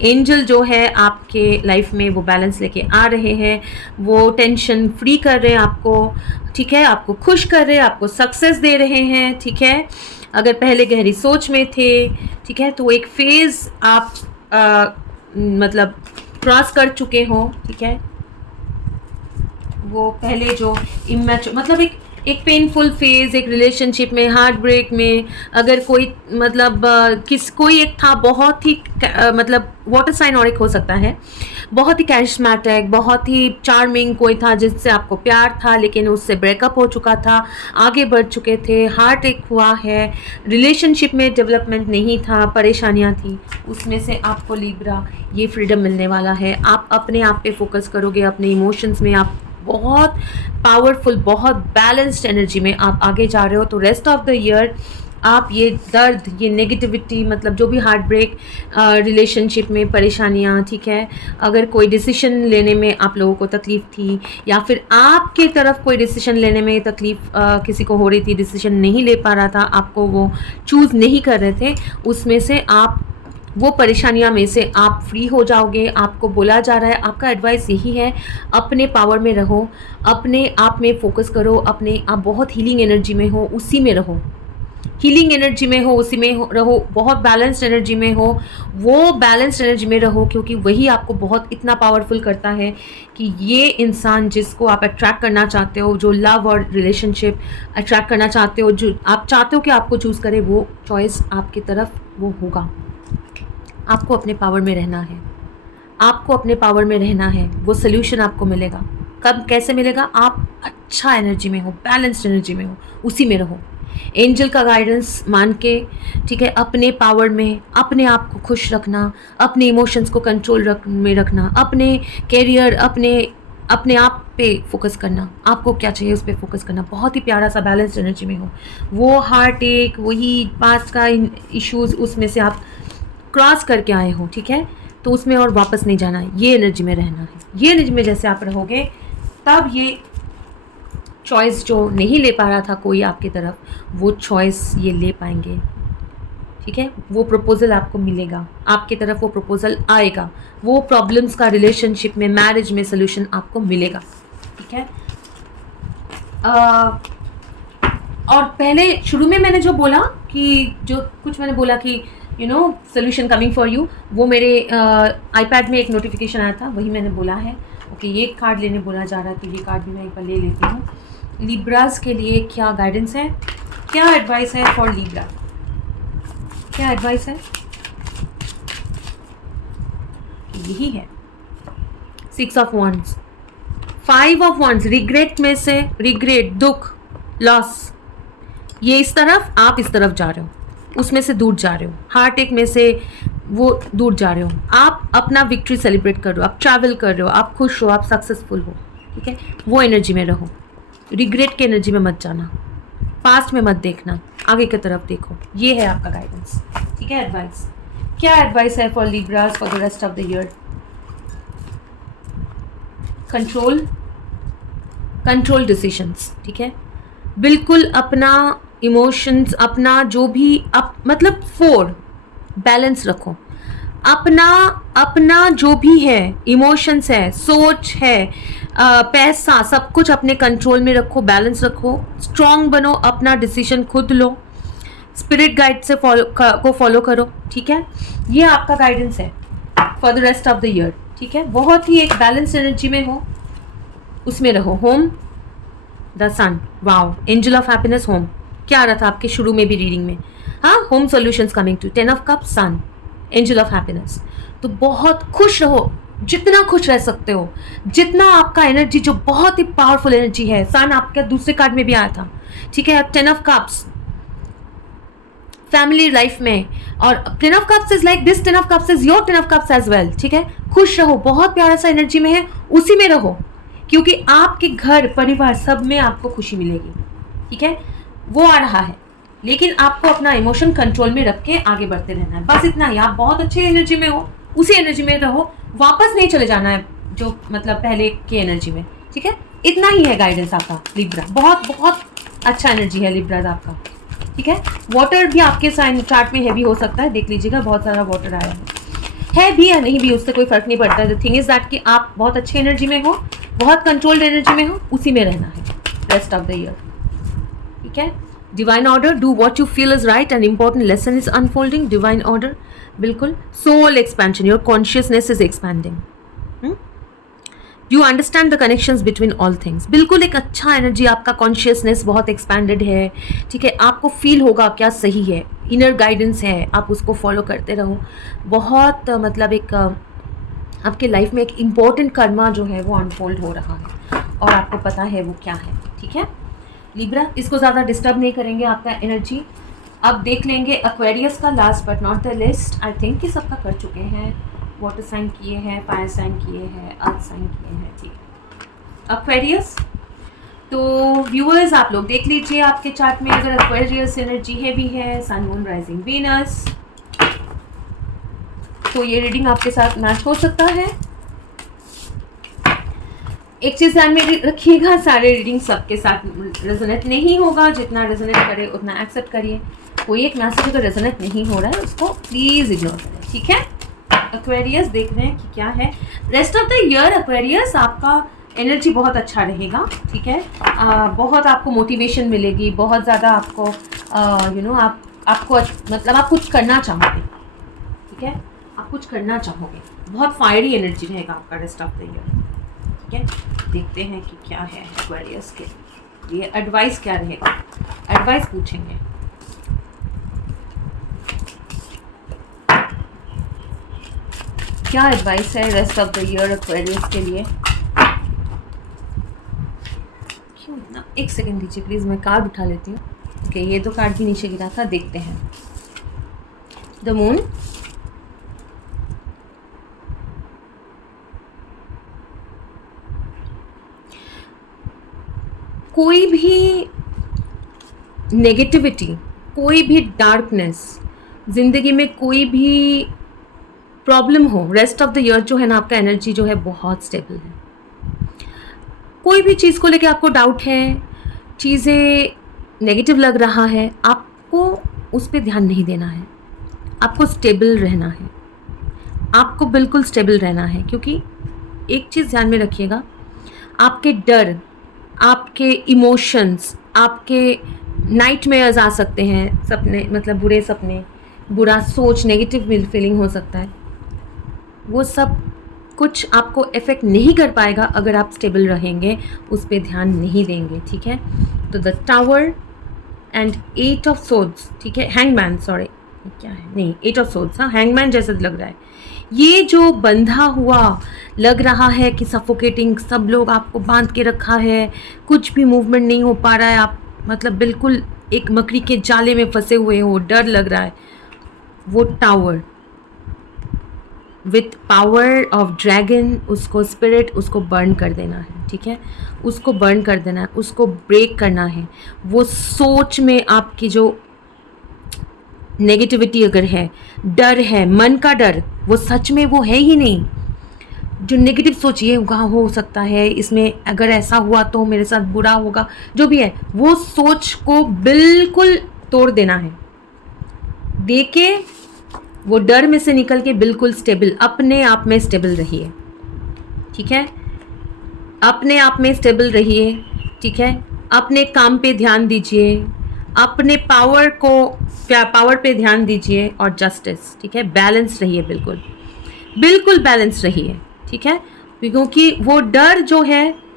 एंजल जो है आपके लाइफ में वो बैलेंस लेके आ रहे हैं, वो टेंशन फ्री कर रहे हैं आपको, ठीक है, आपको खुश कर रहे हैं, आपको सक्सेस दे रहे हैं, ठीक है। अगर पहले गहरी सोच में थे, ठीक है, तो एक फेज़ आप मतलब क्रॉस कर चुके हो, ठीक है। वो पहले जो इमेच्योर, मतलब एक पेनफुल फेज, एक रिलेशनशिप में, हार्ट ब्रेक में, अगर कोई मतलब कोई एक था बहुत ही मतलब वाटर साइन और एक हो सकता है, बहुत ही कैरिस्मेटिक, बहुत ही चार्मिंग कोई था जिससे आपको प्यार था, लेकिन उससे ब्रेकअप हो चुका था, आगे बढ़ चुके थे, हार्ट एक हुआ है, रिलेशनशिप में डेवलपमेंट नहीं था, परेशानियां थी, उसमें से आपको लिब्रा ये फ्रीडम मिलने वाला है। आप अपने आप पे फोकस करोगे, अपने इमोशंस में आप बहुत पावरफुल, बहुत बैलेंस्ड एनर्जी में आप आगे जा रहे हो। तो रेस्ट ऑफ द ईयर आप ये दर्द, ये नेगेटिविटी, मतलब जो भी हार्ट ब्रेक, रिलेशनशिप में परेशानियाँ, ठीक है, अगर कोई डिसीजन लेने में आप लोगों को तकलीफ़ थी, या फिर आपके तरफ कोई डिसीजन लेने में तकलीफ़ किसी को हो रही थी, डिसीजन नहीं ले पा रहा था, आपको वो चूज़ नहीं कर रहे थे, उसमें से आप वो परेशानियां में से आप फ्री हो जाओगे। आपको बोला जा रहा है, आपका एडवाइस यही है, अपने पावर में रहो, अपने आप में फोकस करो, अपने आप बहुत हीलिंग एनर्जी में हो उसी में रहो, हीलिंग एनर्जी में हो उसी में रहो, बहुत बैलेंस्ड एनर्जी में हो, वो बैलेंस्ड एनर्जी में रहो, क्योंकि वही आपको बहुत इतना पावरफुल करता है कि ये इंसान जिसको आप अट्रैक्ट करना चाहते हो, जो लव और रिलेशनशिप अट्रैक्ट करना चाहते हो, जो आप चाहते हो कि आपको चूज़ करे, वो चॉइस आपकी तरफ वो होगा। आपको अपने पावर में रहना है, आपको अपने पावर में रहना है, वो सोल्यूशन आपको मिलेगा। कब, कैसे मिलेगा? आप अच्छा एनर्जी में हो, बैलेंस्ड एनर्जी में हो, उसी में रहो, एंजल का गाइडेंस मान के, ठीक है, अपने पावर में अपने आप को खुश रखना, अपने इमोशंस को कंट्रोल में रखना, अपने कैरियर, अपने आप पे फोकस करना, आपको क्या चाहिए उस पर फोकस करना, बहुत ही प्यारा सा बैलेंस्ड एनर्जी में हो। वो हार्ट एक, वही पास्ट का इश्यूज़, उसमें से आप क्रॉस करके आए हो, ठीक है, तो उसमें और वापस नहीं जाना है, ये एनर्जी में रहना है। ये एनर्जी में जैसे आप रहोगे, तब ये चॉइस जो नहीं ले पा रहा था कोई आपकी तरफ, वो चॉइस ये ले पाएंगे, ठीक है। वो प्रपोजल आपको मिलेगा, आपकी तरफ वो प्रपोजल आएगा, वो प्रॉब्लम्स का रिलेशनशिप में, मैरिज में सोल्यूशन आपको मिलेगा, ठीक है। और पहले शुरू में मैंने जो बोला कि जो कुछ मैंने बोला कि सोल्यूशन कमिंग फॉर यू, वो मेरे आईपैड में एक नोटिफिकेशन आया था, वही मैंने बोला है। ओके, ये कार्ड लेने बोला जा रहा है, तो ये कार्ड भी मैं एक बार ले लेती हूँ। लिब्रास के लिए क्या गाइडेंस है, क्या एडवाइस है फॉर लिब्रा, क्या एडवाइस है? यही है 6 of wands, 5 of wands, regret में से, रिग्रेट, दुख, लॉस, ये इस तरफ, आप इस तरफ जा रहे हो, उसमें से दूर जा रहे हो, हार्ट एक में से वो दूर जा रहे हो, आप अपना विक्ट्री सेलिब्रेट कर रहे हो, आप ट्रैवल कर रहे हो, आप खुश हो, आप सक्सेसफुल हो, ठीक है। वो एनर्जी में रहो, रिग्रेट की एनर्जी में मत जाना, पास्ट में मत देखना, आगे की तरफ देखो। ये है आपका गाइडेंस, ठीक है। एडवाइस, क्या एडवाइस है for Libras for the rest of the year? Control decisions, ठीक है। बिल्कुल अपना इमोशंस, अपना जो भी मतलब 4 बैलेंस रखो। अपना जो भी है, इमोशंस है, सोच है, पैसा, सब कुछ अपने कंट्रोल में रखो, बैलेंस रखो, स्ट्रांग बनो, अपना डिसीजन खुद लो, स्पिरिट गाइड से फॉलो करो, ठीक है। ये आपका गाइडेंस है for the rest of the year, ठीक है। बहुत ही एक बैलेंस एनर्जी में हो, उसमें रहो। Home the sun, wow, angel of happiness, home क्या आ रहा था आपके शुरू में भी रीडिंग में? हाँ, home solutions coming to 10 of cups, sun, angel of happiness. तो बहुत खुश रहो, जितना खुश रह सकते हो, जितना आपका एनर्जी जो बहुत ही पावरफुल एनर्जी है। सन आपके दूसरे कार्ड में भी आया था, ठीक है। 10 ऑफ कप्स फैमिली लाइफ में, और 10 of cups is like this, 10 of cups is your 10 of cups as well, ठीक है। खुश रहो, बहुत प्यारा सा एनर्जी में है, उसी में रहो, क्योंकि आपके घर परिवार सब में आपको खुशी मिलेगी, ठीक है। वो आ रहा है, लेकिन आपको अपना इमोशन कंट्रोल में रख के आगे बढ़ते रहना है, बस इतना ही। आप बहुत अच्छे एनर्जी में हो, उसी एनर्जी में रहो, वापस नहीं चले जाना है जो मतलब पहले की एनर्जी में, ठीक है। इतना ही है गाइडेंस आपका लिब्रा, बहुत बहुत अच्छा एनर्जी है लिब्रा आपका, ठीक है। वाटर भी आपके साइन चार्ट में हैवी हो सकता है, देख लीजिएगा, बहुत सारा वाटर आया है भी या नहीं भी, उससे कोई फर्क नहीं पड़ता है। द थिंग इज दैट कि आप बहुत अच्छी एनर्जी में हो, बहुत कंट्रोल्ड एनर्जी में हो, उसी में रहना है रेस्ट ऑफ द ईयर, ठीक है। Divine order, do what you feel is right, and important lesson is unfolding. Divine order, बिल्कुल। Soul expansion, your consciousness is expanding, you understand the connections between all things. बिल्कुल एक अच्छा energy, आपका consciousness बहुत expanded है, ठीक है। आपको फील होगा क्या सही है, इनर गाइडेंस है, आप उसको फॉलो करते रहो। बहुत मतलब एक आपके लाइफ में एक इम्पॉर्टेंट कर्मा जो है वो अनफोल्ड हो रहा है, और आपको पता है वो क्या है, ठीक है। लिब्रा, इसको ज़्यादा डिस्टर्ब नहीं करेंगे आपका एनर्जी। अब देख लेंगे एक्वेरियस का, last but not the list. I think कि सबका कर चुके हैं, वाटर साइन किए हैं, फायर साइन किए हैं, अर्थ साइन किए हैं, ठीक है। एक्वेरियस, तो व्यूअर्स आप लोग देख लीजिए आपके चार्ट में, अगर एक्वेरियस एनर्जी हैवी है, सन मून राइजिंग वीनस, तो ये रीडिंग आपके साथ मैच हो सकता है। एक चीज़ ध्यान में रखिएगा, सारे रीडिंग सबके साथ रेजोनेट नहीं होगा, जितना रेजोनेट करे उतना एक्सेप्ट करिए। कोई एक मैसेज अगर रेजोनेट नहीं हो रहा है उसको प्लीज़ इग्नोर करें, ठीक है। एक्वेरियस देख रहे हैं कि क्या है rest of the year. Aquarius आपका एनर्जी बहुत अच्छा रहेगा, ठीक है। बहुत आपको मोटिवेशन मिलेगी, बहुत ज़्यादा आपको आपको मतलब आप कुछ करना चाहोगे, ठीक है। आप कुछ करना चाहोगे, बहुत फायरी एनर्जी रहेगा आपका रेस्ट ऑफ द ईयर, ठीक है। देखते हैं कि क्या है एक्वेरियस के लिए एडवाइस, क्या रहेगा, एडवाइस पूछेंगे। क्या एडवाइस है rest of the year Aquarius के लिए? क्यों ना, एक सेकेंड दीजिए प्लीज़, मैं कार्ड उठा लेती हूँ। ओके, ये तो कार्ड भी नीचे गिरा था, देखते हैं। द मून, कोई भी नेगेटिविटी, कोई भी डार्कनेस ज़िंदगी में, कोई भी प्रॉब्लम हो, रेस्ट ऑफ द ईयर जो है ना आपका एनर्जी जो है बहुत स्टेबल है। कोई भी चीज़ को लेके आपको डाउट है, चीज़ें नेगेटिव लग रहा है, आपको उस पर ध्यान नहीं देना है, आपको स्टेबल रहना है, आपको बिल्कुल स्टेबल रहना है। क्योंकि एक चीज़ ध्यान में रखिएगा, आपके डर, आपके इमोशंस, आपके नाइटमेयर्स आ सकते हैं, सपने मतलब बुरे सपने, बुरा सोच, नेगेटिव फीलिंग हो सकता है, वो सब कुछ आपको इफ़ेक्ट नहीं कर पाएगा अगर आप स्टेबल रहेंगे, उस पर ध्यान नहीं देंगे, ठीक है। तो the tower and 8 of swords, ठीक है। हैंगमैन, सॉरी क्या है, नहीं 8 ऑफ सोर्ड्स, हाँ हैंगमैन जैसा लग रहा है। ये जो बंधा हुआ लग रहा है कि सफोकेटिंग, सब लोग आपको बांध के रखा है, कुछ भी मूवमेंट नहीं हो पा रहा है, आप मतलब बिल्कुल एक मकड़ी के जाले में फंसे हुए हो, डर लग रहा है, वो tower with power of dragon, उसको स्पिरिट, उसको बर्न कर देना है, ठीक है, उसको बर्न कर देना है, उसको ब्रेक करना है। वो सोच में आपकी जो नेगेटिविटी अगर है, डर है, मन का डर, वो सच में वो है ही नहीं। जो नेगेटिव सोच ये हो सकता है, इसमें अगर ऐसा हुआ तो मेरे साथ बुरा होगा, जो भी है, वो सोच को बिल्कुल तोड़ देना है। देके वो डर में से निकल के बिल्कुल स्टेबल, अपने आप में स्टेबल रहिए, ठीक है, अपने आप में स्टेबल रहिए, ठीक है, अपने काम पे ध्यान दीजिए, अपने पावर पे ध्यान दीजिए और जस्टिस, ठीक है, बैलेंस रहिए, बिल्कुल बिल्कुल बैलेंस रहिए, ठीक है, क्योंकि वो डर जो है,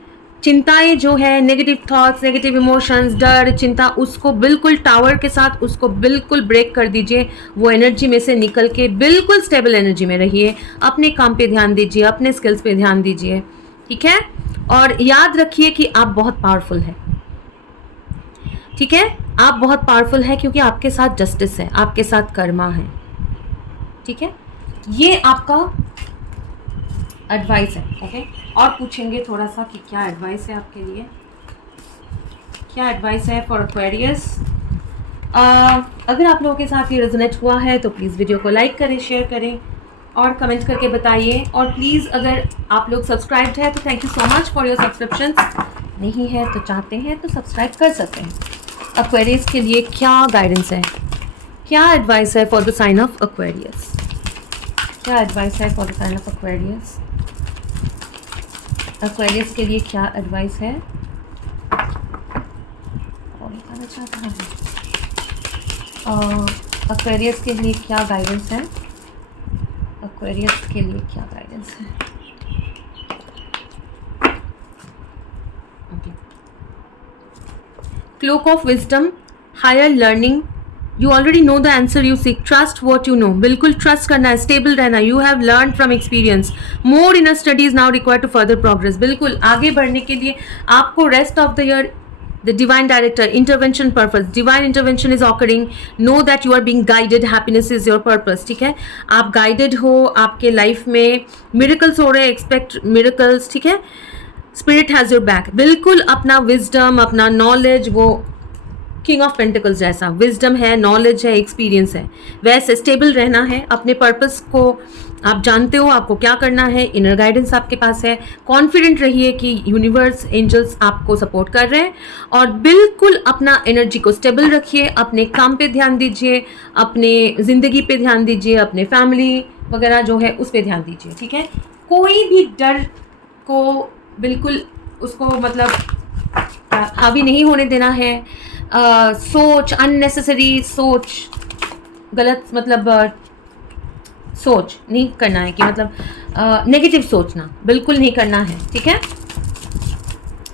चिंताएं जो है, नेगेटिव थॉट्स, नेगेटिव इमोशंस, डर, चिंता, उसको बिल्कुल टावर के साथ उसको बिल्कुल ब्रेक कर दीजिए। वो एनर्जी में से निकल के बिल्कुल स्टेबल एनर्जी में रहिए, अपने काम पे ध्यान दीजिए, अपने स्किल्स पे ध्यान दीजिए, ठीक है, और याद रखिए कि आप बहुत पावरफुल हैं, ठीक है, आप बहुत पावरफुल हैं क्योंकि आपके साथ जस्टिस है, आपके साथ कर्मा है, ठीक है, ये आपका एडवाइस है, ओके। और पूछेंगे थोड़ा सा कि क्या एडवाइस है आपके लिए, क्या एडवाइस है फॉर एक्वेरियस। अगर आप लोगों के साथ ये रेजोनेट हुआ है तो प्लीज़ वीडियो को लाइक करें, शेयर करें और कमेंट करके बताइए। और प्लीज़ अगर आप लोग सब्सक्राइब्ड है तो thank you so much for your subscription, नहीं है तो चाहते हैं तो सब्सक्राइब कर सकते हैं। एक्वेरियस के लिए क्या गाइडेंस है, क्या एडवाइस है for the sign of Aquarius, क्या एडवाइस है for the sign of Aquarius, Aquarius के लिए क्या एडवाइस है, एक्वेरियस के लिए क्या गाइडेंस है, एक्वेरियस के लिए क्या गाइडेंस है, okay. Cloak of wisdom, higher learning, you already know the answer you seek, trust what you know, बिल्कुल ट्रस्ट करना है, स्टेबल रहना, you have learn from experience, more in studies now required to further progress, बिल्कुल आगे बढ़ने के लिए आपको rest of the year the divine director, intervention purpose, divine intervention is occurring, know that you are being guided, happiness is your purpose, ठीक है, आप guided हो, आपके लाइफ में miracles हो रहे हैं, expect miracles, ठीक है, spirit has your back, बिल्कुल अपना wisdom, अपना knowledge, वो किंग ऑफ पेंटिकल्स जैसा विजडम है, नॉलेज है, एक्सपीरियंस है, वैसे स्टेबल रहना है, अपने पर्पस को आप जानते हो, आपको क्या करना है, इनर गाइडेंस आपके पास है, कॉन्फिडेंट रहिए कि यूनिवर्स, एंजल्स आपको सपोर्ट कर रहे हैं, और बिल्कुल अपना एनर्जी को स्टेबल रखिए, अपने काम पे ध्यान दीजिए, अपने ज़िंदगी पे ध्यान दीजिए, अपने फैमिली वगैरह जो है उस पर ध्यान दीजिए, ठीक है, कोई भी डर को बिल्कुल उसको मतलब हावी नहीं होने देना है, सोच, अननेसेसरी सोच, गलत मतलब सोच नहीं करना है, कि मतलब नेगेटिव सोचना बिल्कुल नहीं करना है, ठीक है।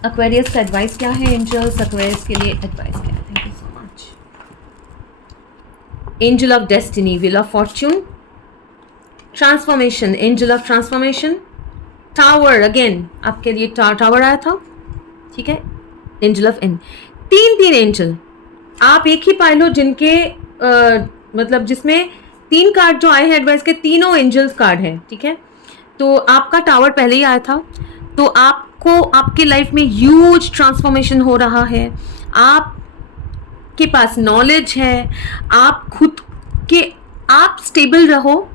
एक्वेरियस का एडवाइस क्या है, एंजल्स एक्वेरियस के लिए एडवाइस क्या है, thank you so much. Angel of destiny, wheel of Fortune, transformation, angel of transformation, tower, again आपके लिए टावर आया था, ठीक है, एंजल ऑफ एन, तीन एंजल आप एक ही पाए लो जिनके मतलब जिसमें 3 कार्ड जो आए हैं एडवाइस के, तीनों एंजल्स कार्ड हैं, ठीक है, तो आपका टावर पहले ही आया था, तो आपको आपके लाइफ में ह्यूज ट्रांसफॉर्मेशन हो रहा है, आपके पास नॉलेज है, आप खुद के, आप स्टेबल रहो,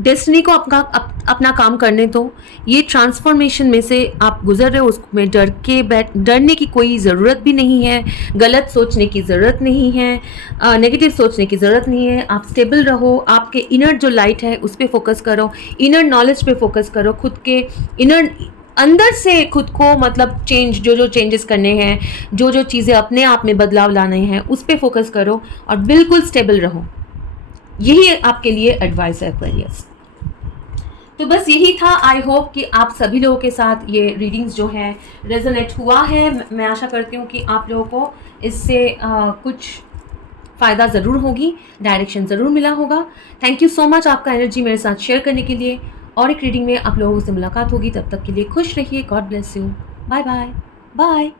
डेस्टिनी को अपना काम करने दो, ये ट्रांसफॉर्मेशन में से आप गुजर रहे हो, उसमें डरने की कोई ज़रूरत भी नहीं है, गलत सोचने की ज़रूरत नहीं है, नेगेटिव सोचने की ज़रूरत नहीं है, आप स्टेबल रहो, आपके इनर जो लाइट है उस पर फोकस करो, इनर नॉलेज पे फोकस करो, खुद के इनर अंदर से खुद को मतलब चेंज, जो चेंजेस करने हैं, जो चीज़ें अपने आप में बदलाव लाने हैं उस पर फोकस करो और बिल्कुल स्टेबल रहो, यही आपके लिए एडवाइस है एक्वेरियस। तो बस यही था, आई होप कि आप सभी लोगों के साथ ये रीडिंग्स जो है रेजोनेट हुआ है, मैं आशा करती हूँ कि आप लोगों को इससे कुछ फ़ायदा ज़रूर होगी, डायरेक्शन ज़रूर मिला होगा। थैंक यू सो मच आपका एनर्जी मेरे साथ शेयर करने के लिए, और एक रीडिंग में आप लोगों से मुलाकात होगी, तब तक के लिए खुश रहिए, God bless you, bye bye bye.